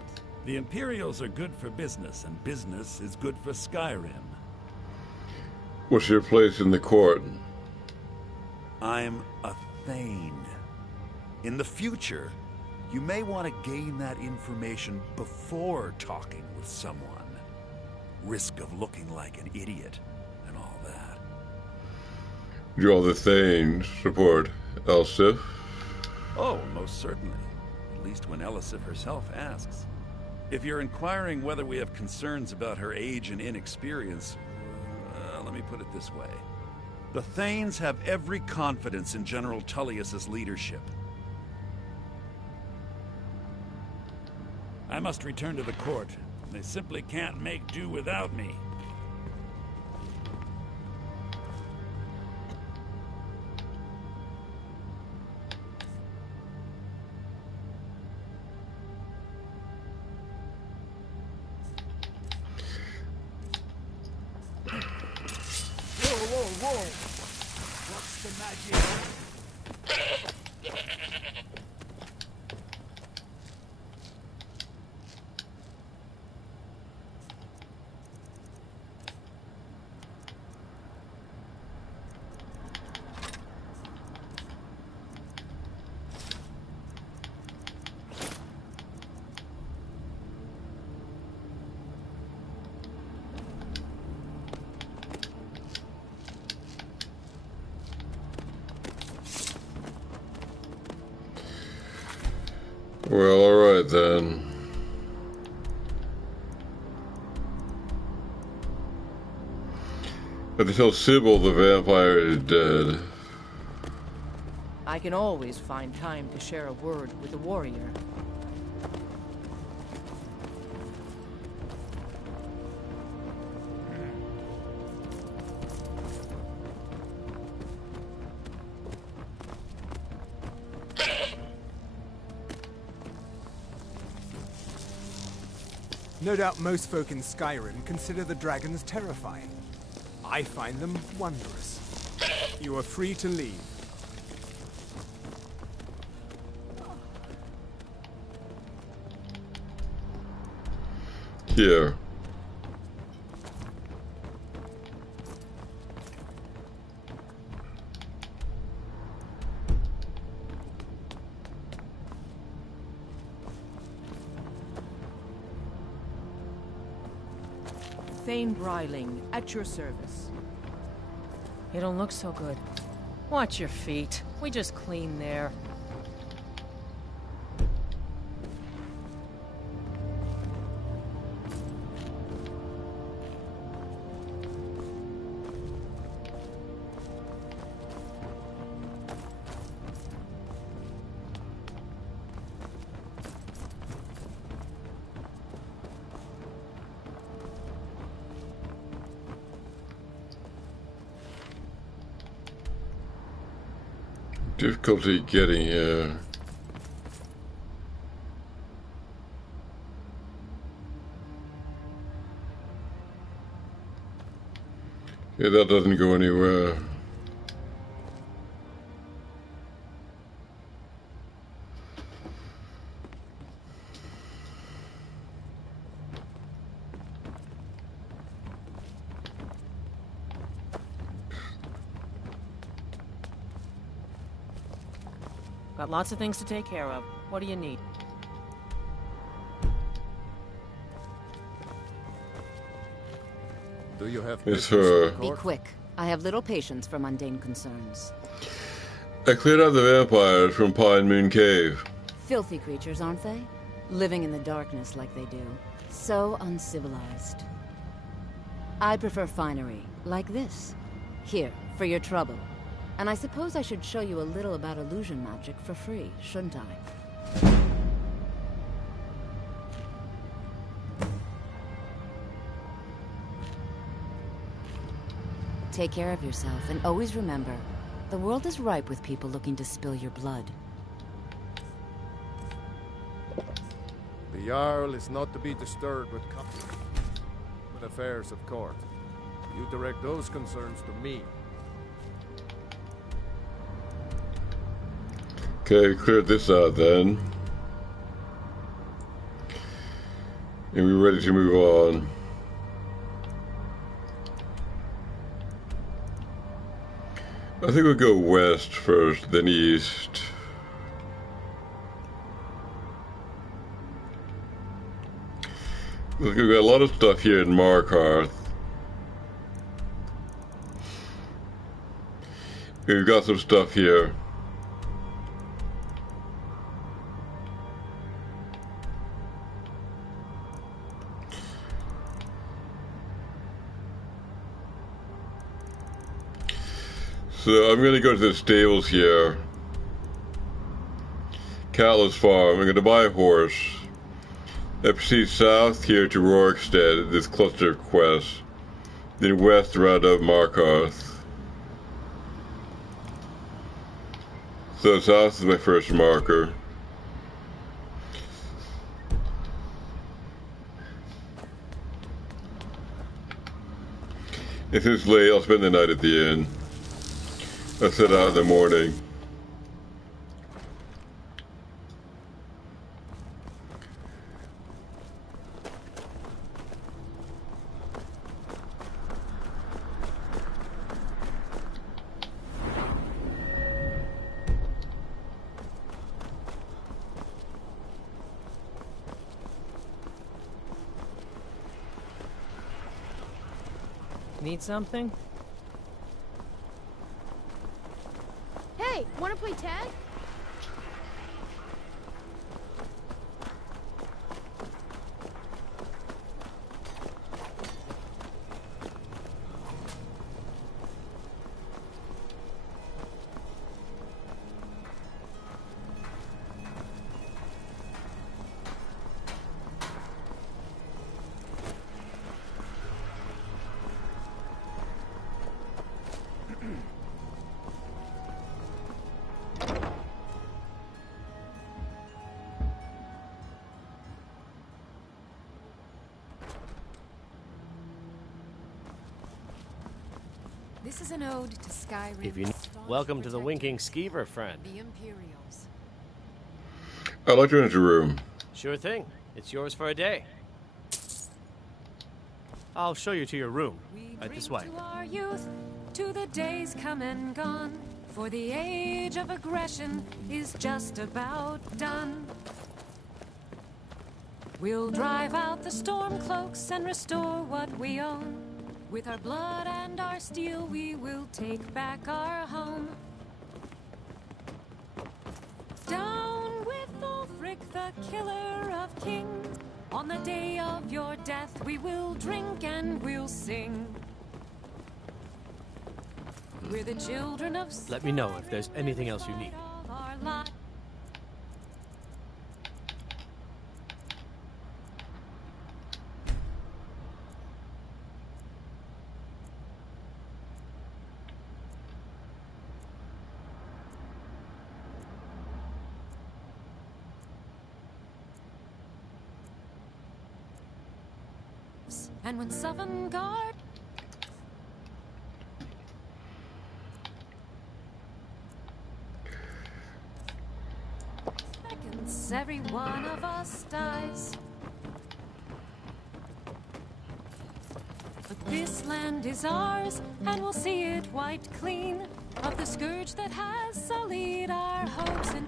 The Imperials are good for business, and business is good for Skyrim. What's your place in the court? I'm a Thane. In the future, you may want to gain that information before talking with someone. Risk of looking like an idiot and all that. Do all the Thanes support Elsif? Oh, most certainly. At least when Elisif herself asks. If you're inquiring whether we have concerns about her age and inexperience, let me put it this way. The Thanes have every confidence in General Tullius's leadership. I must return to the court. They simply can't make do without me. Whoa! What's the magic? Well, alright then. I have to tell Sybil the vampire is dead. I can always find time to share a word with a warrior. No doubt most folk in Skyrim consider the dragons terrifying. I find them wondrous. You are free to leave. Here. Thane Bryling, at your service. You don't look so good. Watch your feet. We just cleaned there. Difficulty getting here. Yeah, that doesn't go anywhere. Got lots of things to take care of. What do you need? Do you have It's her. Be quick. I have little patience for mundane concerns. I cleared out the vampires from Pine Moon Cave. Filthy creatures, aren't they? Living in the darkness like they do. So uncivilized. I prefer finery, like this. Here, for your trouble. And I suppose I should show you a little about illusion magic for free, shouldn't I? Take care of yourself, and always remember, the world is ripe with people looking to spill your blood. The Jarl is not to be disturbed with affairs of court. You direct those concerns to me. Okay, cleared this out then. And we're ready to move on. I think we'll go west first, then east. We've got a lot of stuff here in Markarth. We've got some stuff here. So I'm going to go to the stables here. Catless Farm. I'm going to buy a horse. I proceed south here to Rorikstead, this cluster quest. Then west around up Markarth. So south is my first marker. If it's late, I'll spend the night at the inn. I'll set out in the morning. Need something? Hey, wanna play tag? This is an ode to Skyrim. If you welcome to the Winking Skeever, friend. The Imperials. I'd like to enter a room. Sure thing. It's yours for a day. I'll show you to your room. Right this way. To our youth, to the days come and gone, for the age of aggression is just about done. We'll drive out the storm cloaks and restore what we own. With our blood and our steel, we will take back our home. Down with Ulfric, the killer of kings. On the day of your death, we will drink and we'll sing. We're the children of... Let me know if there's anything else you need. And when Sovngarde seconds, every one of us dies. But this land is ours, and we'll see it wiped clean of the scourge that has sullied our hopes and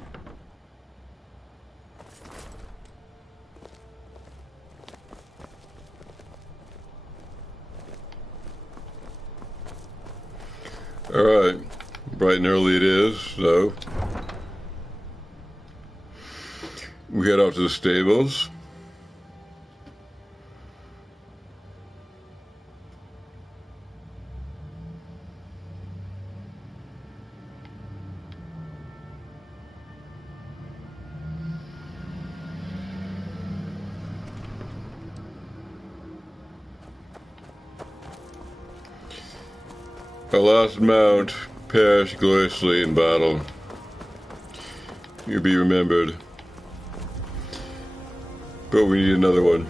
Alright. Bright and early it is, so we head out to the stables. Our last mount perished gloriously in battle. You'll be remembered. But we need another one.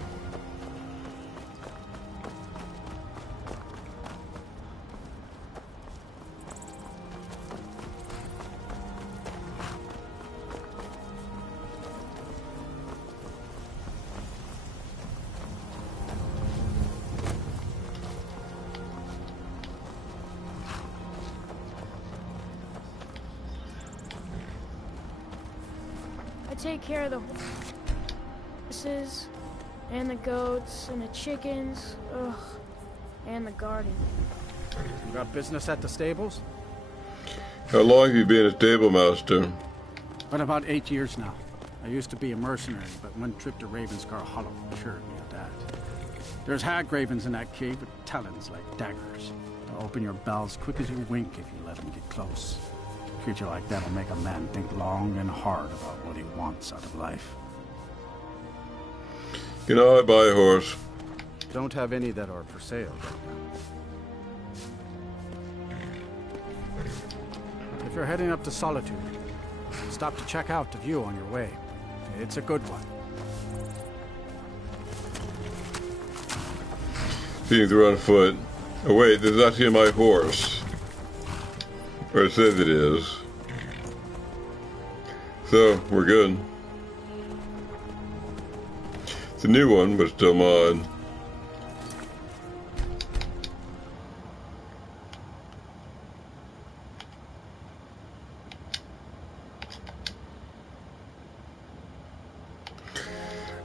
Take care of the horses and the goats and the chickens, and the garden. You got business at the stables? How long have you been a stable master? Been about 8 years now. I used to be a mercenary, but one trip to Ravenscar Hollow assured me of that. There's hag ravens in that cave with talons like daggers. They'll open your bells quick as you wink if you let them get close. A creature like that'll make a man think long and hard about what he wants out of life. You know, I'd buy a horse. Don't have any that are for sale right now. If you're heading up to Solitude, stop to check out the view on your way. It's a good one. Seeing through on foot. Oh wait, this is actually my horse. Or it says it is. So, we're good. It's a new one, but still mine.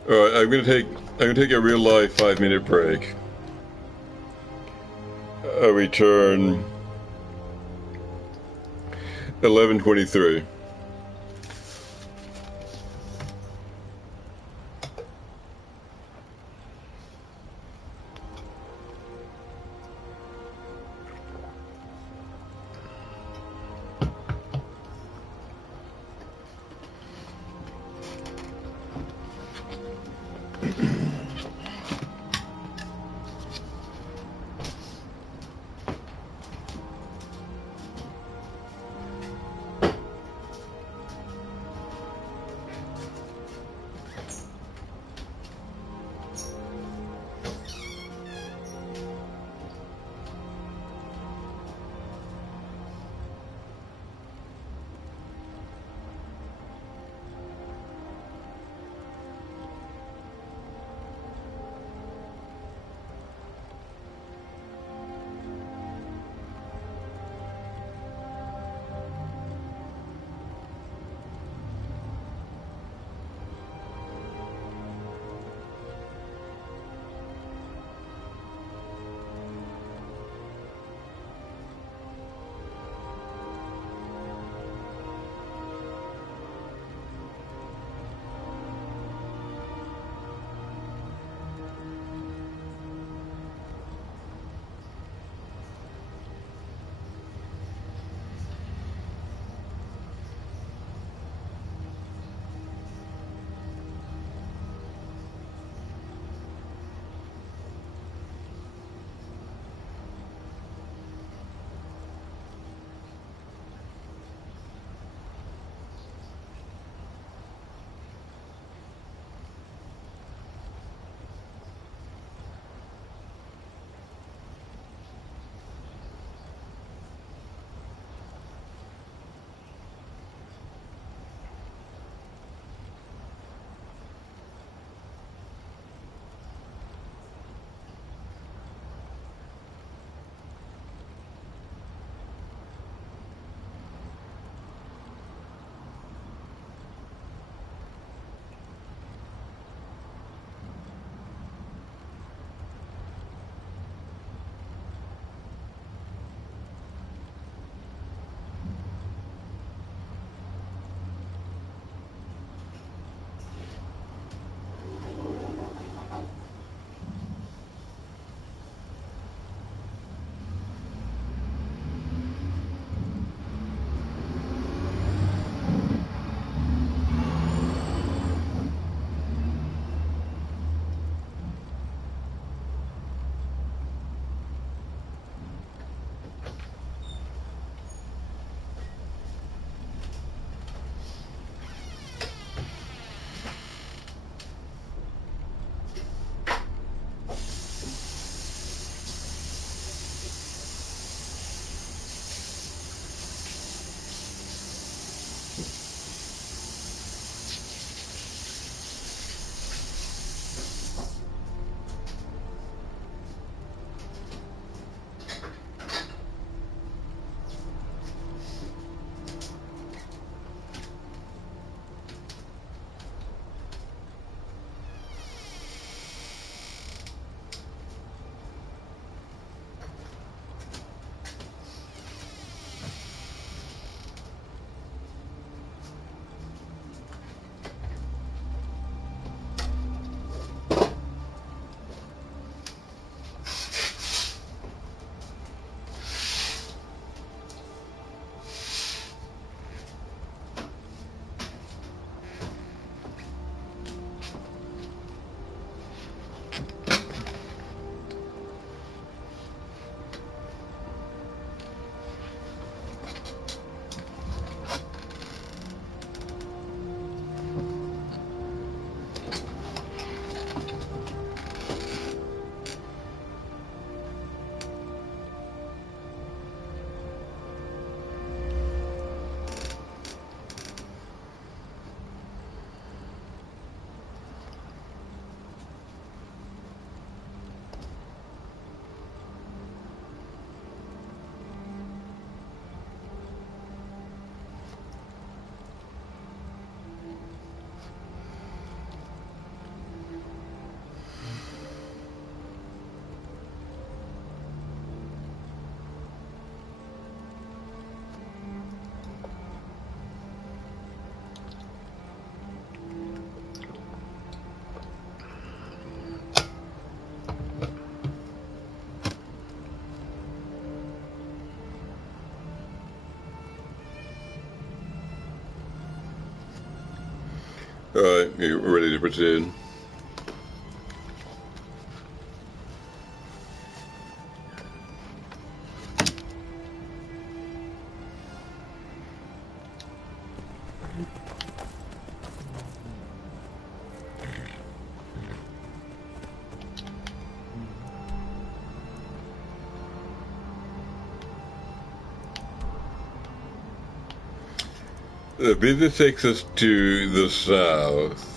Alright, I'm gonna take a real life 5-minute break. I return 11:23. Alright, you're ready to proceed. The business takes us to the south.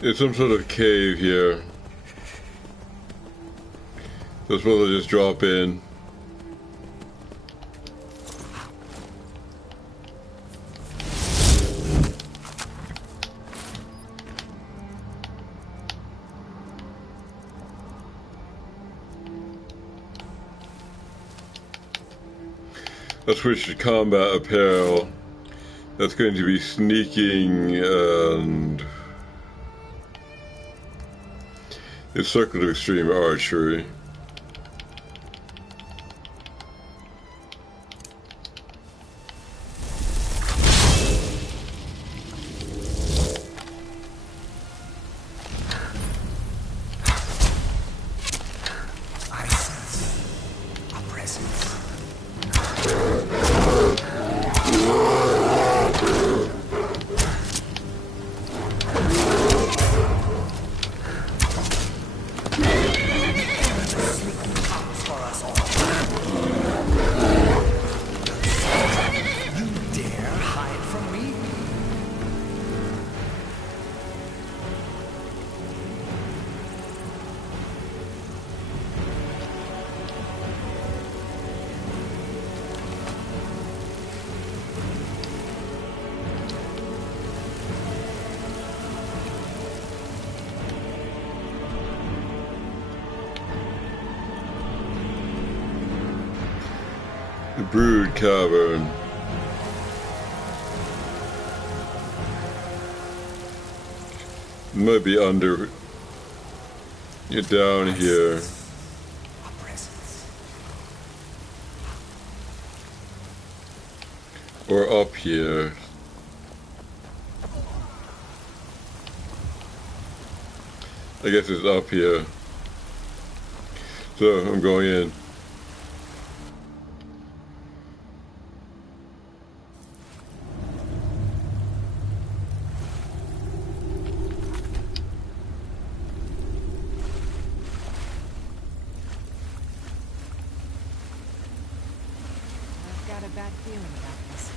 It's some sort of cave here. So I suppose I'll just drop in. I'll switch to combat apparel. That's going to be sneaking and it's circle of extreme archery. The Brood Cavern. Might be under. Get down here. Or up here. I guess it's up here. So I'm going in. I've got a bad feeling about this.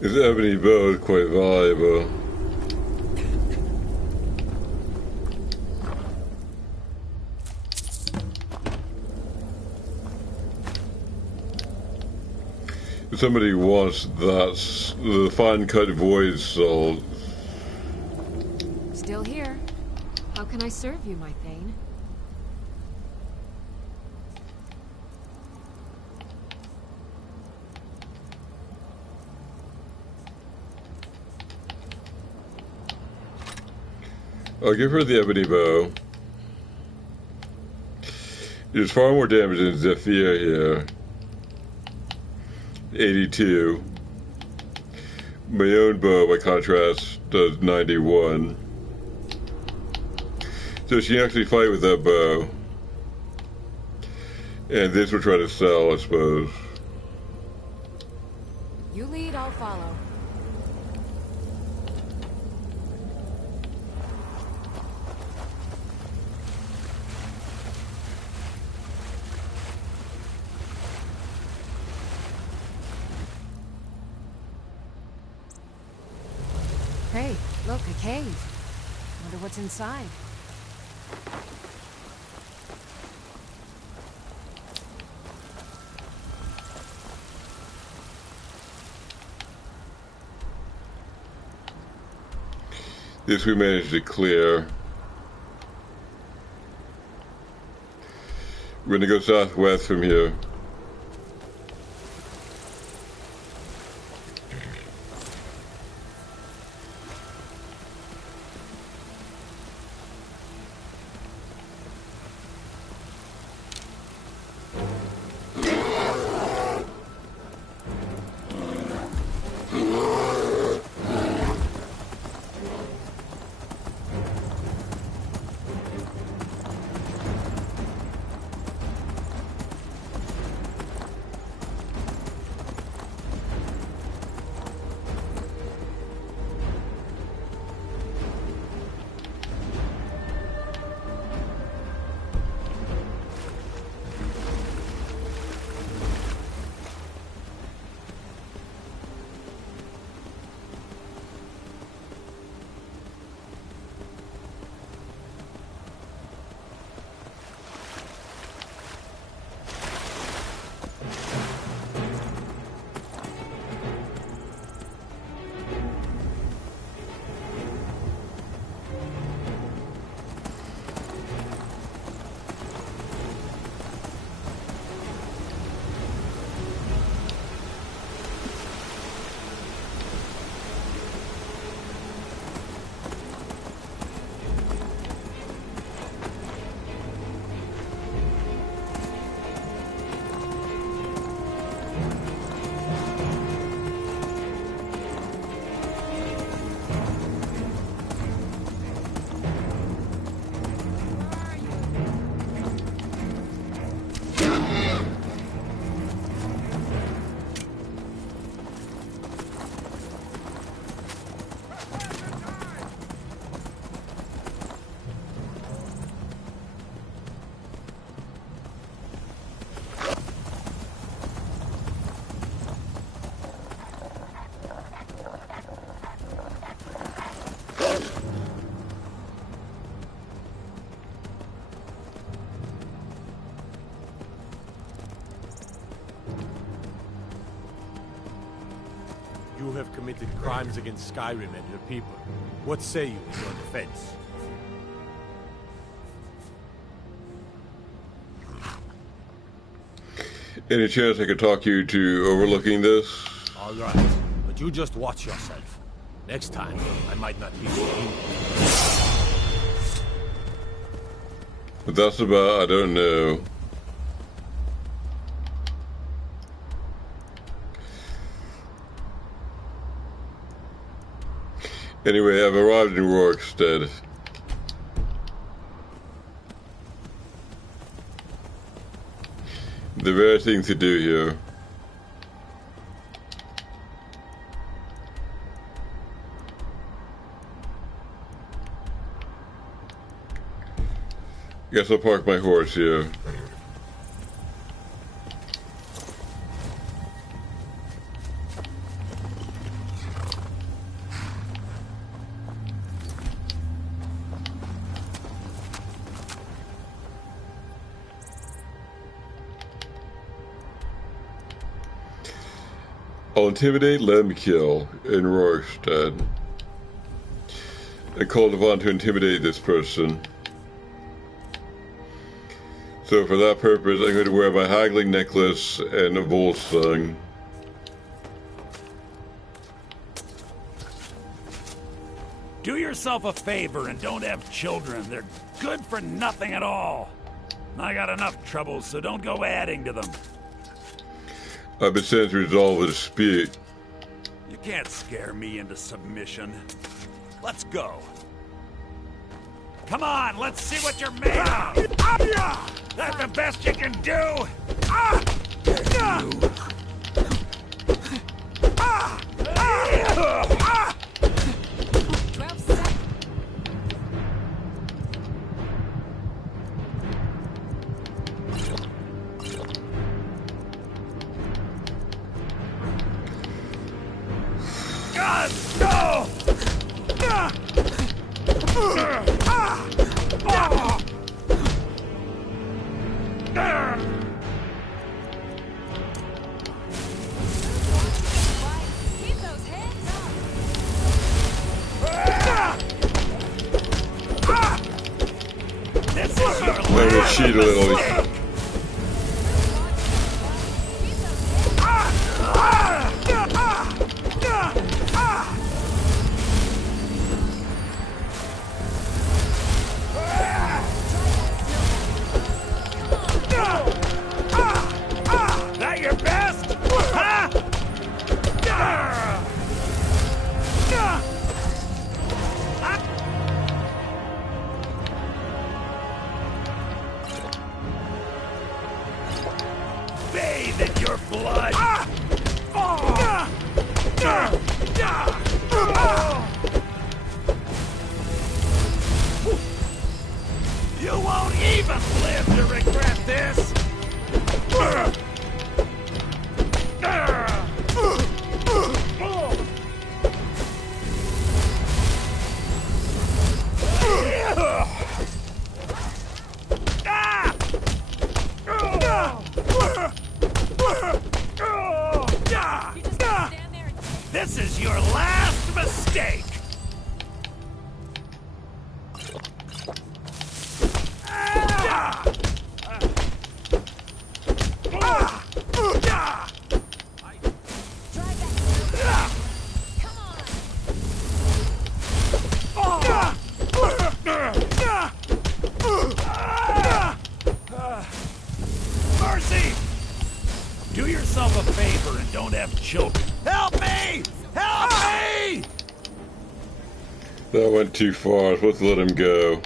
This ebony bow is quite valuable. If somebody wants that, the fine cut void soul. Still here. How can I serve you, my Thane? I'll give her the ebony bow. There's far more damage than Zephyr here. 82. My own bow, by contrast, does 91. So she can actually fight with that bow. And this will try to sell, I suppose. You lead, I'll follow. Hey, look, a cave. Wonder what's inside. This we managed to clear. We're gonna go southwest from here. have committed crimes against Skyrim and her people. What say you in your defense? Any chance I could talk you to overlooking this? All right, but you just watch yourself. Next time, I might not be so keen. What that's about, I don't know. Anyway, I've arrived in Rorikstead. There are various things to do here. Guess I'll park my horse here. I'll intimidate, let him kill in Rorikstead. I called upon to intimidate this person. So for that purpose, I'm going to wear my haggling necklace and a Volsung. Do yourself a favor and don't have children. They're good for nothing at all. I got enough troubles, so don't go adding to them. I've been sent to resolve a dispute. You can't scare me into submission. Let's go. Come on, let's see what you're made of! That's the best you can do! God, no! Let me cheat a little. That your best? Huh? Bathe in your blood! You won't even live to regret this! This is your last mistake! Mercy! Do yourself a favor and don't have children. Help me! Help me! That went too far. I was supposed to let him go.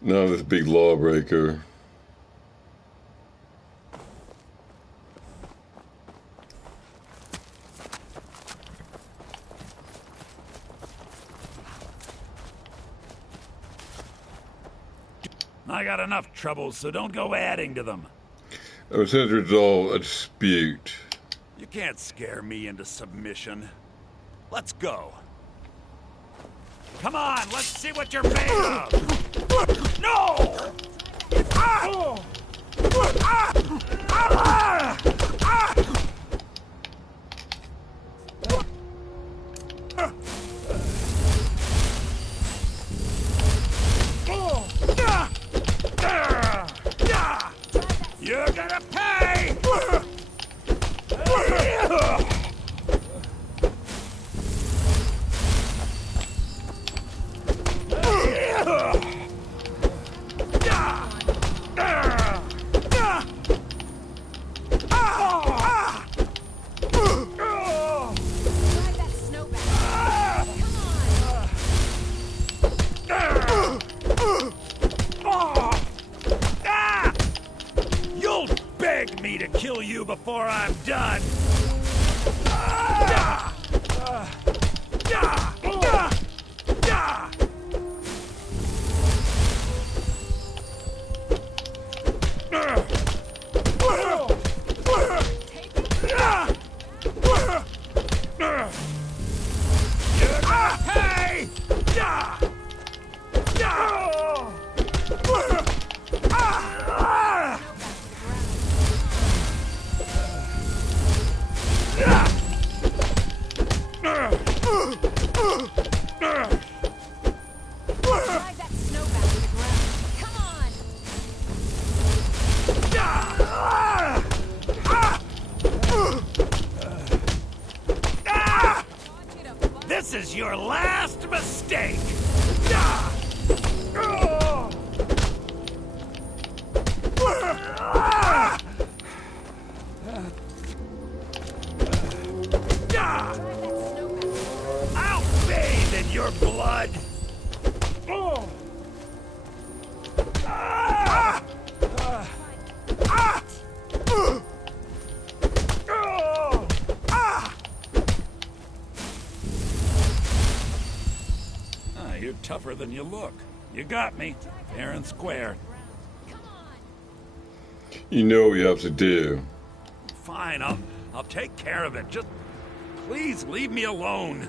Now this big lawbreaker. I got enough troubles, so don't go adding to them. I was sent to resolve a dispute. You can't scare me into submission. Let's go. Come on, let's see what you're made of! No! You're gonna pay! You'll beg me to kill you before I'm done! You're gonna pay! This is your last mistake! I'll bathe in your blood! You're tougher than you look. You got me, fair and square. You know what you have to do. Fine, I'll take care of it. Just please leave me alone.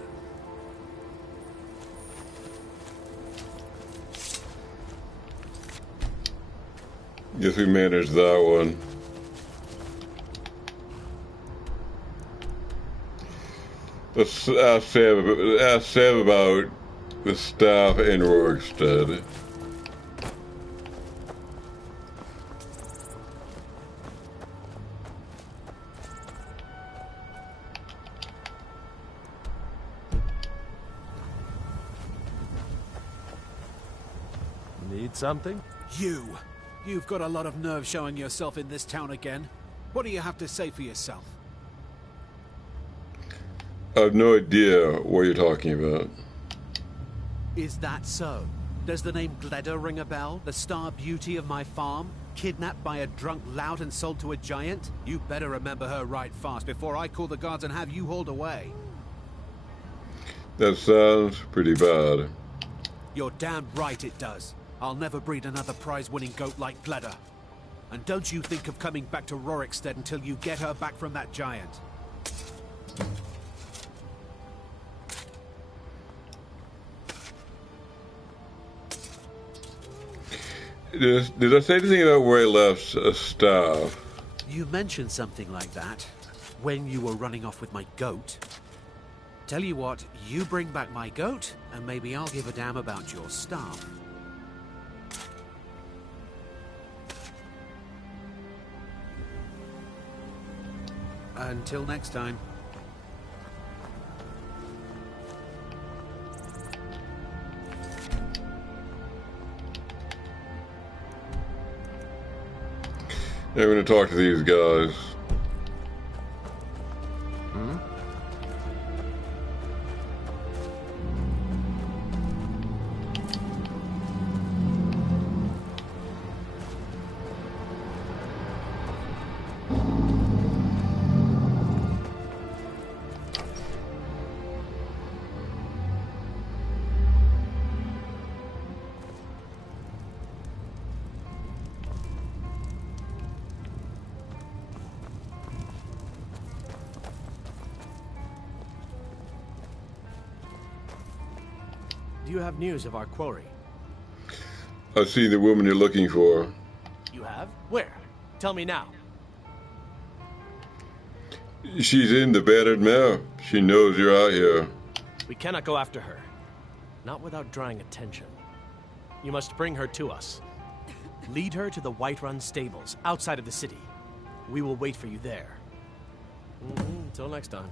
Guess we managed that one. Let's ask Sam about the staff in Rorikstead. Need something? You've got a lot of nerve showing yourself in this town again. What do you have to say for yourself? I have no idea what you're talking about. Is that so? Does the name Gleda ring a bell? The star beauty of my farm? Kidnapped by a drunk lout and sold to a giant? You better remember her right fast before I call the guards and have you hauled away. That sounds pretty bad. You're damn right it does. I'll never breed another prize-winning goat like Gleda. And don't you think of coming back to Rorikstead until you get her back from that giant. Did I say anything about where I left a staff? You mentioned something like that when you were running off with my goat. Tell you what, you bring back my goat, and maybe I'll give a damn about your staff. Until next time. I'm going to talk to these guys. Do you have news of our quarry? I see the woman you're looking for. You have? Where? Tell me now. She's in the battered mare. She knows you're out here. We cannot go after her. Not without drawing attention. You must bring her to us. Lead her to the Whiterun stables, outside of the city. We will wait for you there. Until next time.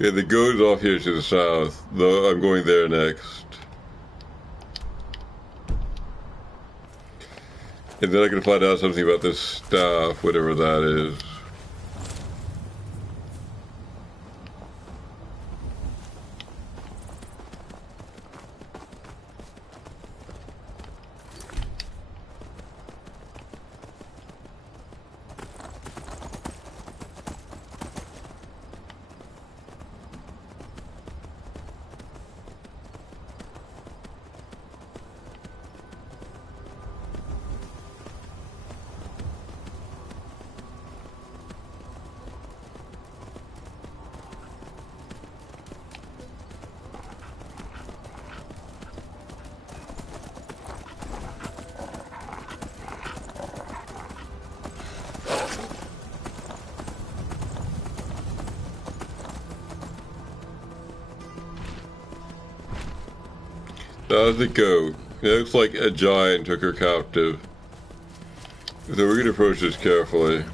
Yeah, the goat's off here to the south, though I'm going there next. And then I can find out something about this staff, whatever that is. How's it go? It looks like a giant took her captive. So we're going to approach this carefully.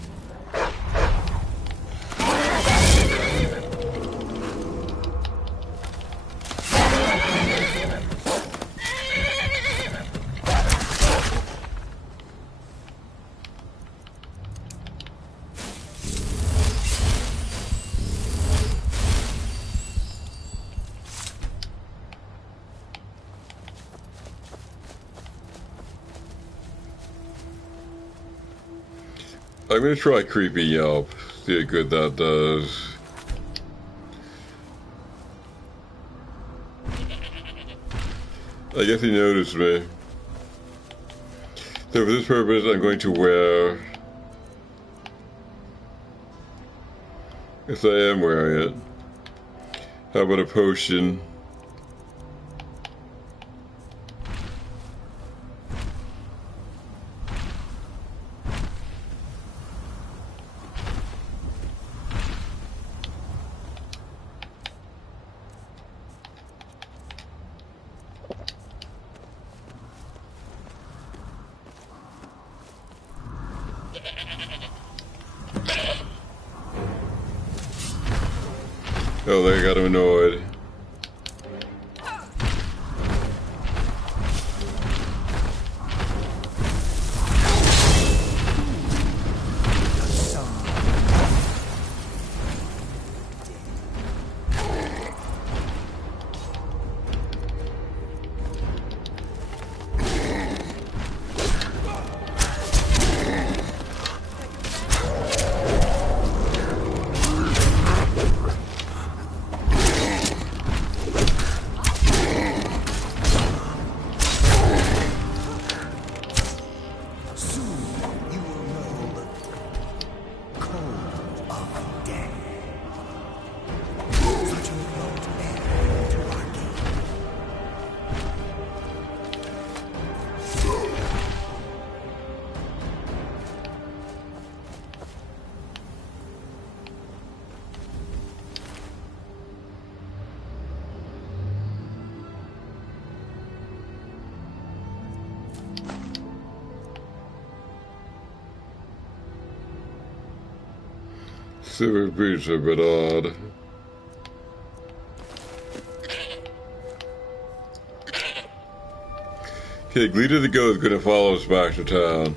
I'm gonna try Creepy Yelp, see how good that does. I guess he noticed me. So for this purpose, I'm going to wear... Yes, I am wearing it. How about a potion? Oh, they got him annoyed. Silver boots are a bit odd. Okay, Gleader the Goat is going to follow us back to town.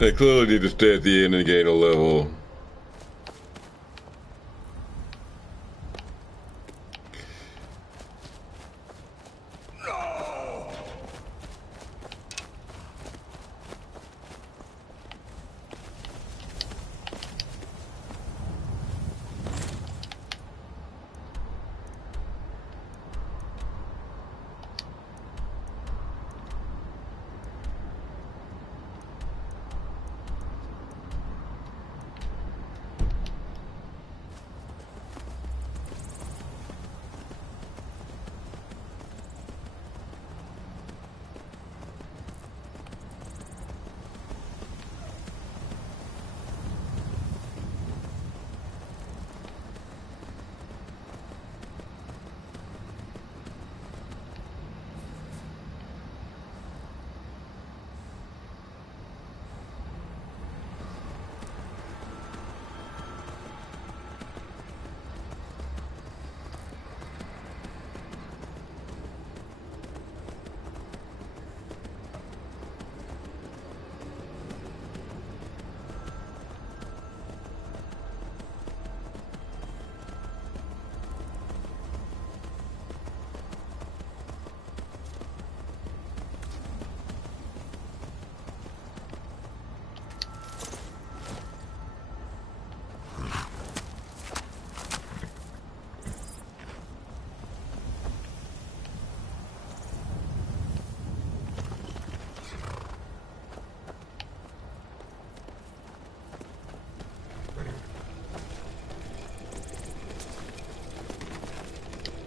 I clearly need to stay at the inn and gain a level.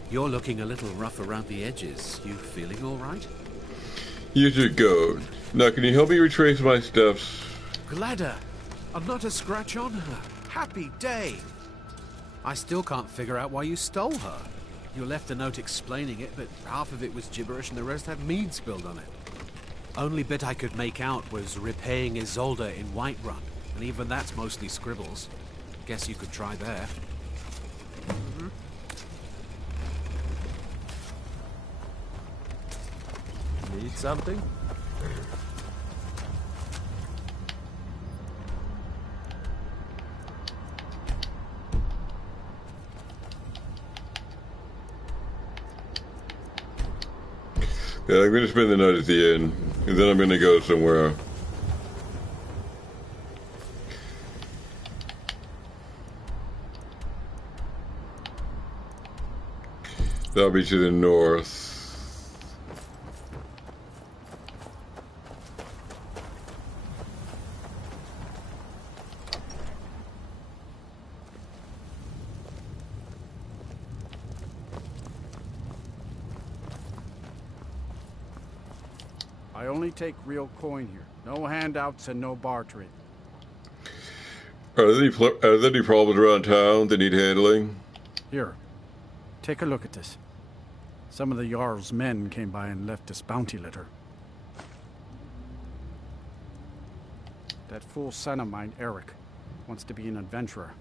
You're looking a little rough around the edges. You feeling all right? You should go. Now, can you help me retrace my steps? Gladder! And not a scratch on her. Happy day! I still can't figure out why you stole her. You left a note explaining it, but half of it was gibberish and the rest had mead spilled on it. Only bit I could make out was repaying Isolde in Whiterun, and even that's mostly scribbles. Guess you could try there. Need something? Yeah, I'm gonna spend the night at the inn, and then I'm gonna go somewhere. That'll be to the north. I only take real coin here. No handouts and no bartering. Are there any problems around town that need handling? Here, take a look at this. Some of the Jarl's men came by and left us bounty litter. That fool son of mine, Eric, wants to be an adventurer.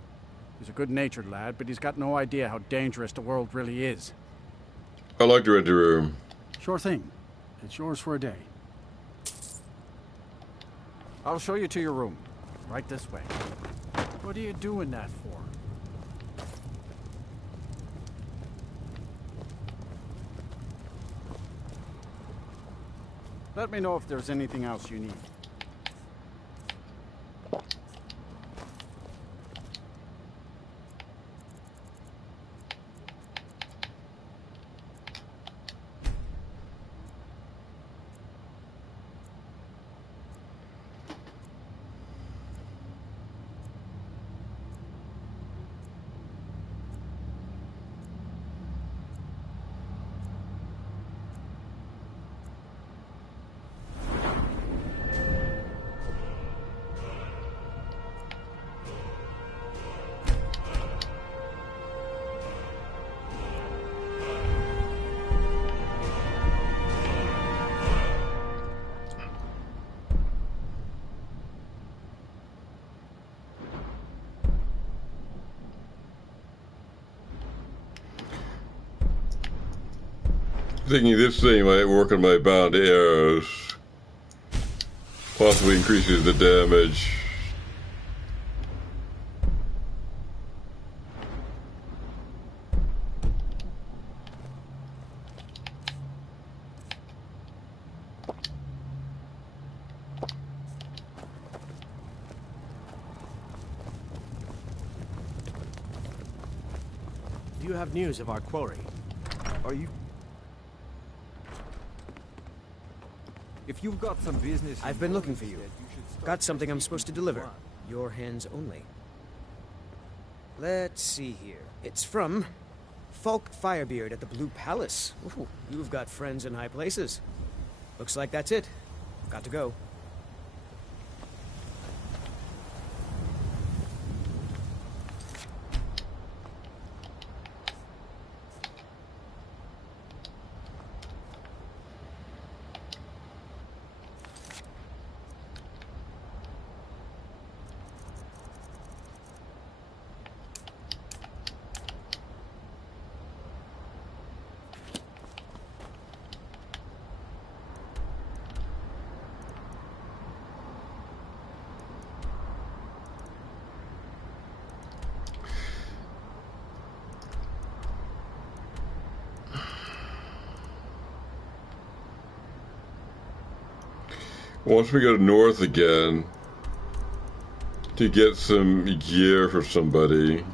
He's a good-natured lad, but he's got no idea how dangerous the world really is. I'd like to rent a room. Sure thing. It's yours for a day. I'll show you to your room. Right this way. What are you doing that for? Let me know if there's anything else you need. Thinking this thing might work on my bound arrows. Possibly increases the damage. Do you have news of our quarry? Are you... If you've got some business... I've been looking for you. Got something I'm supposed to deliver. Your hands only. Let's see here. It's from Falk Firebeard at the Blue Palace. Ooh, you've got friends in high places. Looks like that's it. Got to go. Once we go north again to get some gear for somebody.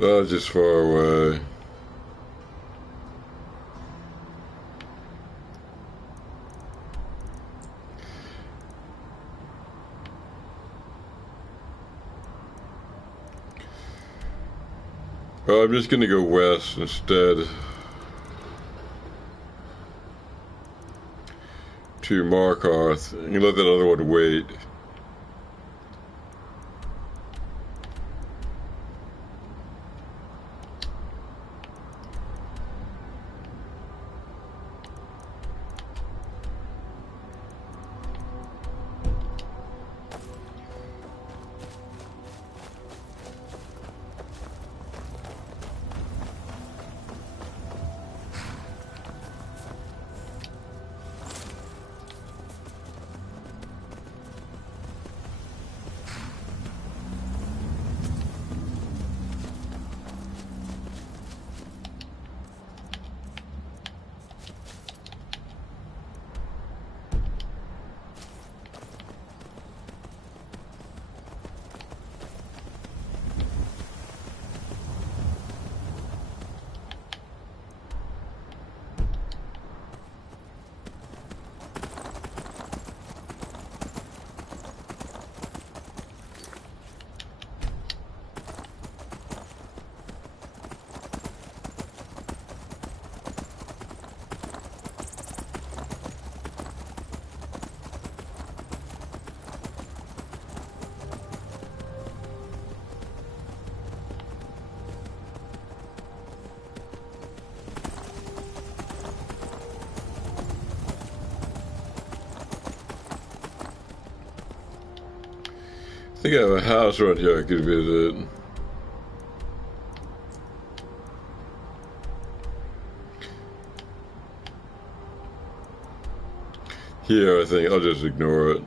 That was just far away. Well, I'm just gonna go west instead to Markarth and let that other one wait. I think I have a house right here I could visit. Here, I think I'll just ignore it.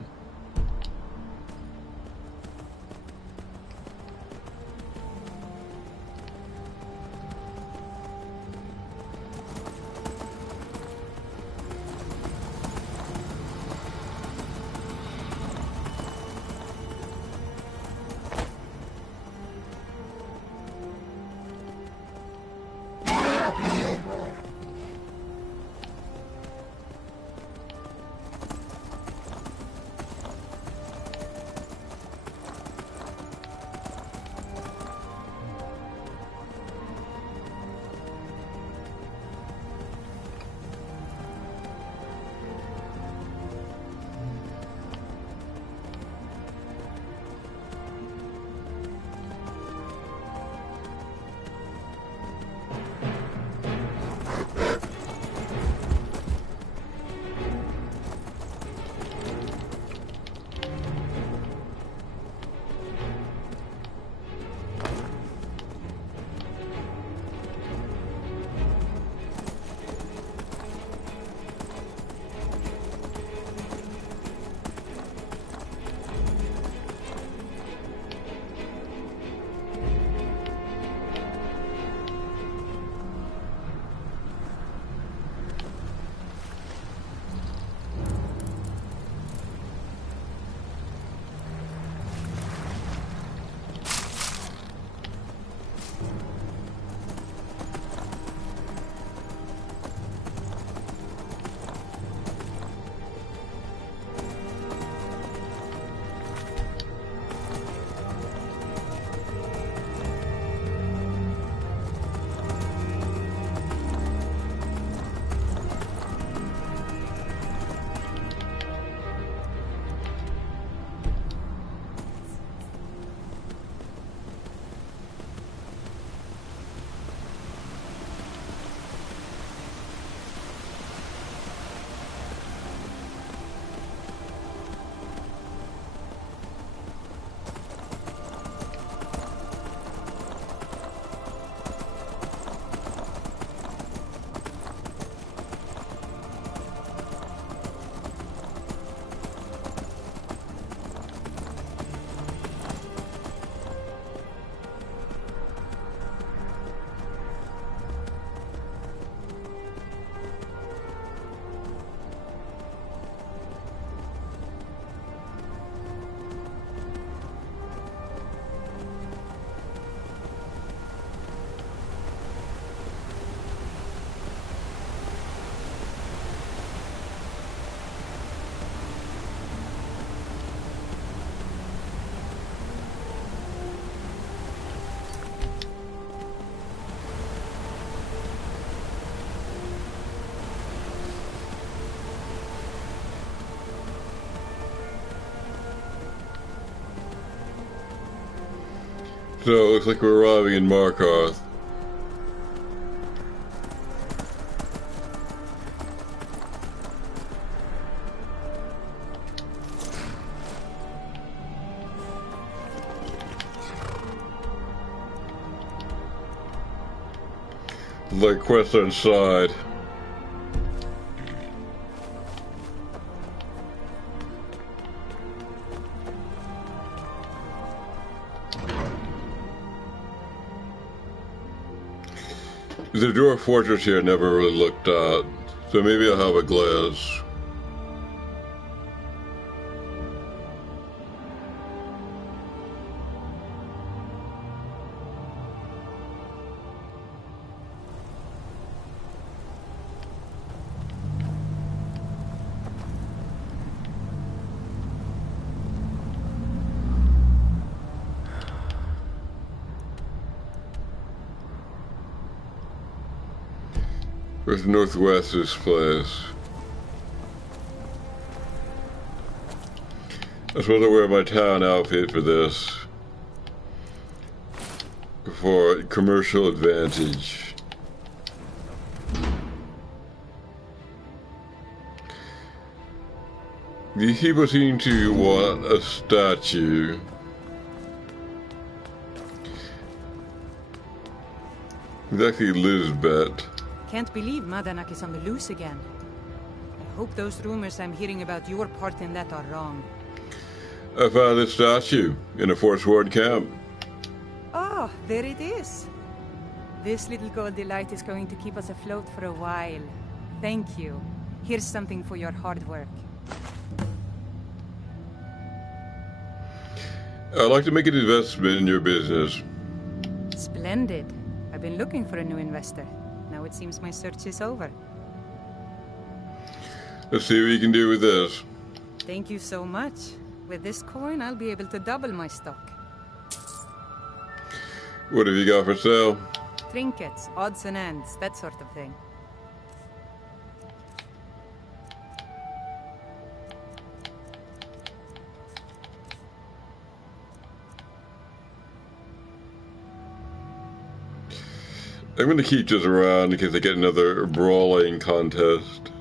So it looks like we're arriving in Markarth. Like quest inside. The dwarf fortress here I never really looked at, so maybe I'll have a glance. Where's northwest this place? I suppose I wear my town outfit for this. For commercial advantage. These people seem to want a statue. It's actually Lisbeth. Can't believe Madanak is on the loose again. I hope those rumors I'm hearing about your part in that are wrong. I found this statue in a Forsworn camp. Oh, there it is. This little gold delight is going to keep us afloat for a while. Thank you. Here's something for your hard work. I'd like to make an investment in your business. Splendid. I've been looking for a new investor. Now it seems my search is over. Let's see what you can do with this. Thank you so much. With this coin, I'll be able to double my stock. What have you got for sale? Trinkets, odds and ends, that sort of thing. I'm going to keep this around in case I get another brawling contest.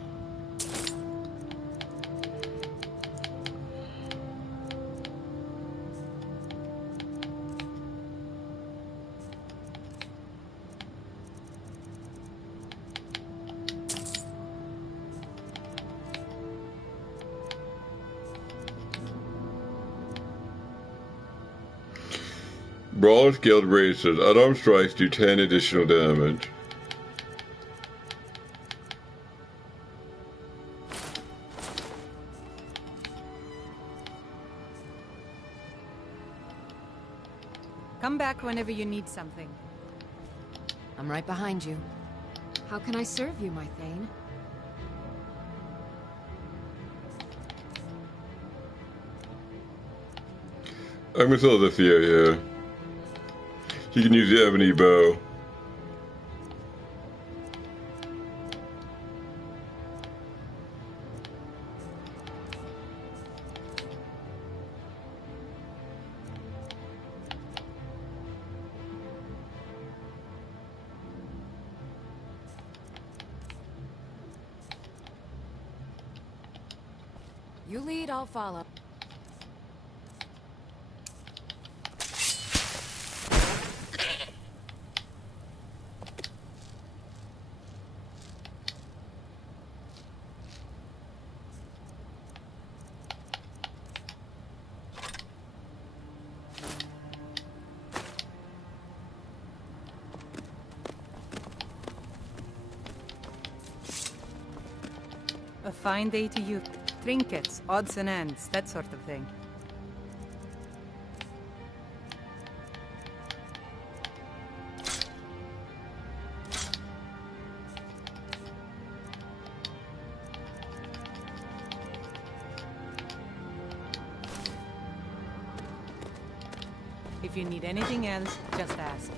Brawler's Guild races. Unarmed strikes do 10 additional damage. Come back whenever you need something. I'm right behind you. How can I serve you, my Thane? I'm gonna sell this here, yeah. You can use the ebony bow. You lead, I'll follow. A fine day to you. Trinkets, odds and ends, that sort of thing. If you need anything else, just ask.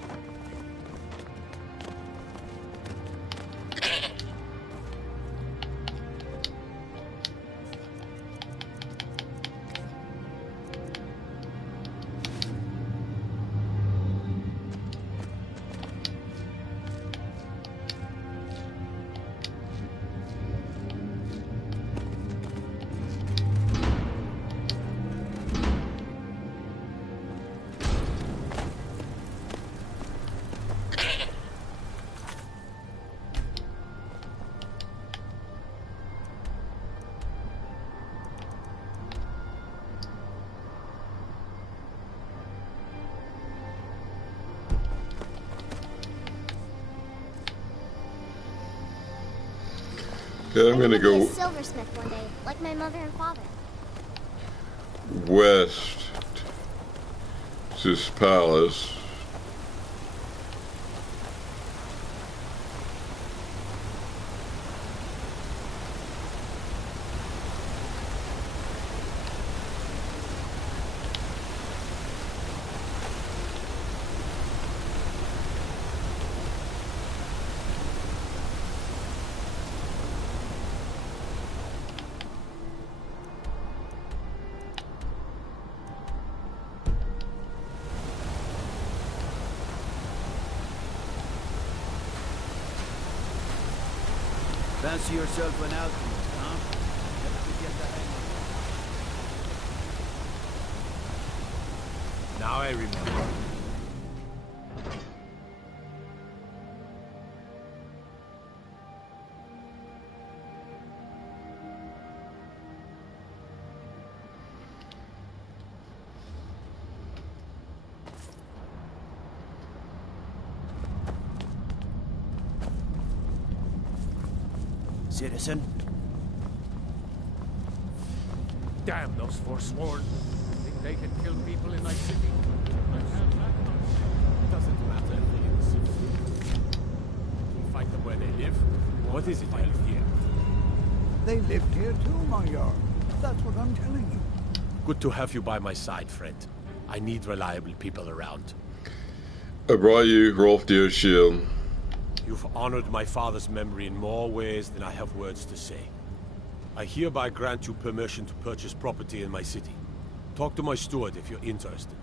Okay, I'm gonna be go a silversmith one day, like my mother and father. west to this palace. Fancy yourself an alchemist, huh? Never could get the hang of it. Now I remember. Citizen? Damn those forsworn. Think they can kill people in my city? Doesn't matter if they're in the city. We'll fight them where they live. What is it I live here? They lived here too, my yard. That's what I'm telling you. Good to have you by my side, friend. I need reliable people around. I brought you Rolf Deer's shield. You've honored my father's memory in more ways than I have words to say. I hereby grant you permission to purchase property in my city. Talk to my steward if you're interested.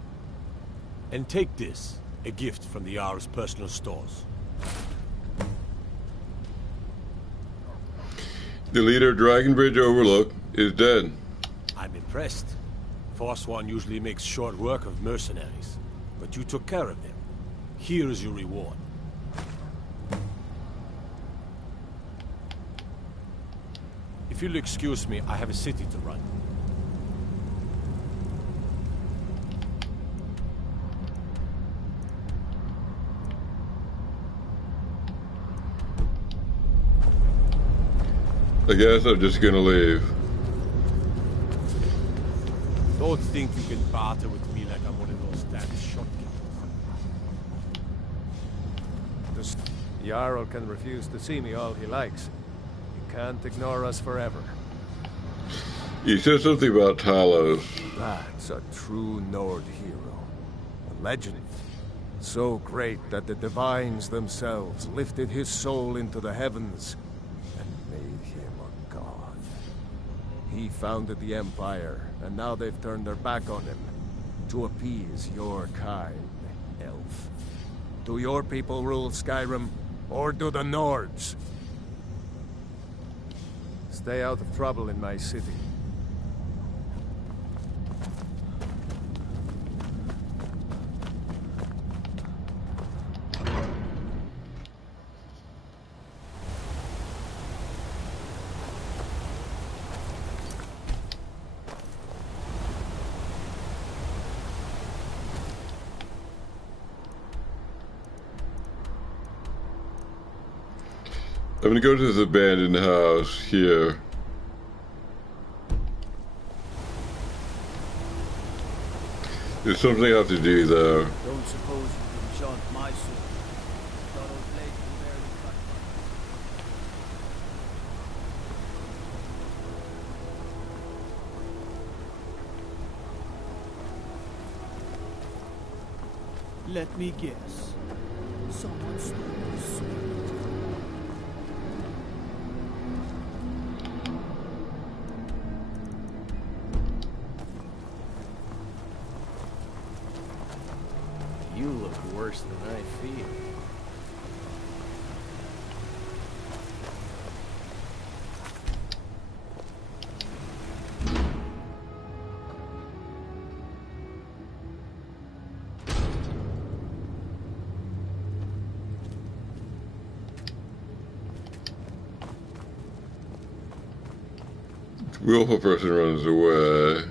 And take this, a gift from the Jarl's personal stores. The leader of Dragonbridge Overlook is dead. I'm impressed. Forsworn usually makes short work of mercenaries, but you took care of them. Here is your reward. If you'll excuse me, I have a city to run. I guess I'm just gonna leave. Don't think you can barter with me like I'm one of those damn shopkeepers. The Jarl can refuse to see me all he likes. He can't ignore us forever. You said something about Talos. That's a true Nord hero. A legend. So great that the divines themselves lifted his soul into the heavens and made him a god. He founded the Empire, and now they've turned their back on him to appease your kind, elf. Do your people rule Skyrim, or do the Nords? Stay out of trouble in my city. I'm gonna go to this abandoned house here. There's something I have to do though. Don't suppose you can chant my sword. Donald Blake can barely cut one. Let me guess. Someone stole his sword. You look worse than I feel. Willful person runs away.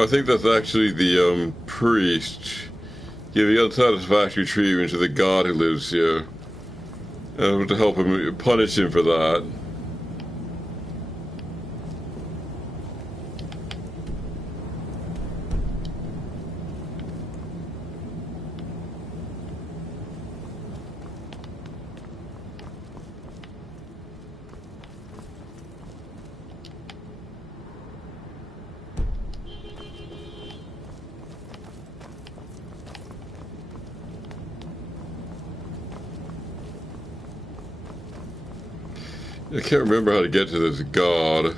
I think that's actually the priest giving unsatisfactory treatment to the god who lives here. To help him, punish him for that. I can't remember how to get to this god.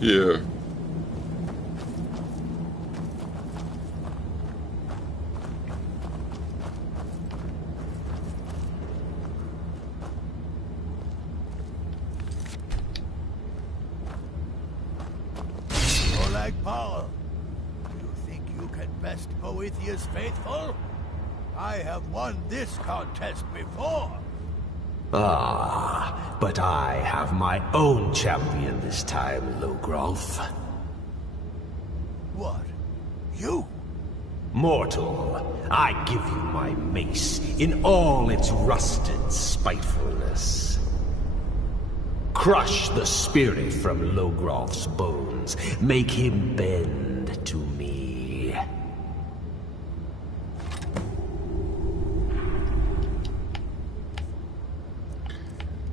Yeah. Paul, do you think you can best Boethiah's faithful? I have won this contest before. Ah, but I have my own champion this time, Logrolf. What? You? Mortal, I give you my mace in all its rusted spitefulness. Crush the spirit from Logrolf's bones. Make him bend to me.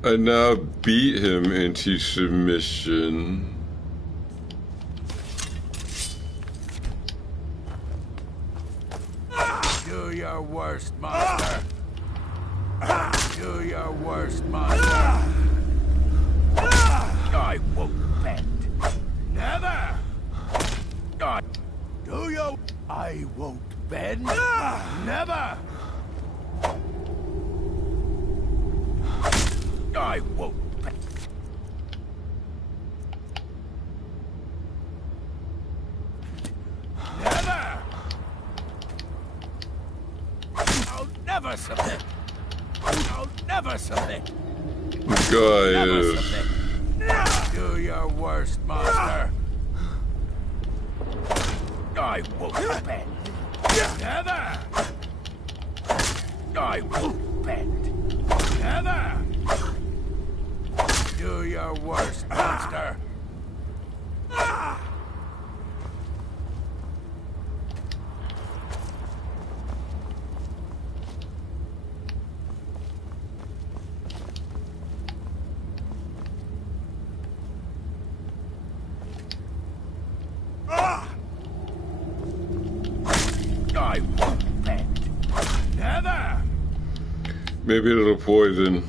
I now beat him into submission. Do your worst, monster. Do your worst, monster. I won't bend. Never! Do you? I won't bend. Never! I won't bend. Never! I'll never submit. I'll never submit. This guy Never is... submit. Do your worst, monster. I won't bend. Never! I won't bend. Never! Do your worst, monster. I won't bend. Never! Maybe a little poison.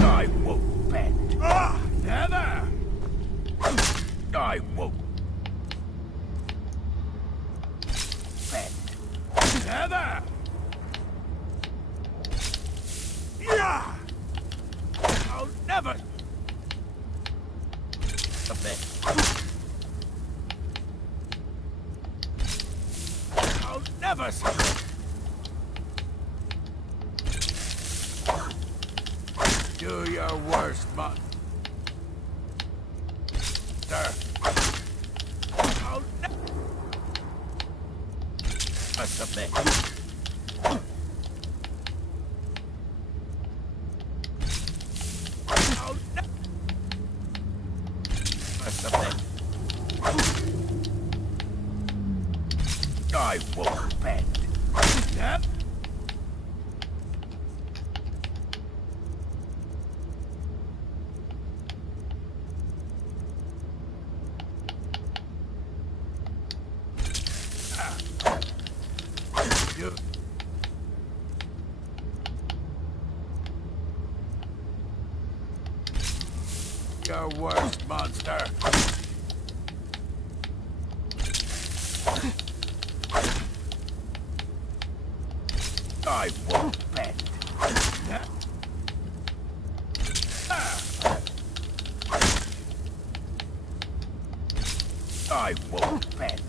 I won't bend. Never! I won't bend. Never! I'll never submit. I'll never submit. Do your worst, monster. I'll never submit. I'll never submit. I won't bend. Yep. Your worst, monster. I won't bend. I won't bend.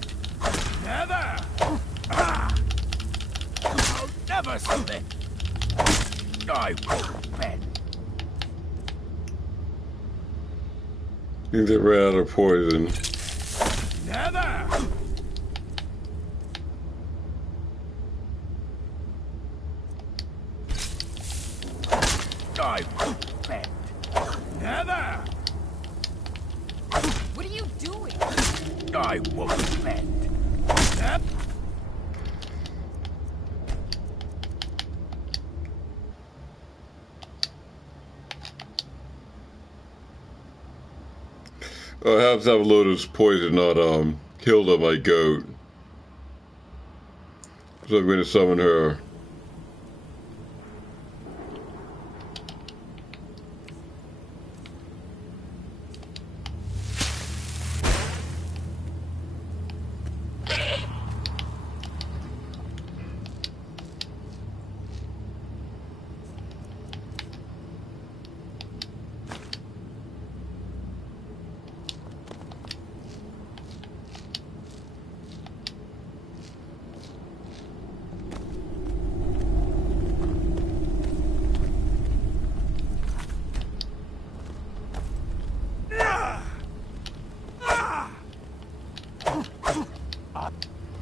Never! I'll never submit. I won't bend. I think they ran out of poison. Never! I won't bend. Never! What are you doing? I won't bend. Yep. I have to have a load of poison not killed on my goat. So I'm going to summon her.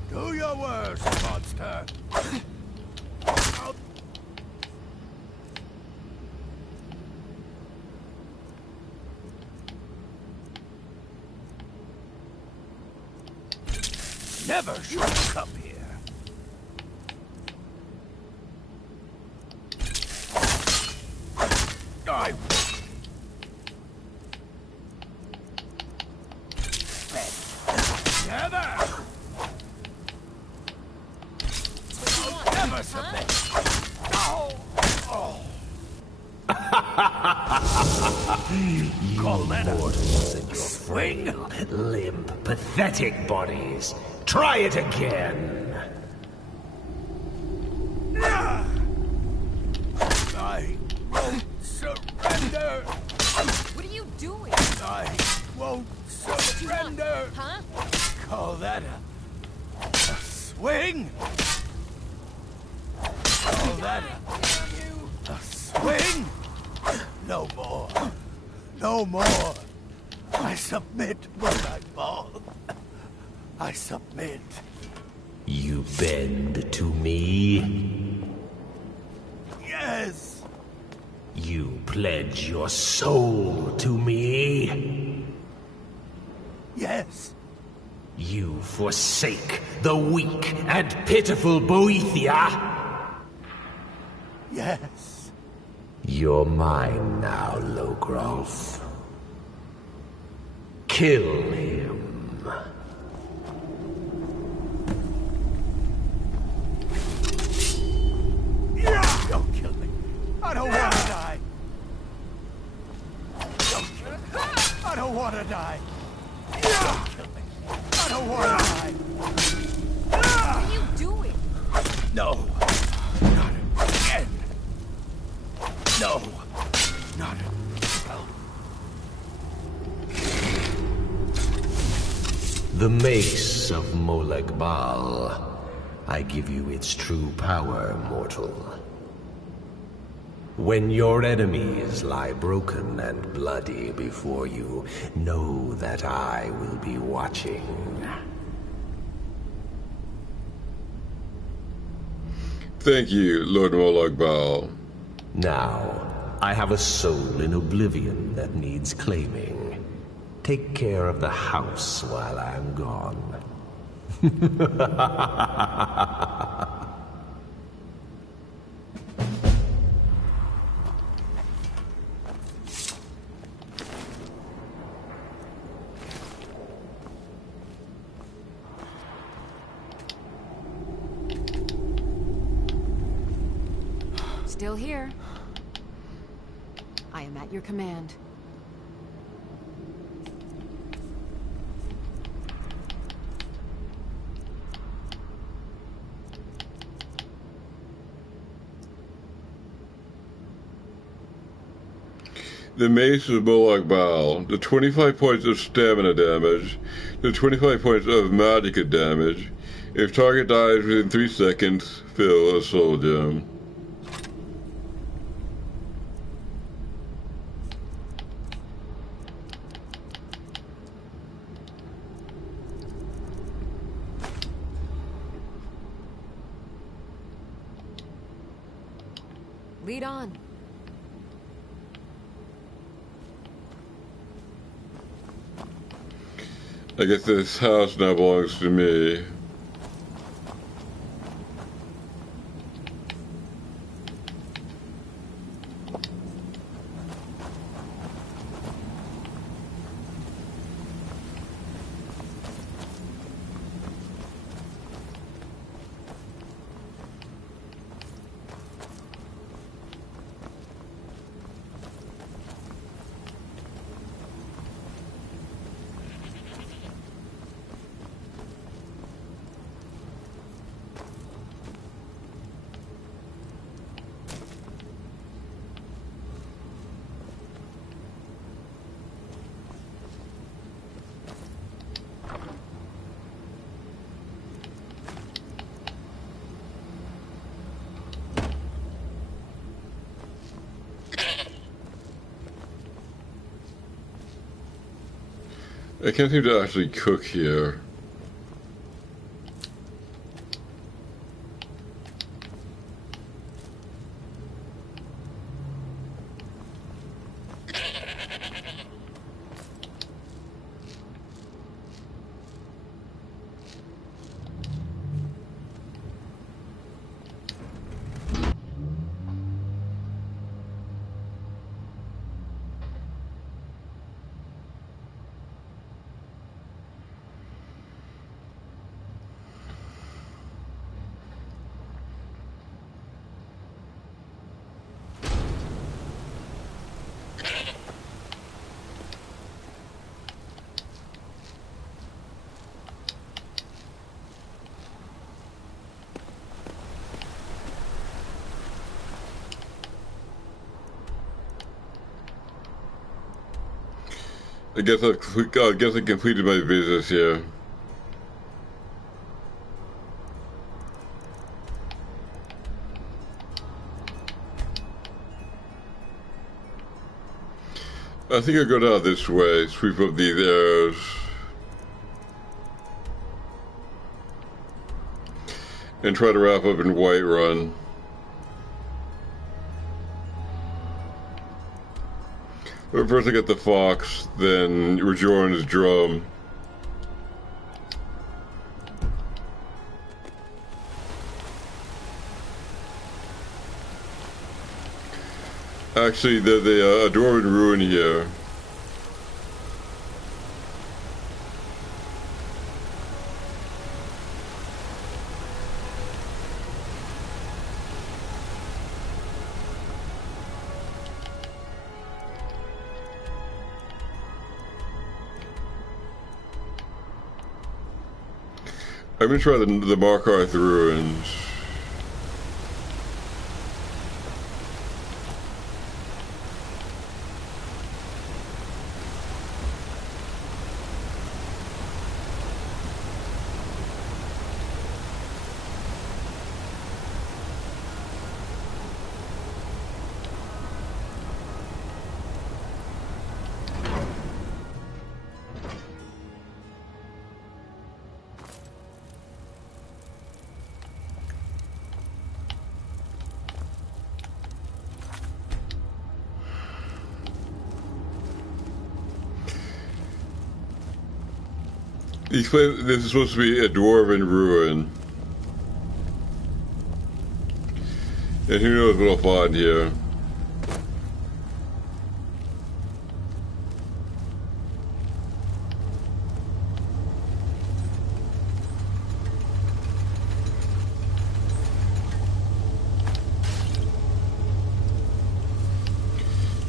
Do your worst, monster. Never should have come here. I won't. Never! I'll never submit. No! Oh. You mortals and your frail, limp, pathetic bodies. Try it again. I won't surrender. What are you doing? I won't surrender. Huh? Call that a swing? Call that a swing? No more. No more. I submit when I fall. I submit. You bend to me? Yes. You pledge your soul to me? Yes. You forsake the weak and pitiful Boethia? Yes. You're mine now, Logrolf. Kill him. Don't kill me. I don't want to die. Don't kill me. I don't want to die. Don't kill me. I don't want to die. What are you doing? No. Not again. No. Not well. The mace of Molag Bal. I give you its true power, mortal. When your enemies lie broken and bloody before you, know that I will be watching. Thank you, Lord Molag Bal. Now, I have a soul in oblivion that needs claiming. Take care of the house while I'm gone. Still here. I am at your command. The mace is Moloch Baal. The 25 points of stamina damage. The 25 points of magicka damage. If target dies within 3 seconds, fill a soul gem. Lead on. I guess this house now belongs to me. I can't seem to actually cook here. I guess I completed my business here. I think I'll go down this way, sweep up these arrows. And try to wrap up in Whiterun. But first I get the fox, then Rajorn's drum. Actually, there's a dwarven ruin here. I'm gonna try the Markarth ruins. This is supposed to be a dwarven ruin. And who knows what I'll find here.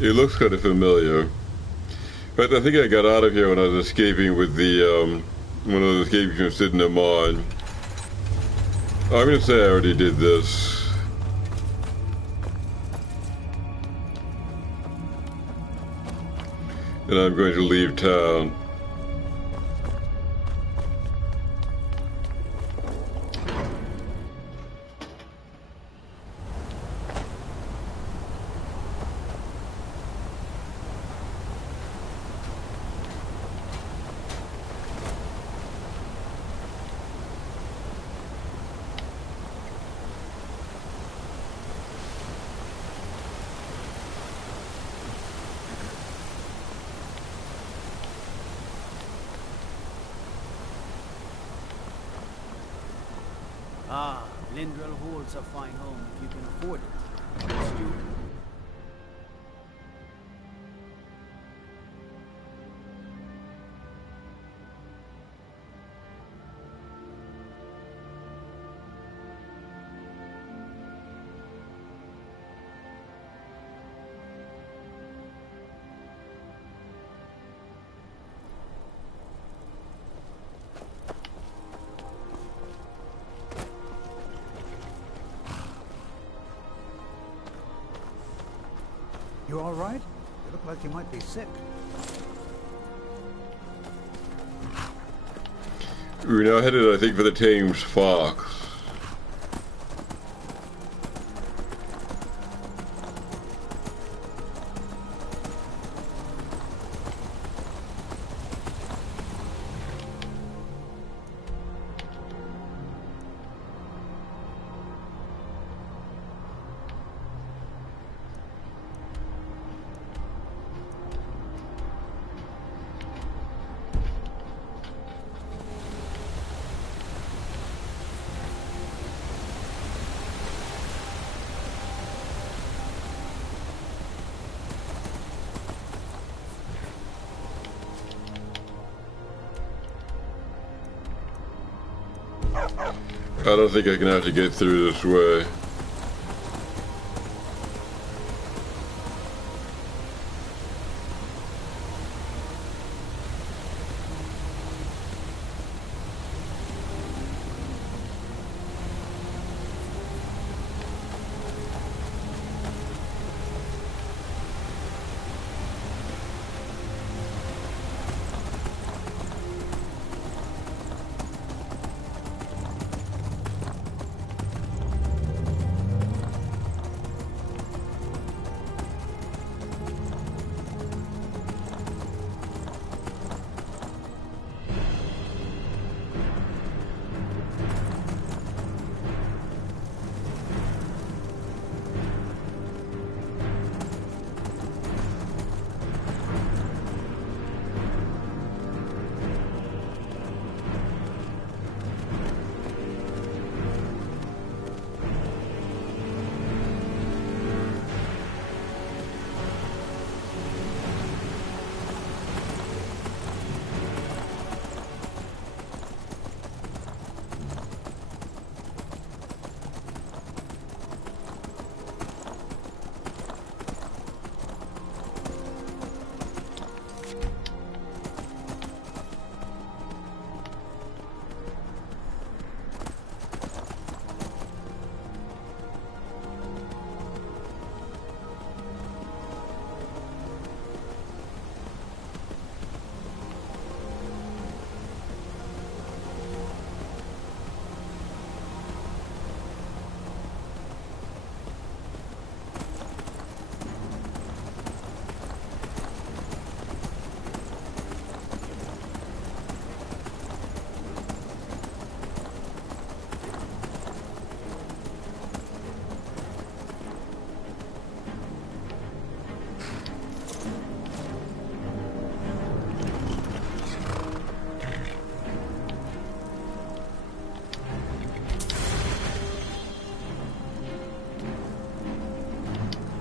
It looks kind of familiar. In fact, I think I got out of here when I was escaping with the, when I was escaping from Sidna Mon. I'm gonna say I already did this. and I'm going to leave town. Ah, Lindrel holds a fine home if you can afford it. Yes, you. You all right? You look like you might be sick. We're now headed, I think, for the Thames Fox. I don't think I can actually get through this way.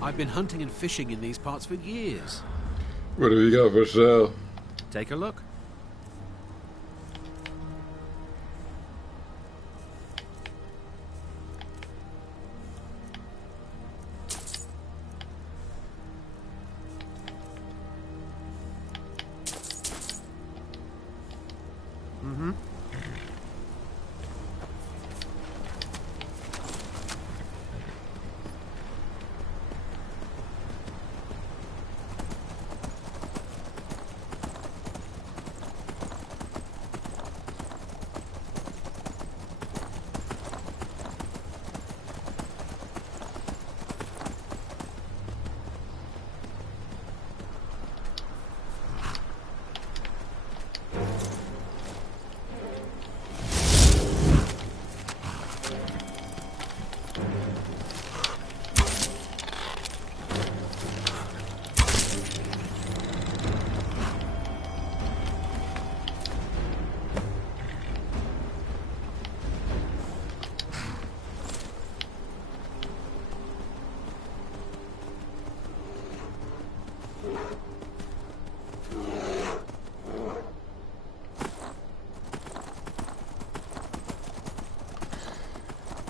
I've been hunting and fishing in these parts for years. What have you got for sale? Take a look. Mm-hmm.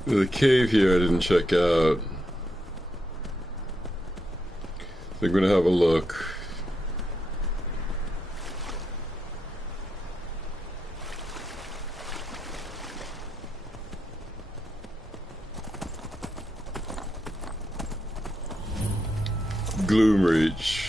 There's a cave here I didn't check out. So I'm gonna have a look. Gloomreach.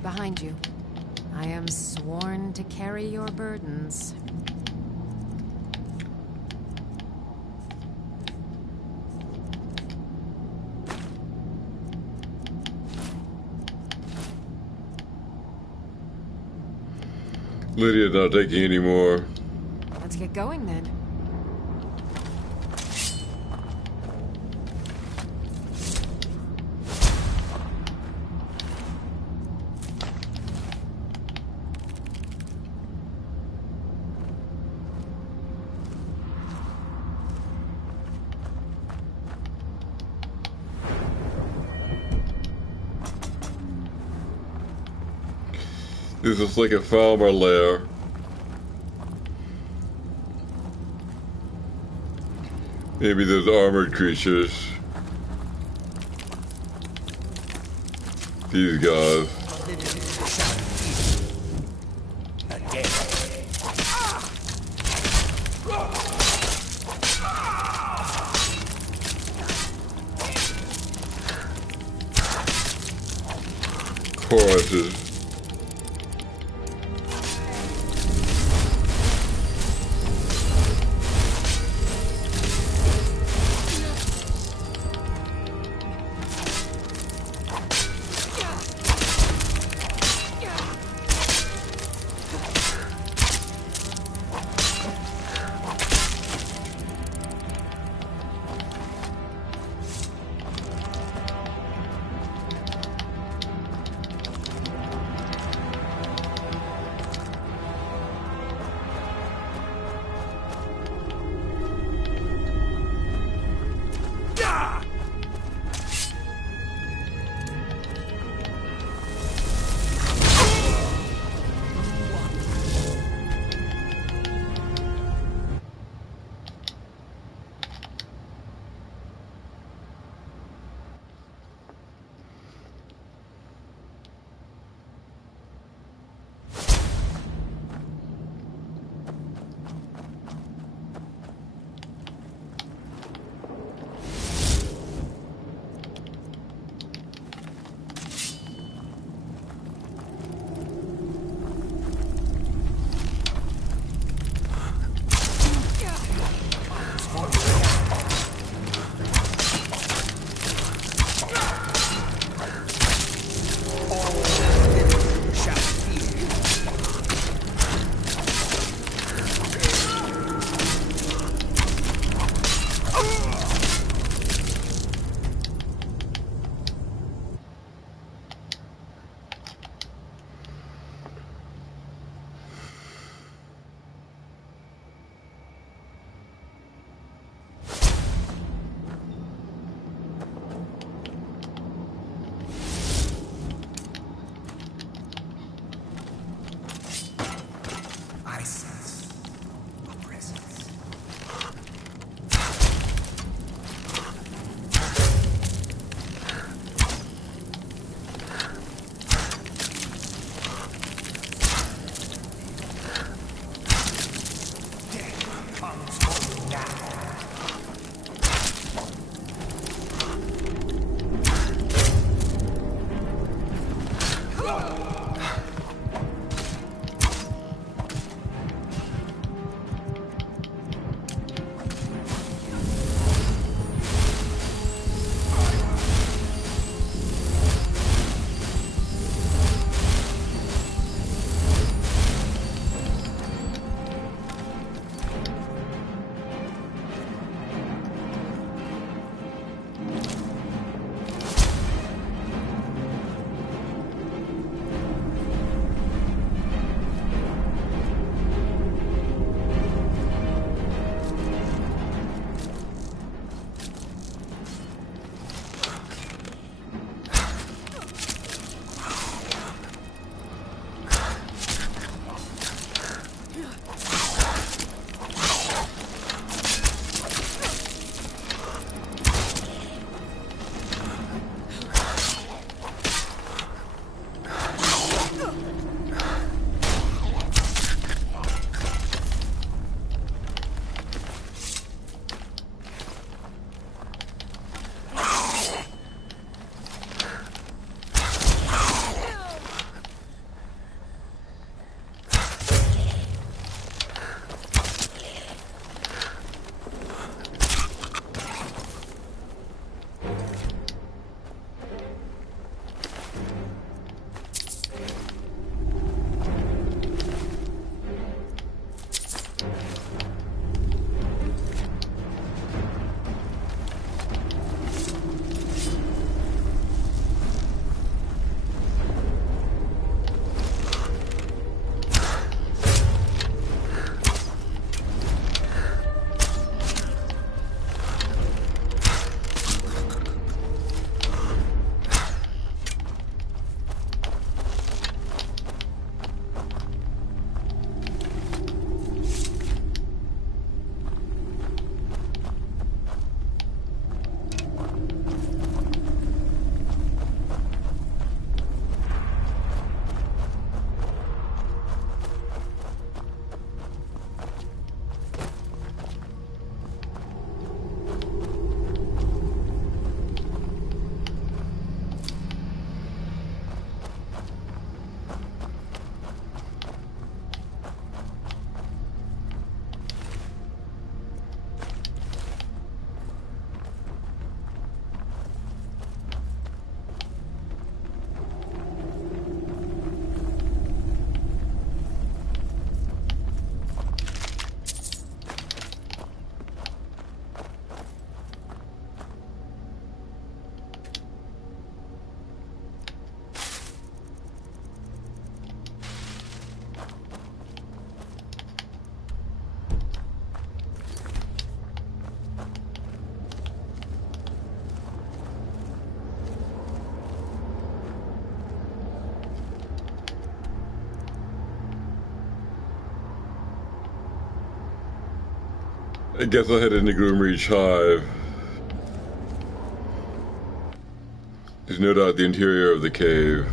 Behind you. I am sworn to carry your burdens. Lydia's not taking any more. Let's get going then. This is like a Falmer lair. Maybe there's armored creatures. These guys. Choruses. I guess I'll head into Gloomreach Hive. There's no doubt the interior of the cave.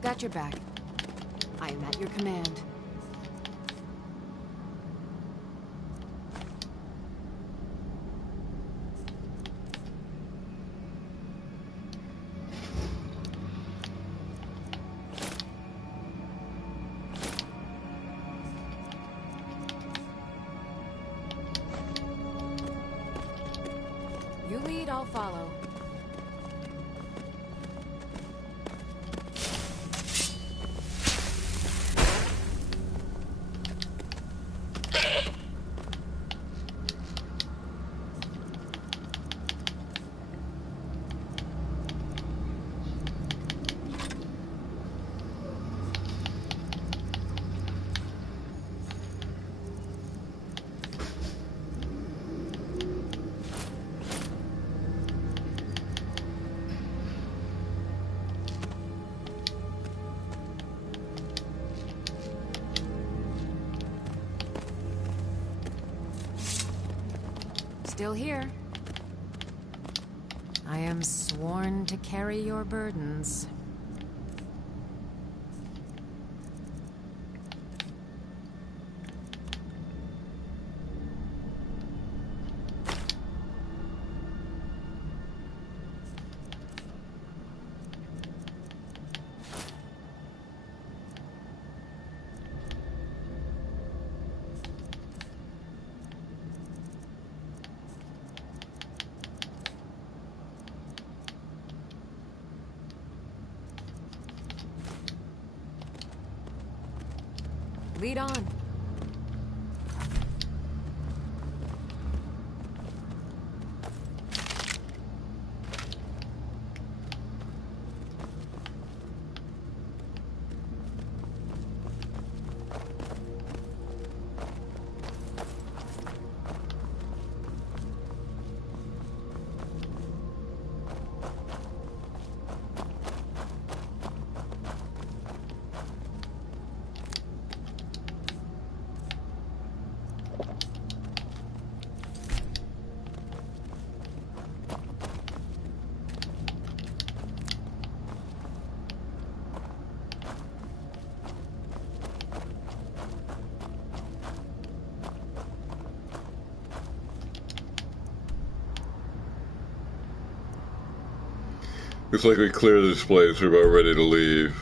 I've got your back. I am at your command. You lead, I'll follow. Still here. I am sworn to carry your burdens. Lead on. Looks like we cleared this place. We're about ready to leave.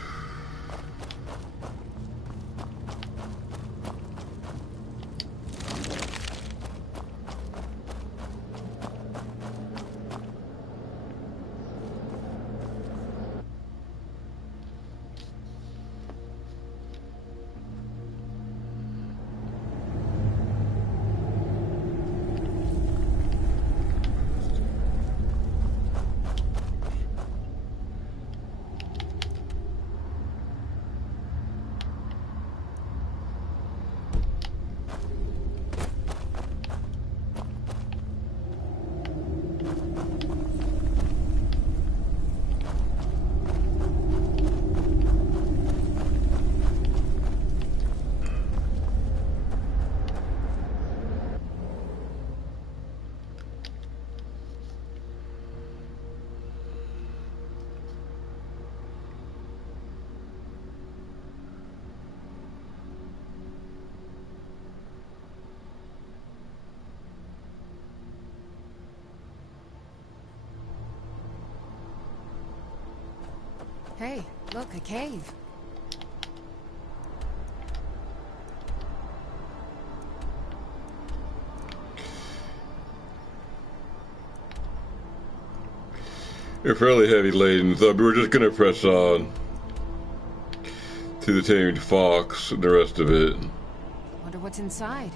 Hey, look, a cave. They're fairly heavy laden, so we're just gonna press on to the tamed fox and the rest of it. Wonder what's inside.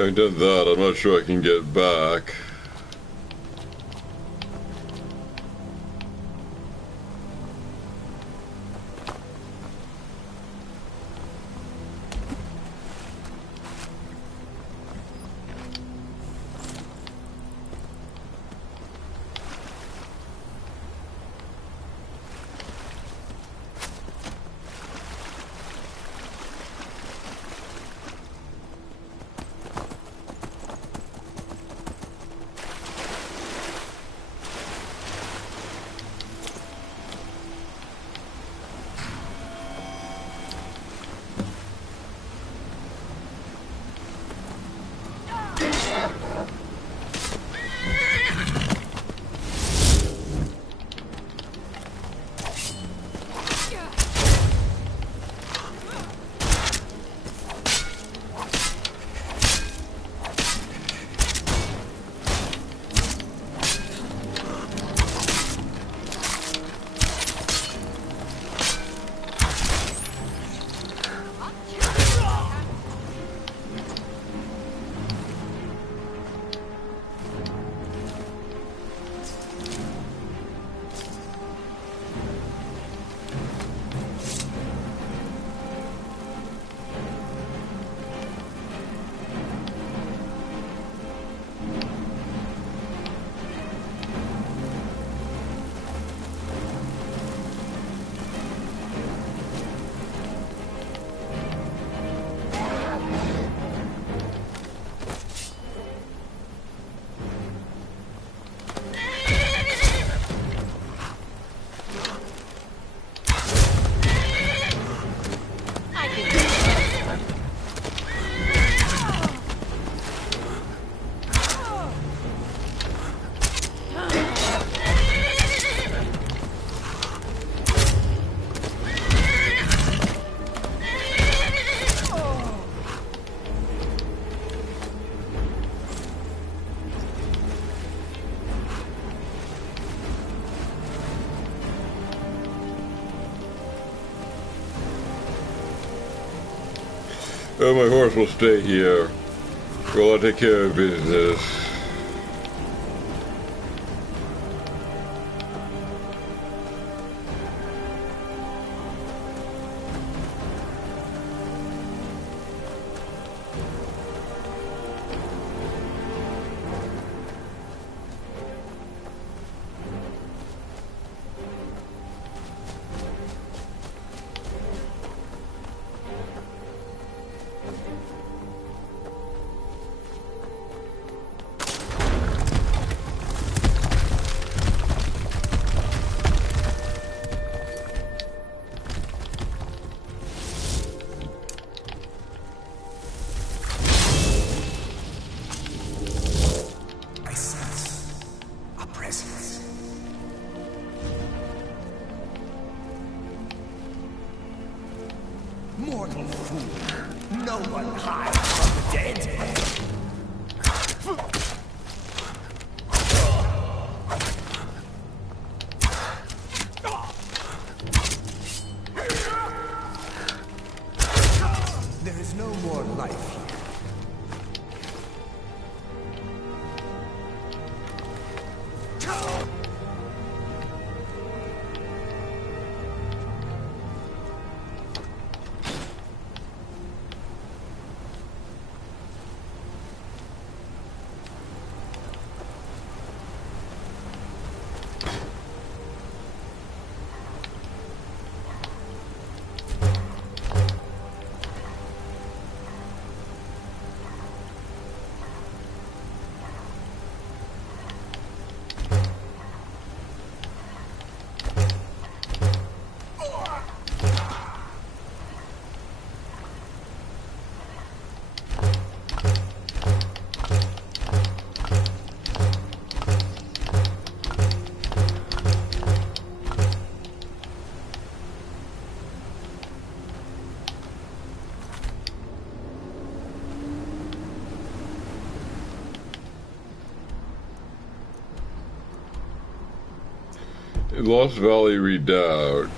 Having done that, I'm not sure I can get back. Oh, my horse will stay here while I take care of business. Mortal fool, no one hides from the dead. There is no more life here. Lost Valley Redoubt.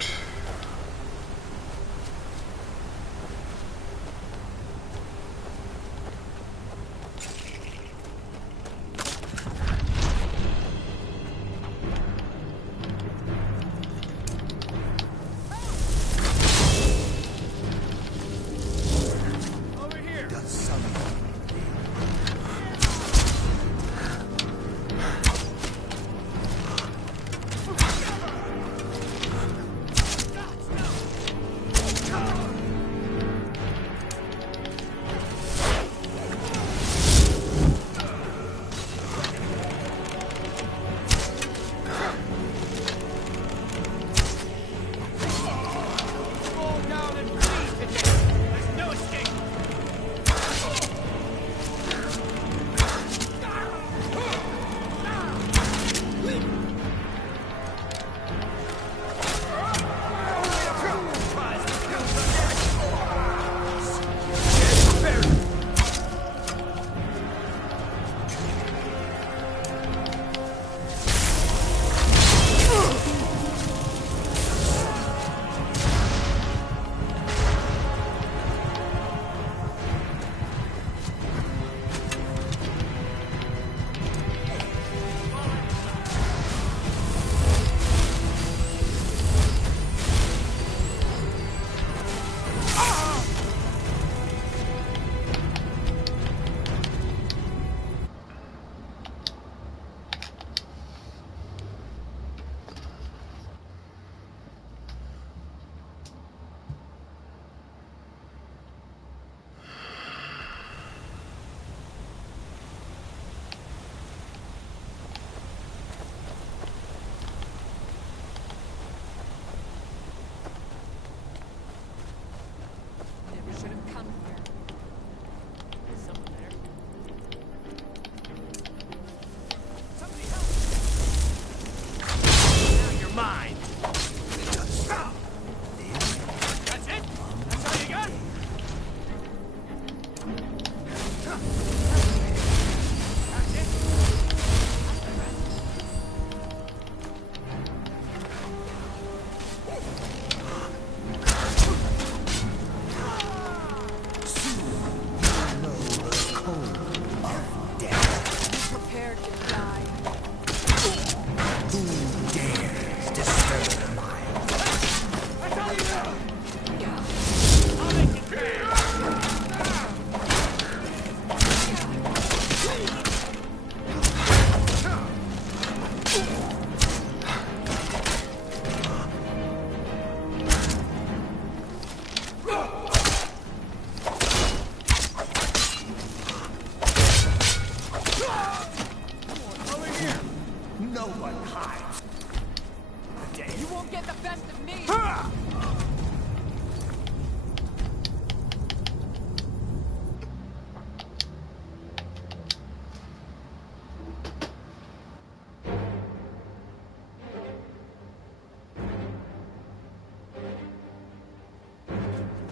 best of me.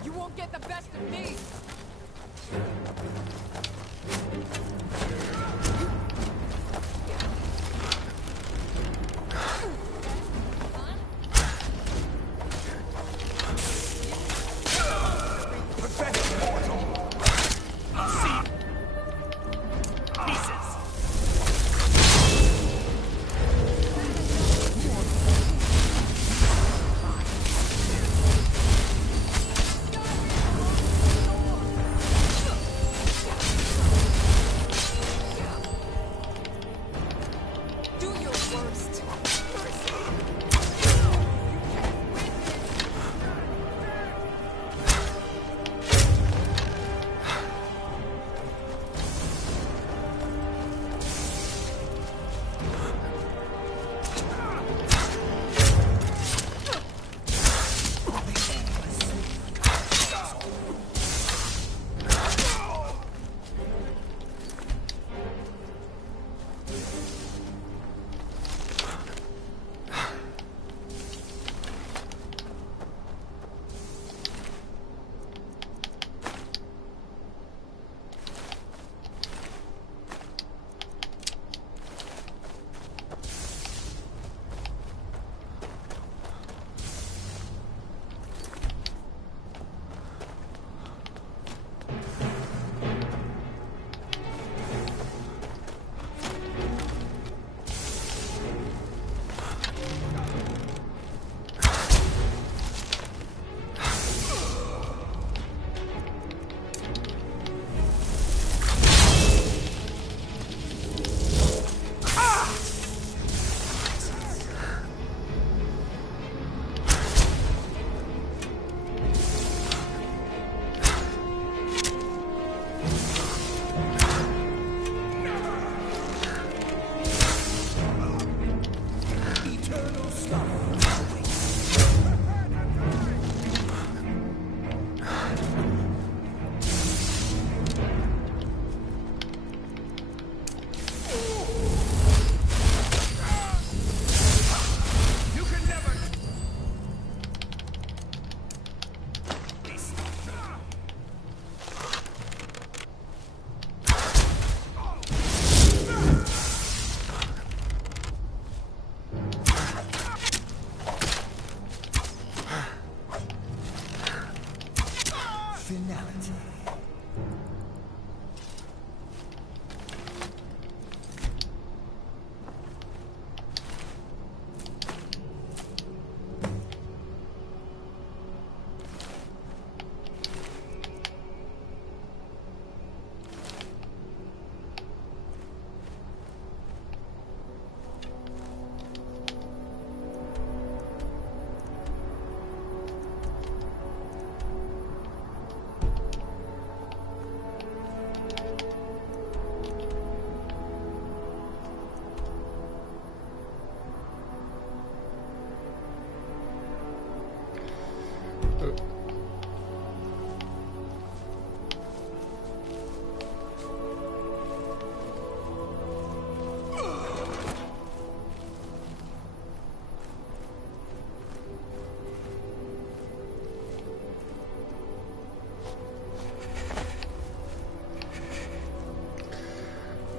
You won't get the best of me.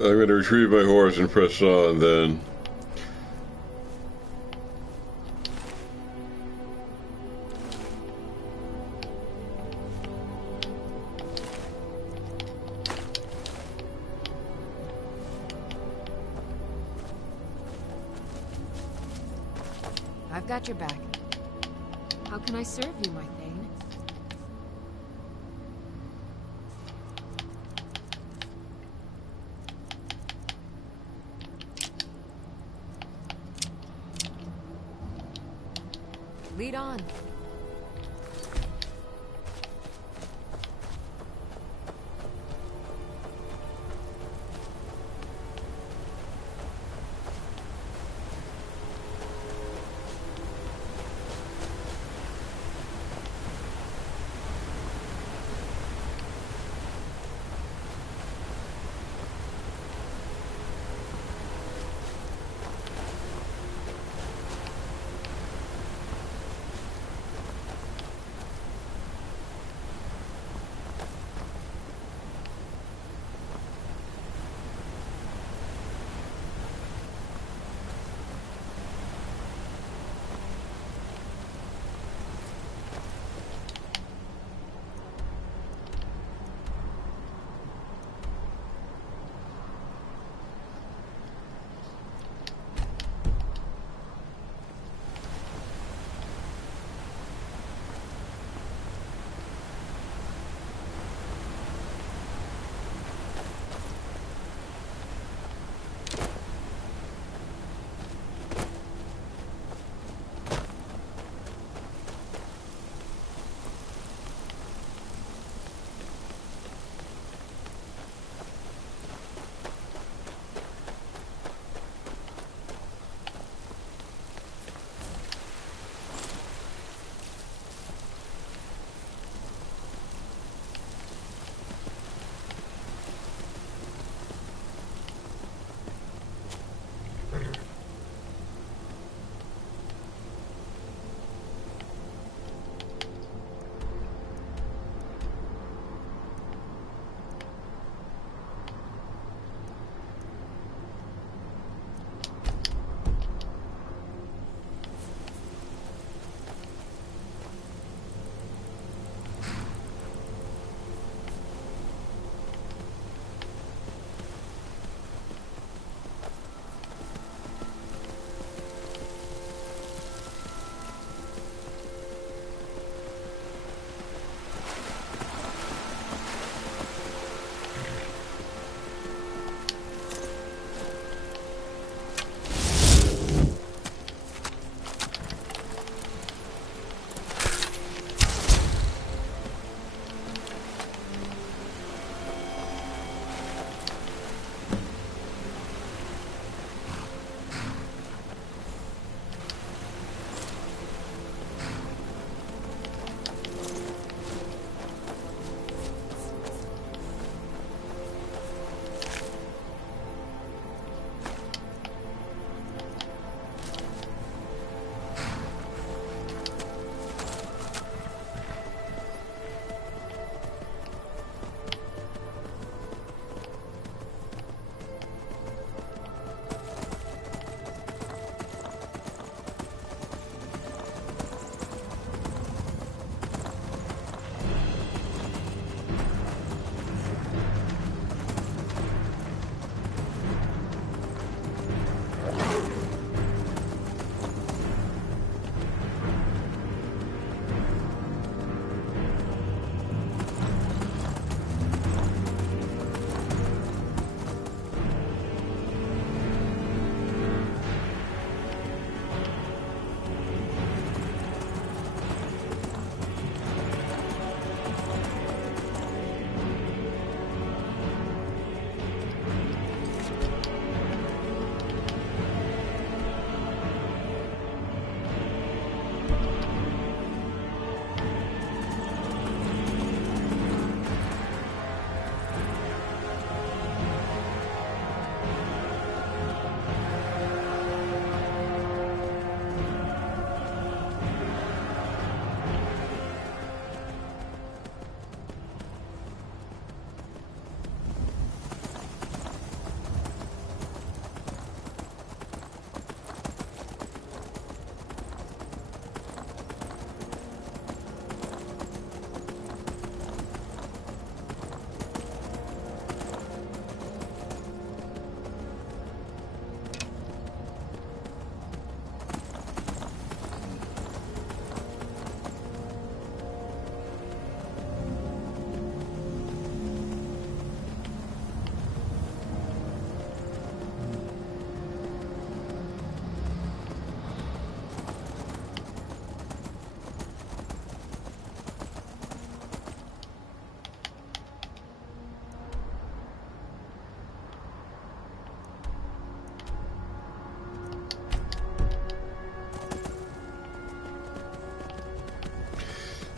I'm going to retrieve my horse and press on then. I've got your back. How can I serve you, my Thane? Lead on.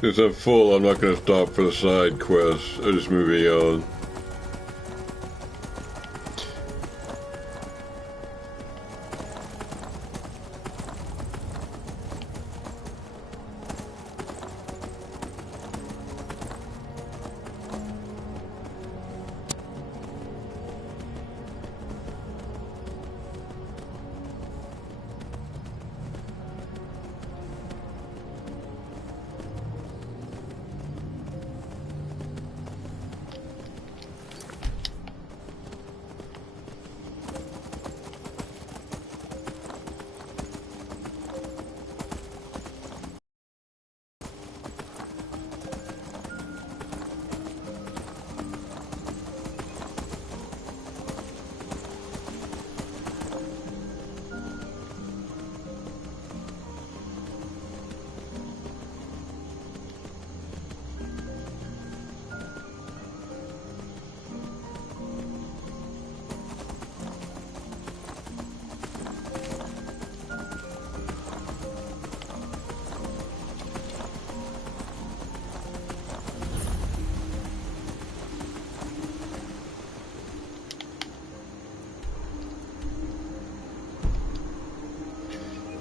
Since I'm full, I'm not going to stop for the side quests. I'm just moving on.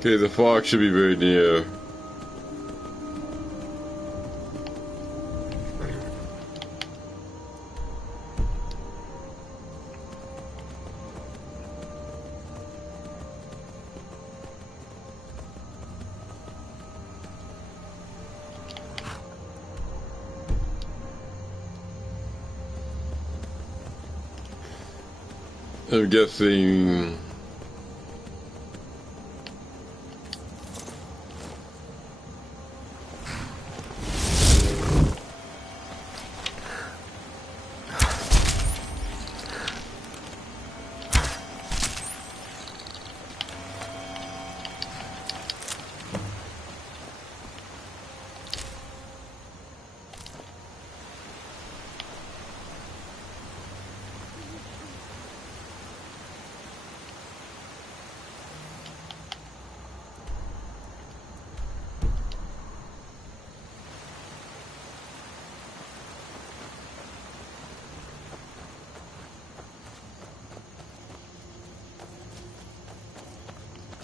Okay, the fox should be very near. I'm guessing...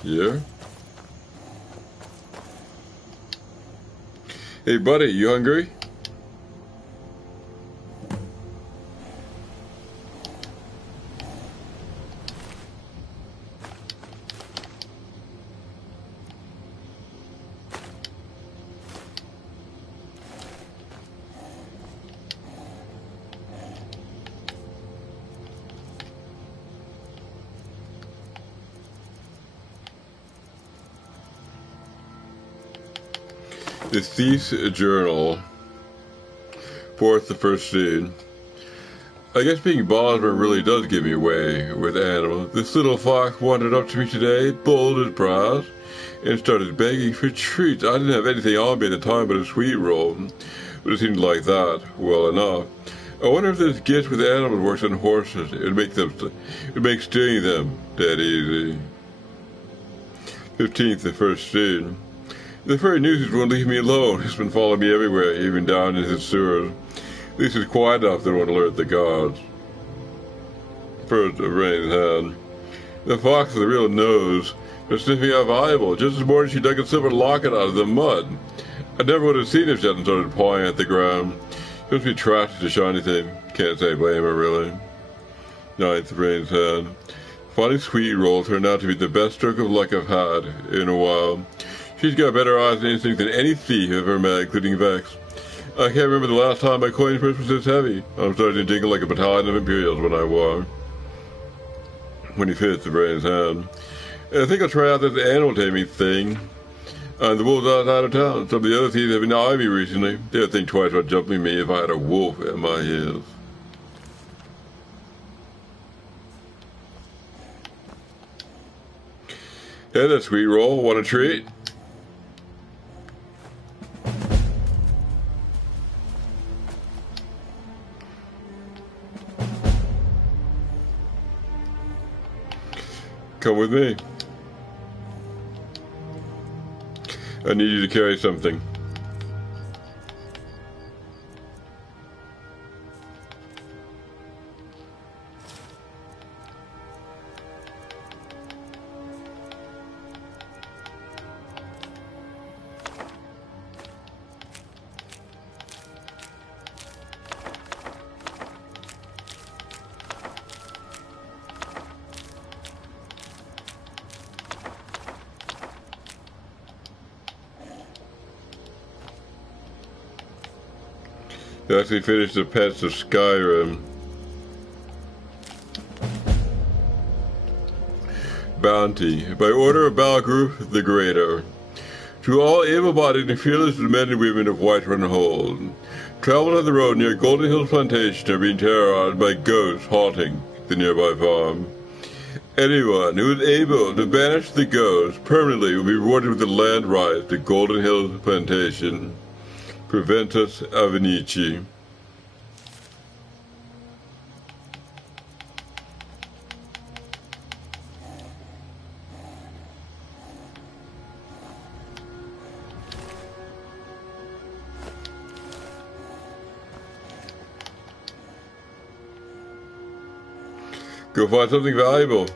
Yeah? Hey buddy, you hungry? The Thief's Journal. Fourth, the first scene. I guess being Bosmer really does give me away with animals. This little fox wandered up to me today, bold and proud, and started begging for treats. I didn't have anything on me at the time but a sweet roll, but it seemed like that well enough. I wonder if this gift with animals works on horses. It would make steering them dead easy. 15th, the first scene. The furry nuisance won't leave me alone. He's been following me everywhere, even down in his sewers. At least he's quiet enough that won't alert the guards. First, of Rain's hand. The fox with the real nose was sniffing out valuable. Just this morning she dug a silver locket out of the mud. I never would have seen if she hadn't started pawing at the ground. She must be attracted to shiny thing. Can't say blame her, really. 9th, of Rain's hand. Finding sweet roll turned out to be the best stroke of luck I've had in a while. She's got better eyes and instinct than any thief I've ever met, including Vex. I can't remember the last time my coin purse was this heavy. I'm starting to jingle like a battalion of Imperials when I walk. 25th, of Rain's hand. I think I'll try out this animal taming thing. And the wolves outside of town. Some of the other thieves have been eyeing me recently. They'd think twice about jumping me if I had a wolf at my heels. Hey there, sweet roll. Want a treat? Come with me. I need you to carry something. They actually finished the Pets of Skyrim. Bounty. By order of Balgruuf the Greater. To all able-bodied and fearless men and women of Whiterun Hold, travel on the road near Golden Hills Plantation are being terrorized by ghosts haunting the nearby farm. Anyone who is able to banish the ghosts permanently will be rewarded with the land rights to Golden Hills Plantation. Preventus Avenici. Go find something valuable.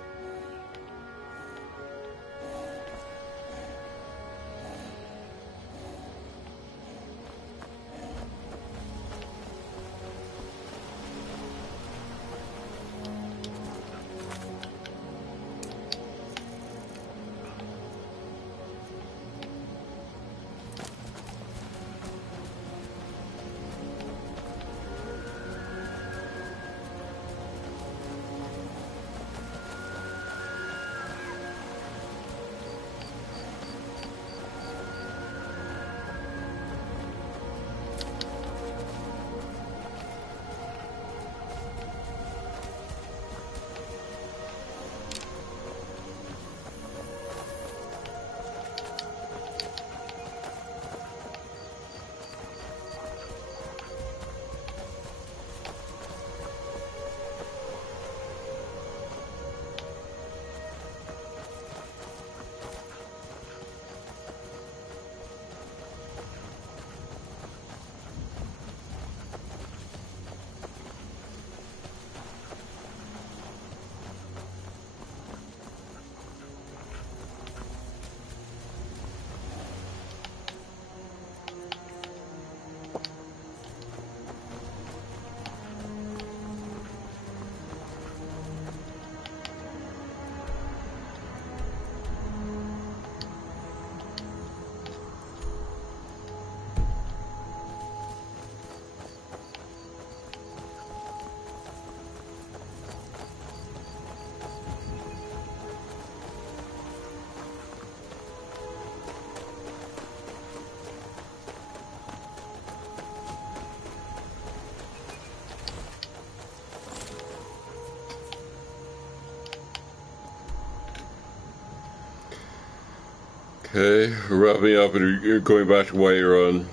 Okay, we're wrapping up and you're going back to Whiterun.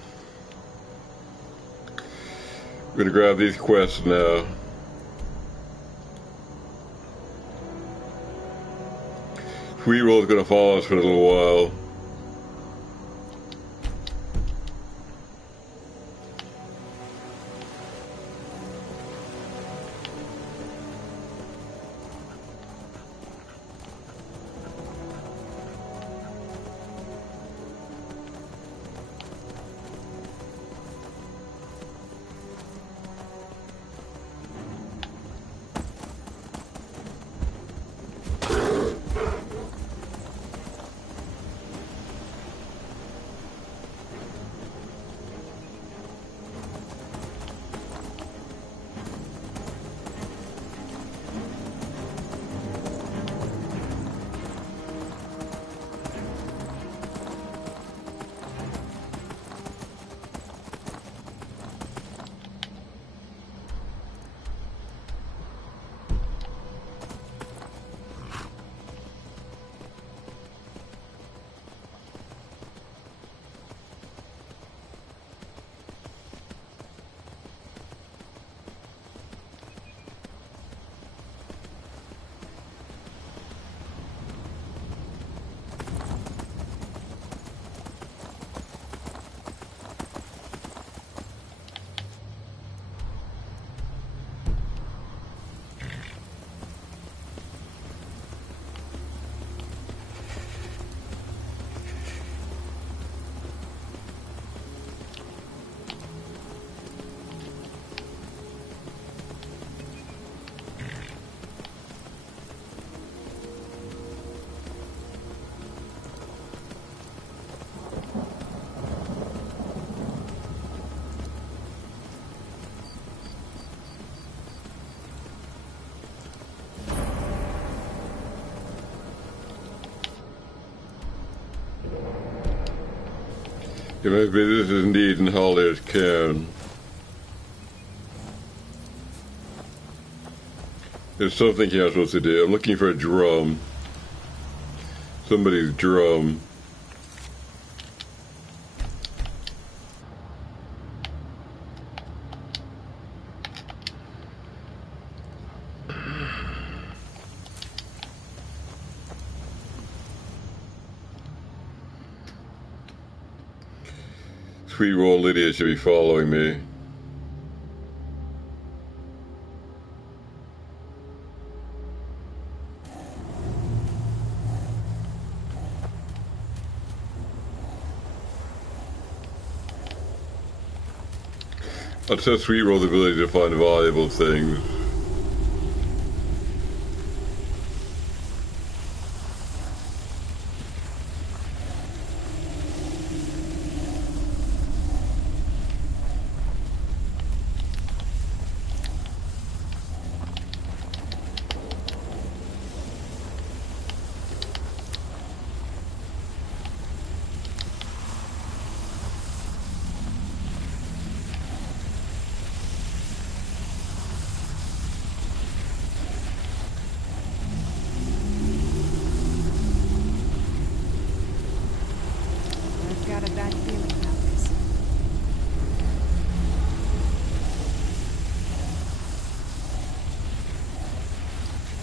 We're gonna grab these quests now. Sweet Roll's gonna follow us for a little while. It must be this is indeed in Holly's cairn. There's something here I'm supposed to do. I'm looking for a drum. Somebody's drum. Sweet Roll Lydia should be following me. I'll test Sweet Roll's ability to find valuable things.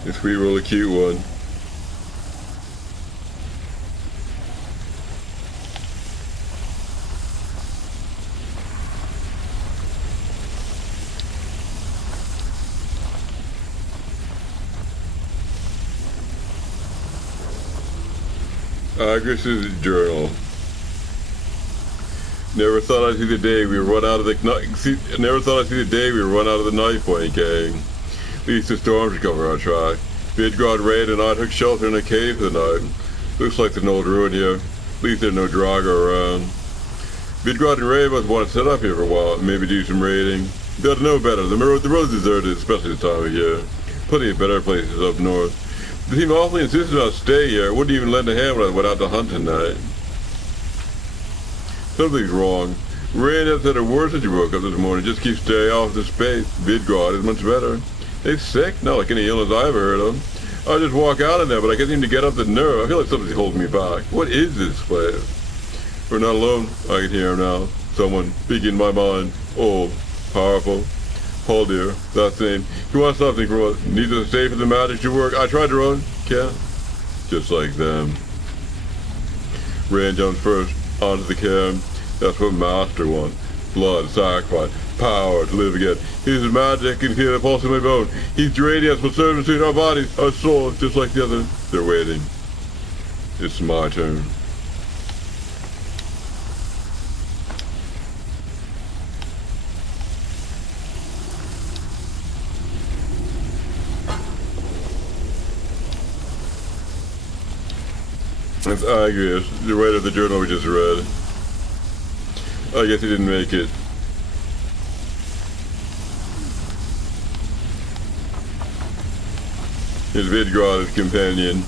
If we roll a cute one. Agris's journal. Never thought I'd see the day we run out of the never thought I'd see the day we run out of the knife point, gang. At least the storm should cover our track. Vidgod raid and I took shelter in a cave tonight. Looks like there's an old ruin here. At least there's no Draga around. Vidgod and Ray must want to set up here for a while, maybe do some raiding. They ought to know better. The road's deserted, especially this time of year. Plenty of better places up north. They seem awfully insistent on stay here. Wouldn't even lend a hand when I went out to hunt tonight. Something's wrong. Ray and said her worse since you woke up this morning. Just keep staying off the space. Vidgod is much better. They sick? Not like any illness I ever heard of. I just walk out in there, but I can't seem to get up the nerve. I feel like something's holding me back. What is this place? We're not alone. I can hear him now. Someone speaking in my mind. Old. Powerful. Paul dear. That's the name. He wants something from us. Needs us to stay for the magic to work. I tried to run. Can't. Just like them. Ran jumped first onto the cairn. That's what Master wants. Blood, sacrifice, power to live again. His magic can heal the pulse in my bone. He's draining us with servants between our bodies, our soul, just like the others. They're waiting. It's my turn. That's Agrius, the writer of the journal we just read. I guess he didn't make it. His Vidgod, his companion,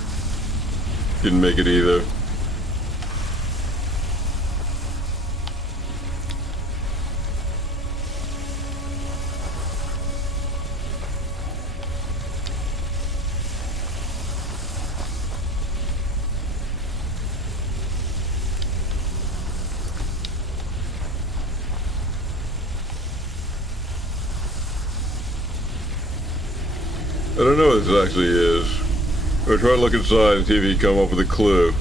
didn't make it either. I don't know what this actually is. We're trying to look inside and see if he can come up with a clue.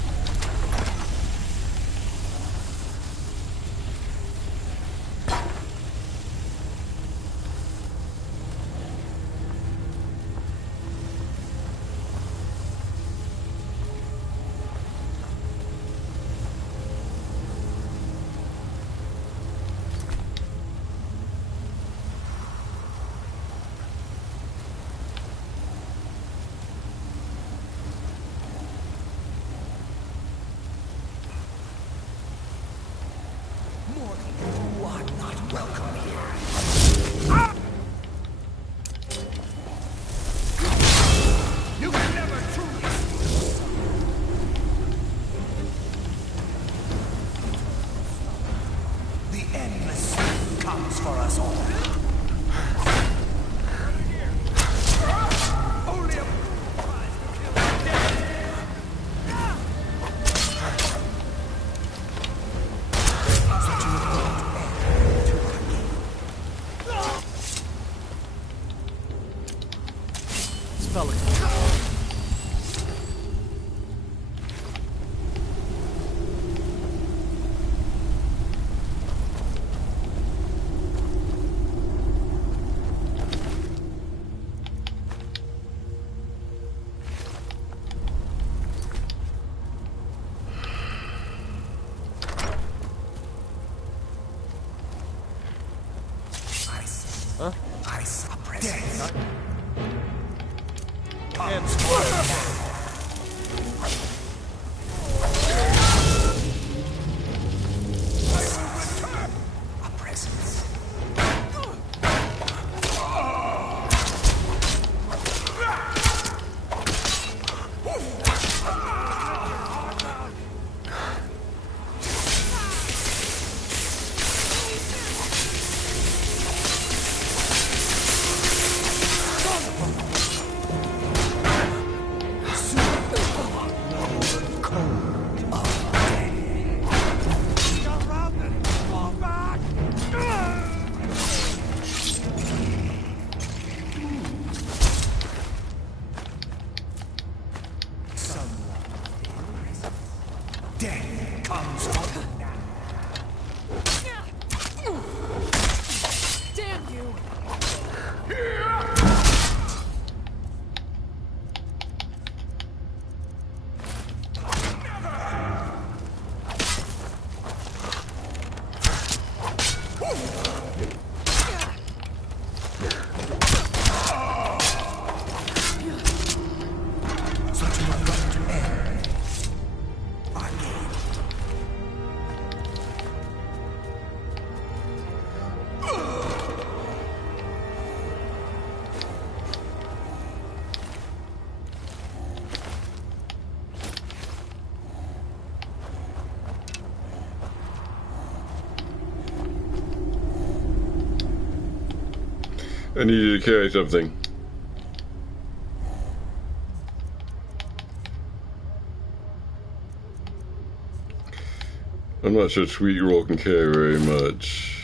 Endless comes for us all. Only a Spell it. Huh? I saw presence. A presence. Death comes for you now. Damn you! Such an abrupt end. I need you to carry something. I'm not sure Sweet Roll can carry very much.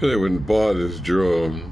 They wouldn't buy this drum.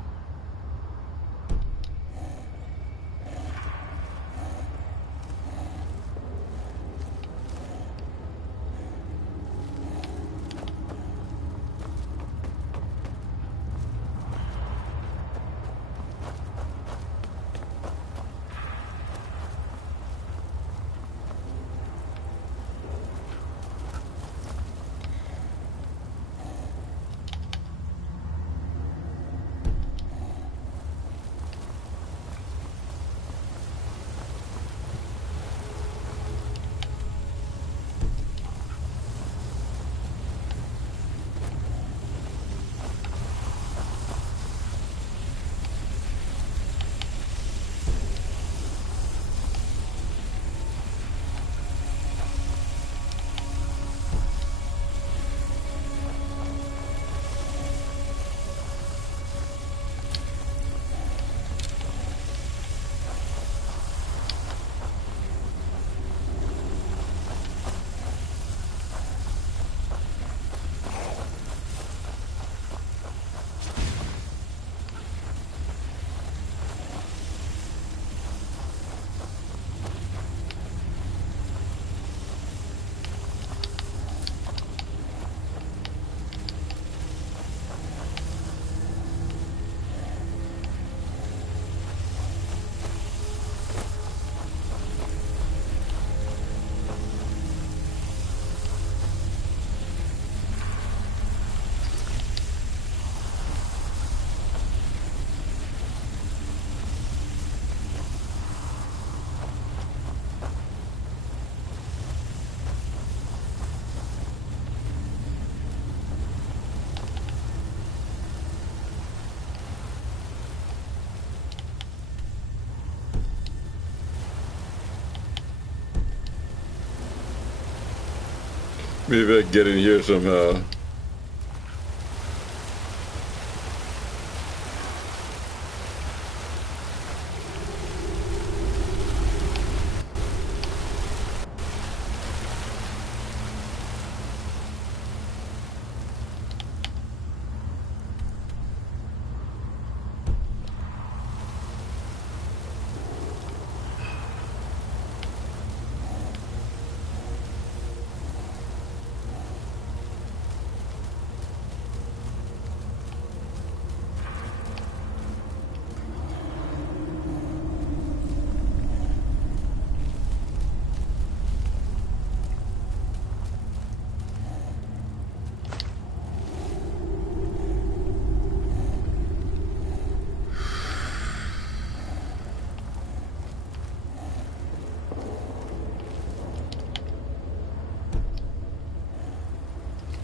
Maybe I can get in here somehow.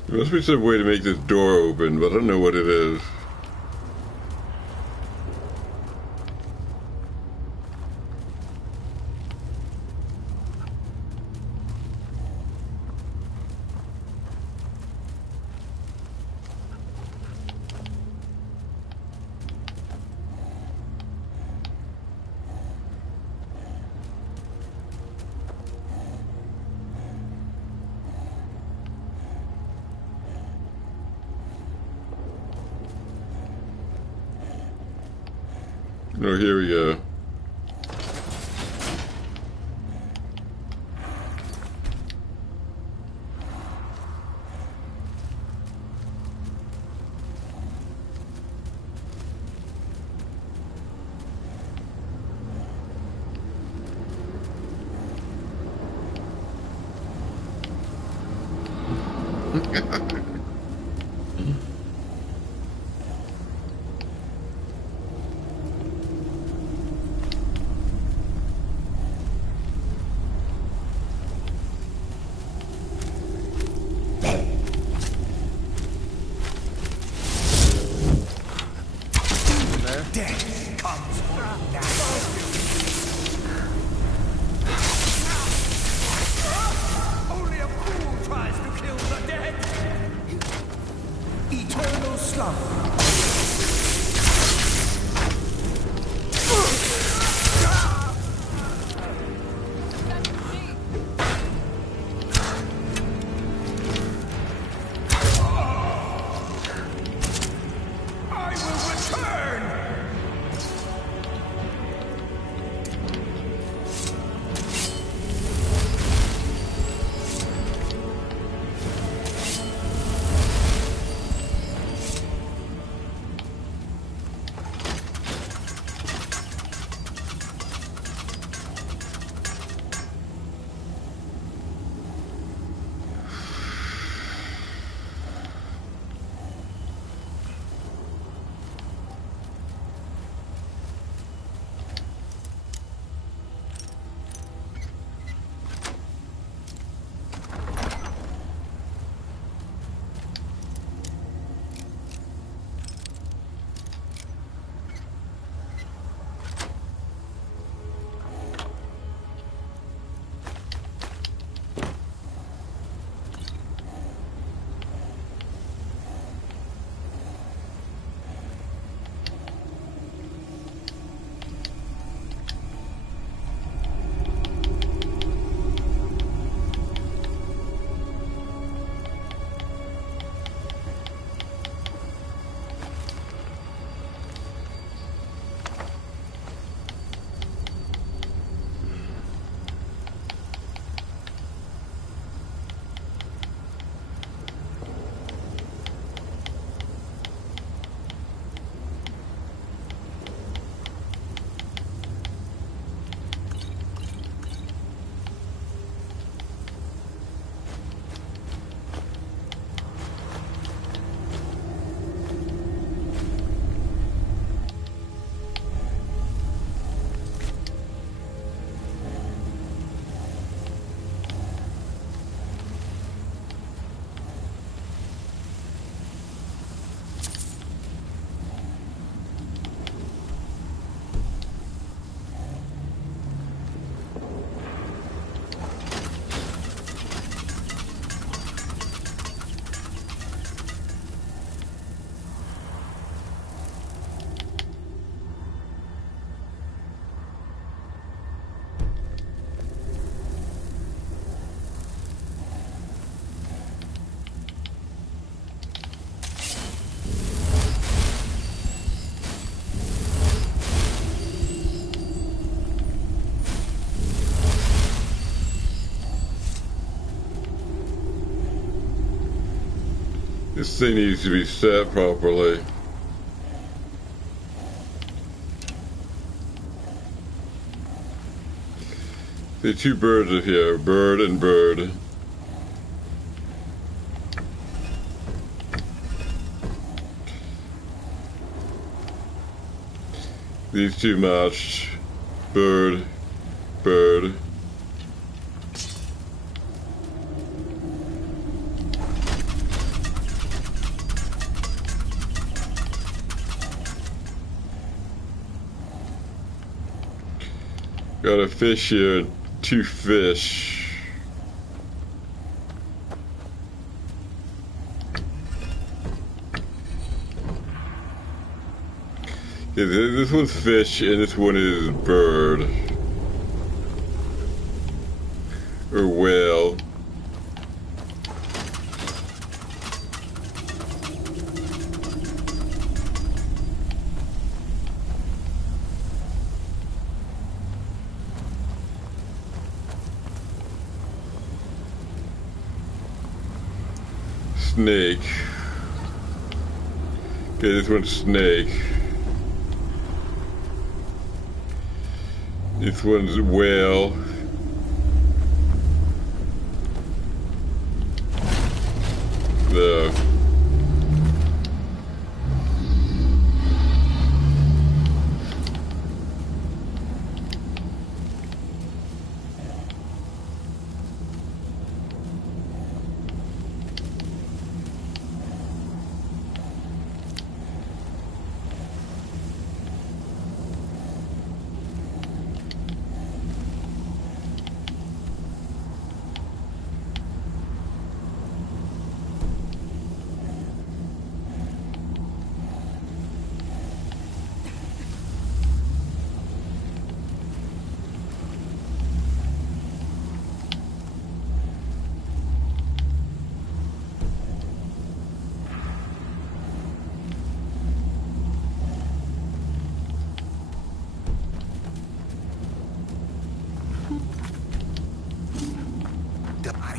There must be some way to make this door open, but I don't know what it is. Oh, here we go. Death comes now. Only a fool tries to kill the dead. This thing needs to be set properly. The two birds are here, bird and bird. These two matched. Bird, bird. Got a fish here, two fish. Okay, this one's fish and this one is bird. Or whale. Snake. Okay, this one's snake. This one's whale. There.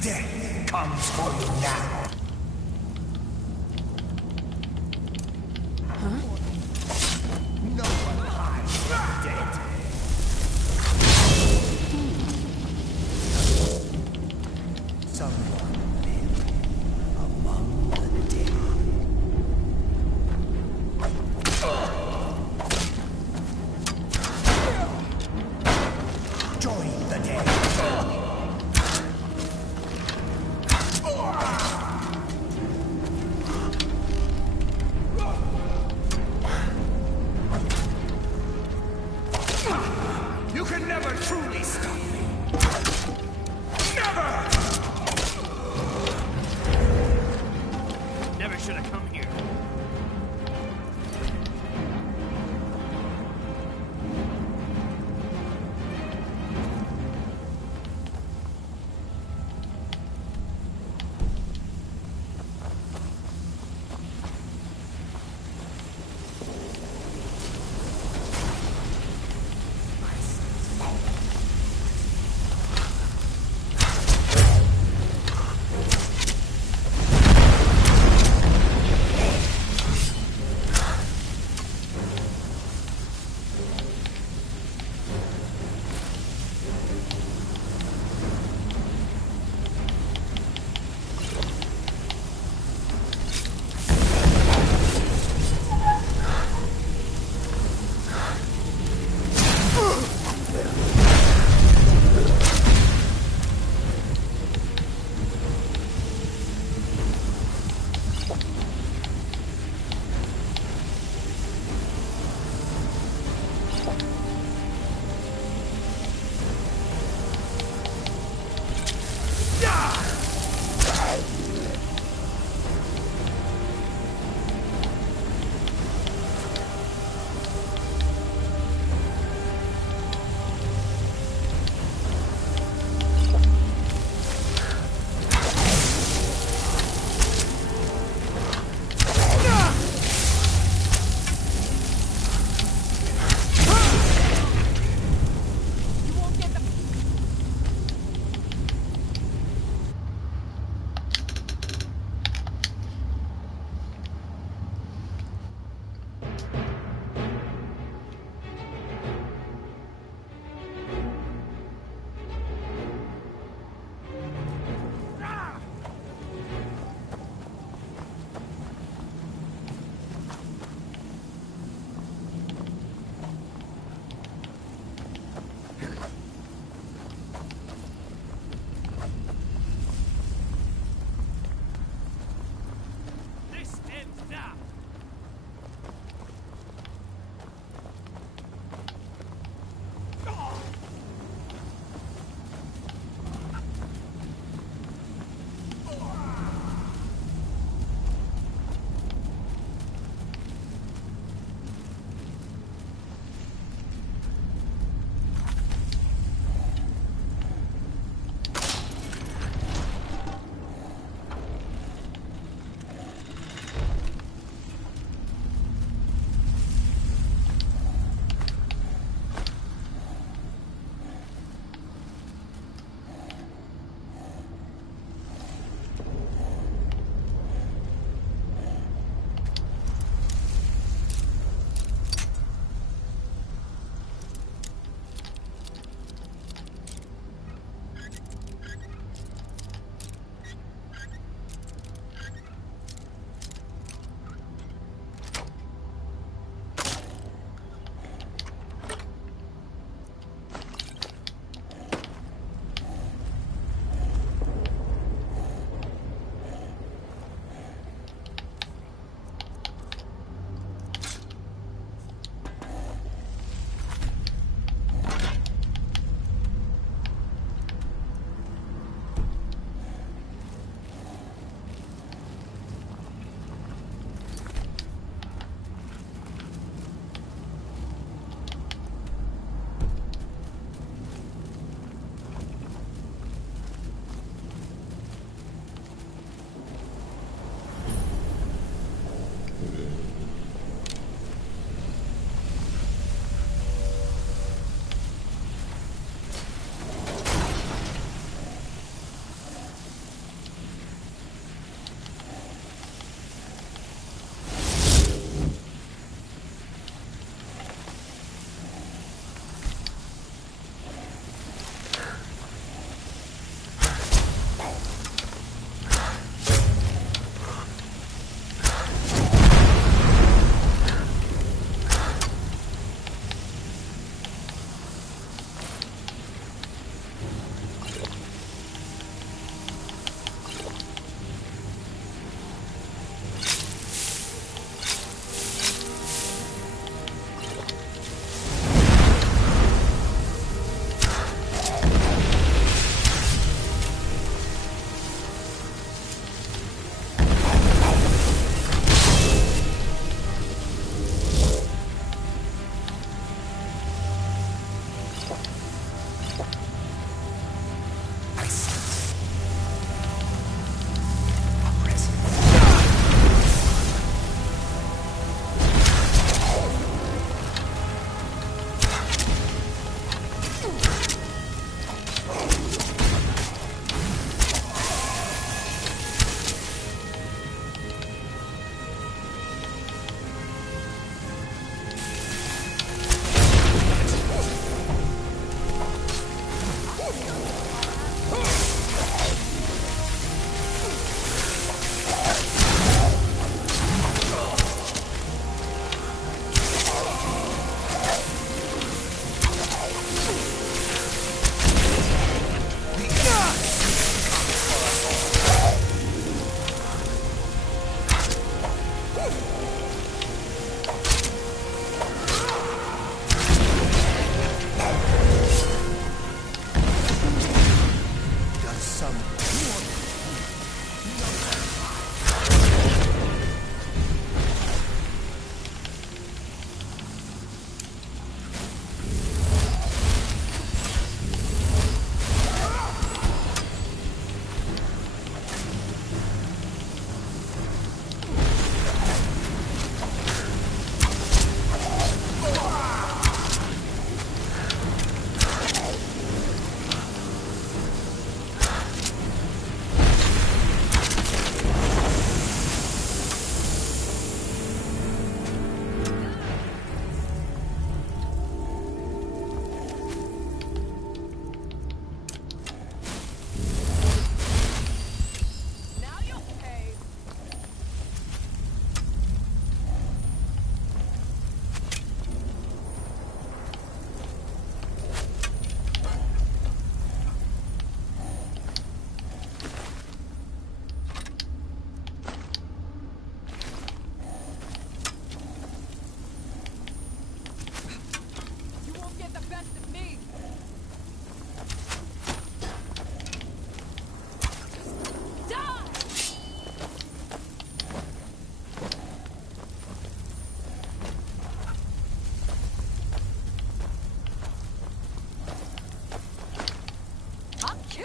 Death comes for you now. Huh? No one hides from the dead. Someone lives among the dead. Join the dead. You can never truly stop me. Never! Never should have come here.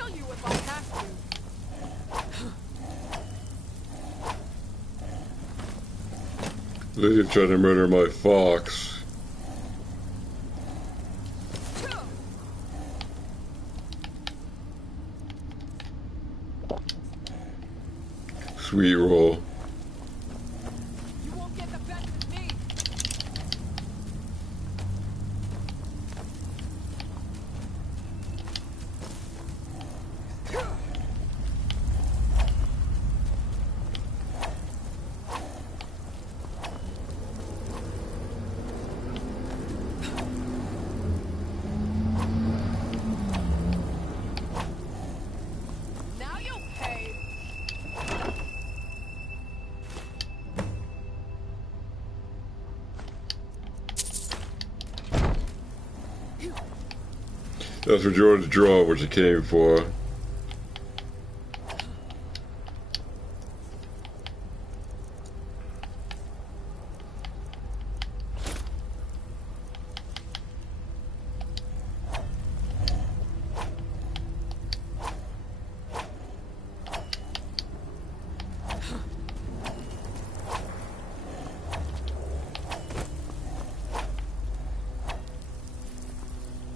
kill you if I have to. They're trying to murder my fox. Sweet roll. You won't get the best of me. Now you'll pay. That's for Jordan's draw, which he came for.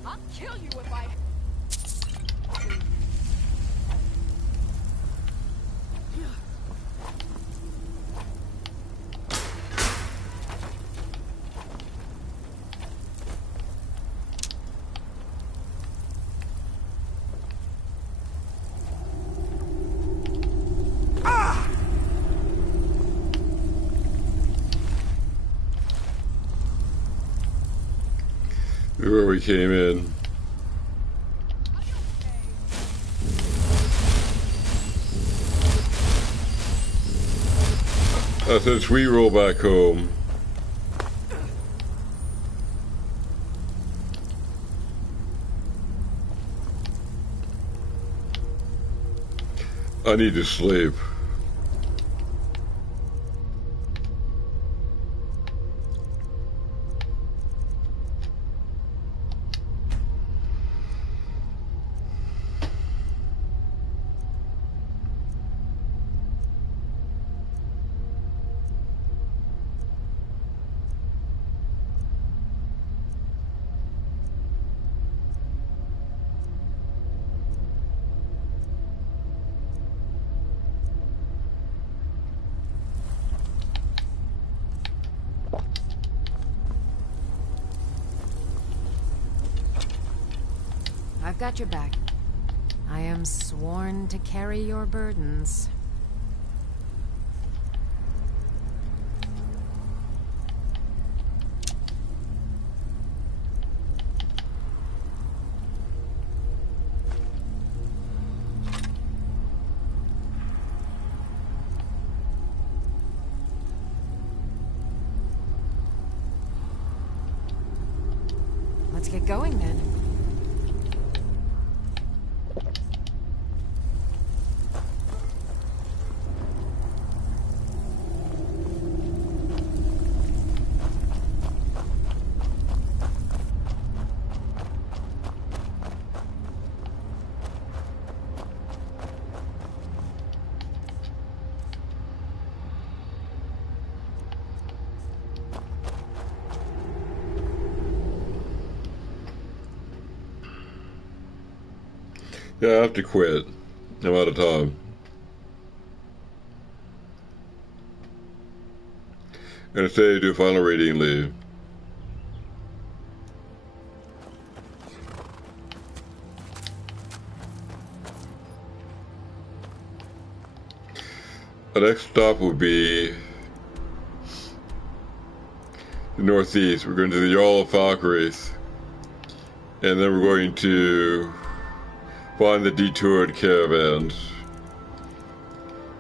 I'll kill you if I... Where we came in. I said sweet roll back home. I need to sleep. I've got your back. I am sworn to carry your burdens. Let's get going then. Yeah, I have to quit. I'm out of time. And say do a final reading and leave. The next stop will be the northeast. We're going to the Jarl of Falkreath. And then we're going to find the detoured caravans.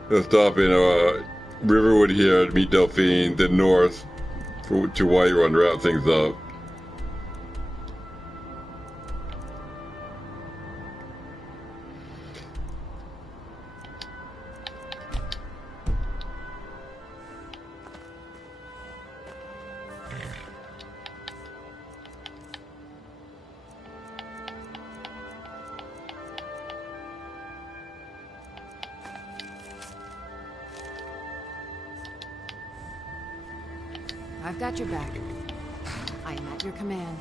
We'll stop in Riverwood here to meet Delphine, then north to Whiterun to wrap things up. I've got your back. I am at your command.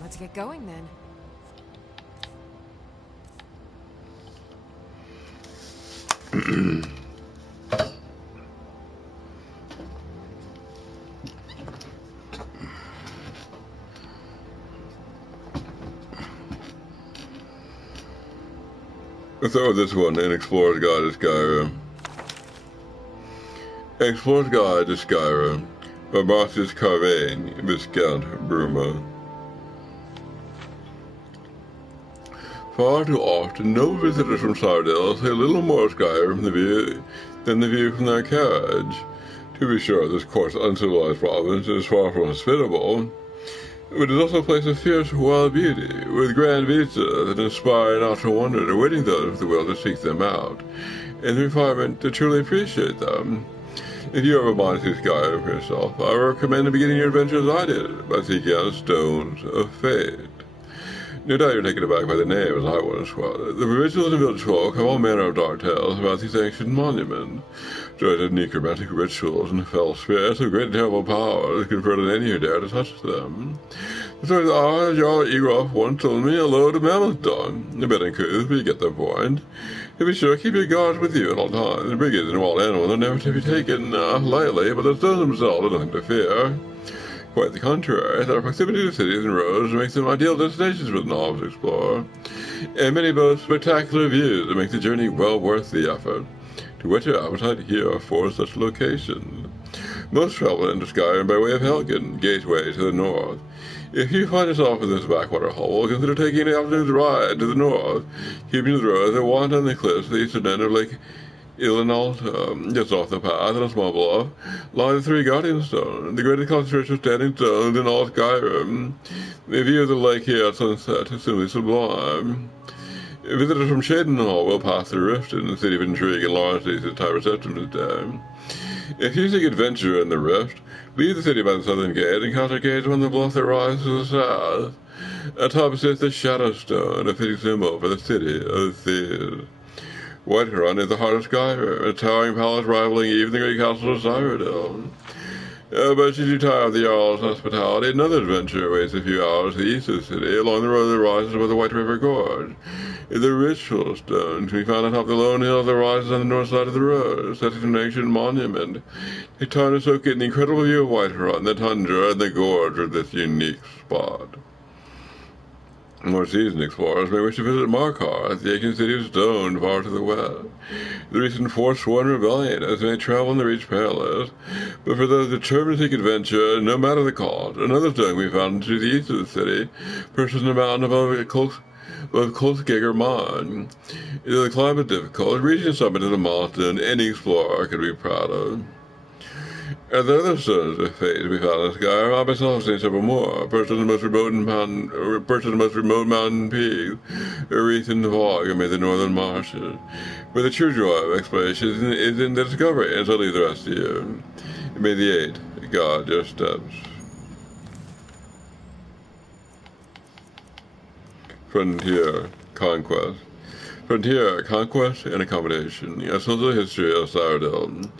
Let's get going then. Let's start with this one, An Explorer's Guide to Skyrim. An Explorer's Guide to Skyrim by Marcus Carvain, Viscount Bruma. Far too often, no visitors from Sardell say little more of Skyrim than the view from their carriage. To be sure, this coarse, uncivilized province is far from hospitable, but it is also a place of fierce wild beauty, with grand vistas that inspire not to wonder, awaiting those of the will to seek them out, and the refinement to truly appreciate them. If you ever want to see Skyrim for yourself, I recommend beginning your adventure as I did, by seeking out Stones of Fate. No doubt you're taken aback by the name, as I once was. The provincials and village folk have all manner of dark tales about these ancient monuments, dreaded necromantic rituals and fell spirits of great and terrible powers conferred on any who dare to touch them. The stories are that Jarl Egroff once told me a load of mammoth dung, a bit uncouth, but you get the point. To be sure, keep your guards with you at all times. The brigands and wild animals are never to be taken lightly, but the stones themselves are nothing to fear. Quite the contrary, their proximity to cities and roads makes them ideal destinations for the novice explorer, and many boast spectacular views that make the journey well worth the effort. To whet your appetite, here are 4 such locations. Most travel into Skyrim by way of Helgen, gateway to the north. If you find yourself in this backwater hovel, consider taking an afternoon's ride to the north, keeping to the roads that wander on the cliffs at the eastern end of Lake Ilinalt, just off the path on a small bluff, lie the 3 Guardian Stones, the greatest concentration of standing stones in all Skyrim. The view of the lake here at sunset is simply sublime. Visitors from Shadenhall will pass through Riften, the city of intrigue and large cities at time reception day. If you seek adventure in the Rift, leave the city by the southern gate and cast your gaze on the bluff that rises to the south. Atop sits the Shadowstone, a fitting symbol for the city of thieves. Whiterun is the heart of Skyrim, a towering palace rivaling even the great castle of Cyrodiil. But should you tire of the Jarl's hospitality, another adventure awaits a few hours to the east of the city, along the road that rises above the White River Gorge. The Ritual Stone can be found atop the lone hill that rises on the north side of the road, set in an ancient monument. Take time to soak in the incredible view of Whiterun, the tundra, and the gorge of this unique spot. More seasoned explorers may wish to visit Markarth, the ancient city of stone far to the west. The recent Forsworn rebellion has made travel in the Reach perilous, but for those determined to seek adventure, no matter the cost, another stone can be found to the east of the city, perched on a mountain above Kolsgager Mon. The climb is difficult, reaching the summit is a milestone any explorer could be proud of. And the other stones of fate to be found in Skyrim, I myself seen several more, perched on the most remote mountain peaks, wreathed in the fog amid the northern marshes. But the true joy of exploration is in the discovery, and so I'll leave the rest to you. May the 8 guide your steps. Frontier Conquest. Frontier Conquest and Accommodation. A social history of Cyrodiil.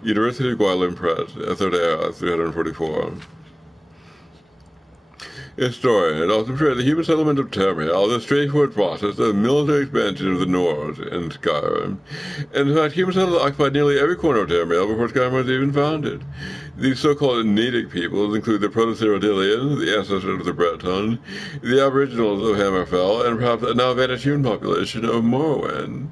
University of Guilin Press, 3rd era, 344. Historian also portrayed the human settlement of Tamriel, the straightforward process of military expansion of the North in Skyrim. And in fact, humans occupied nearly every corner of Tamriel before Skyrim was even founded. These so-called Nedic peoples include the Proto-Cyrodiilians, the ancestors of the Breton, the Aboriginals of Hammerfell, and perhaps a now-vanished human population of Morrowind.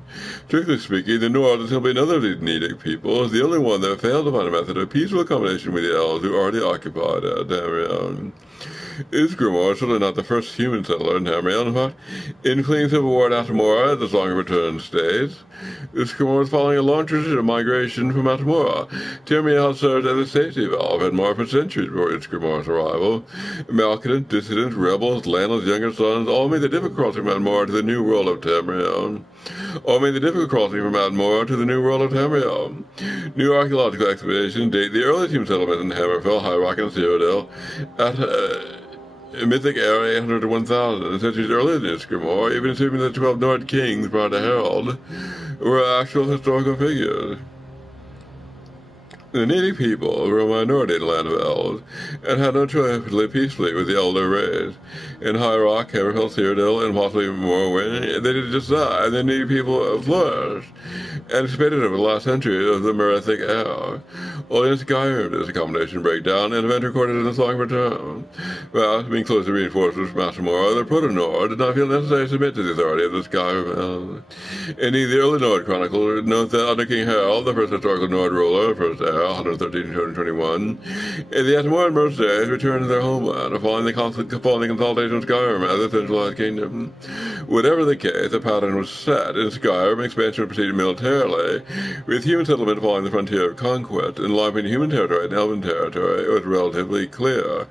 Strictly speaking, the North is simply another of these Nedic peoples, the only one that failed to find a method of peaceful accommodation with the elves who already occupied Tamriel. Ysgramor is certainly not the first human settler in Tamriel. In fact, in fleeing civil war at Atamora, the Song of Return states, Ysgramor is following a long tradition of migration from Atamora. Tamriel has served as a safety valve and more for centuries before Ysgramor's arrival. Malcontents, dissidents, rebels, landless younger sons all made the difficult crossing from Atamora to the new world of Tamriel. New archaeological excavations date the earliest human settlement in Hammerfell, High Rock, and Cyrodiil at mythic era 800 to 1000, centuries earlier than Ysgramor, even assuming that 12 Nord kings prior to Harald were actual historical figures. The Nedic people were a minority in the land of elves, and had no choice but to live peacefully with the elder race. In High Rock, Hammerfell, Cyrodiil, and possibly Morrowind, they did just that, and the Nedic people flourished, anticipated over the last century of the Merethic era. Only in Skyrim did this accommodation break down, and event recorded in the Song of Return. But, being closely reinforced with Atamora, the Proto-Nord did not feel necessary to submit to the authority of the Skyrim elves. Indeed, the early Nord Chronicle notes that under King Harald, the first historical Nord ruler, first era, 113 to 221, the Atamoran mercenaries returned to their homeland, following the consolidation of Skyrim as a centralized kingdom. Whatever the case, the pattern was set. In Skyrim, expansion proceeded militarily, with human settlement following the frontier of conquest, and the line between human territory and elven territory was relatively clear.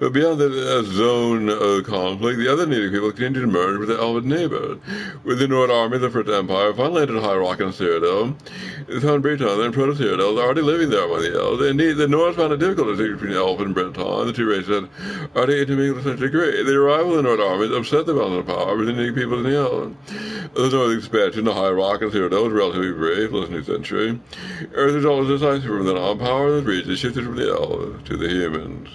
But beyond the zone of conflict, the other Nedic people continued to merge with their elven neighbors. With the Nord army of the First Empire finally entered High Rock and Cyrodiil, the Thon Breton and Proto-Cyrodiil were already living there among the elves. Indeed, the Nords found it difficult to distinguish between elf and Breton. The two races had already intermingled to such a degree. The arrival of the Nord armies upset the balance of power between the Nedic people and the elves. The Northern expansion to High Rock and Cyrodiil was relatively brief, less than a century. Earth was always decisive from then on. Power in this region shifted from the elves to the humans.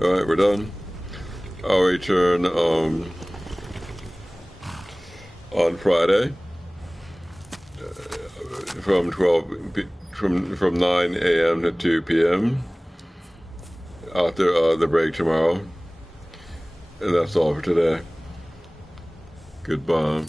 Alright, we're done. I'll return on Friday from 9 a.m. to 2 p.m. after the break tomorrow. And that's all for today. Goodbye.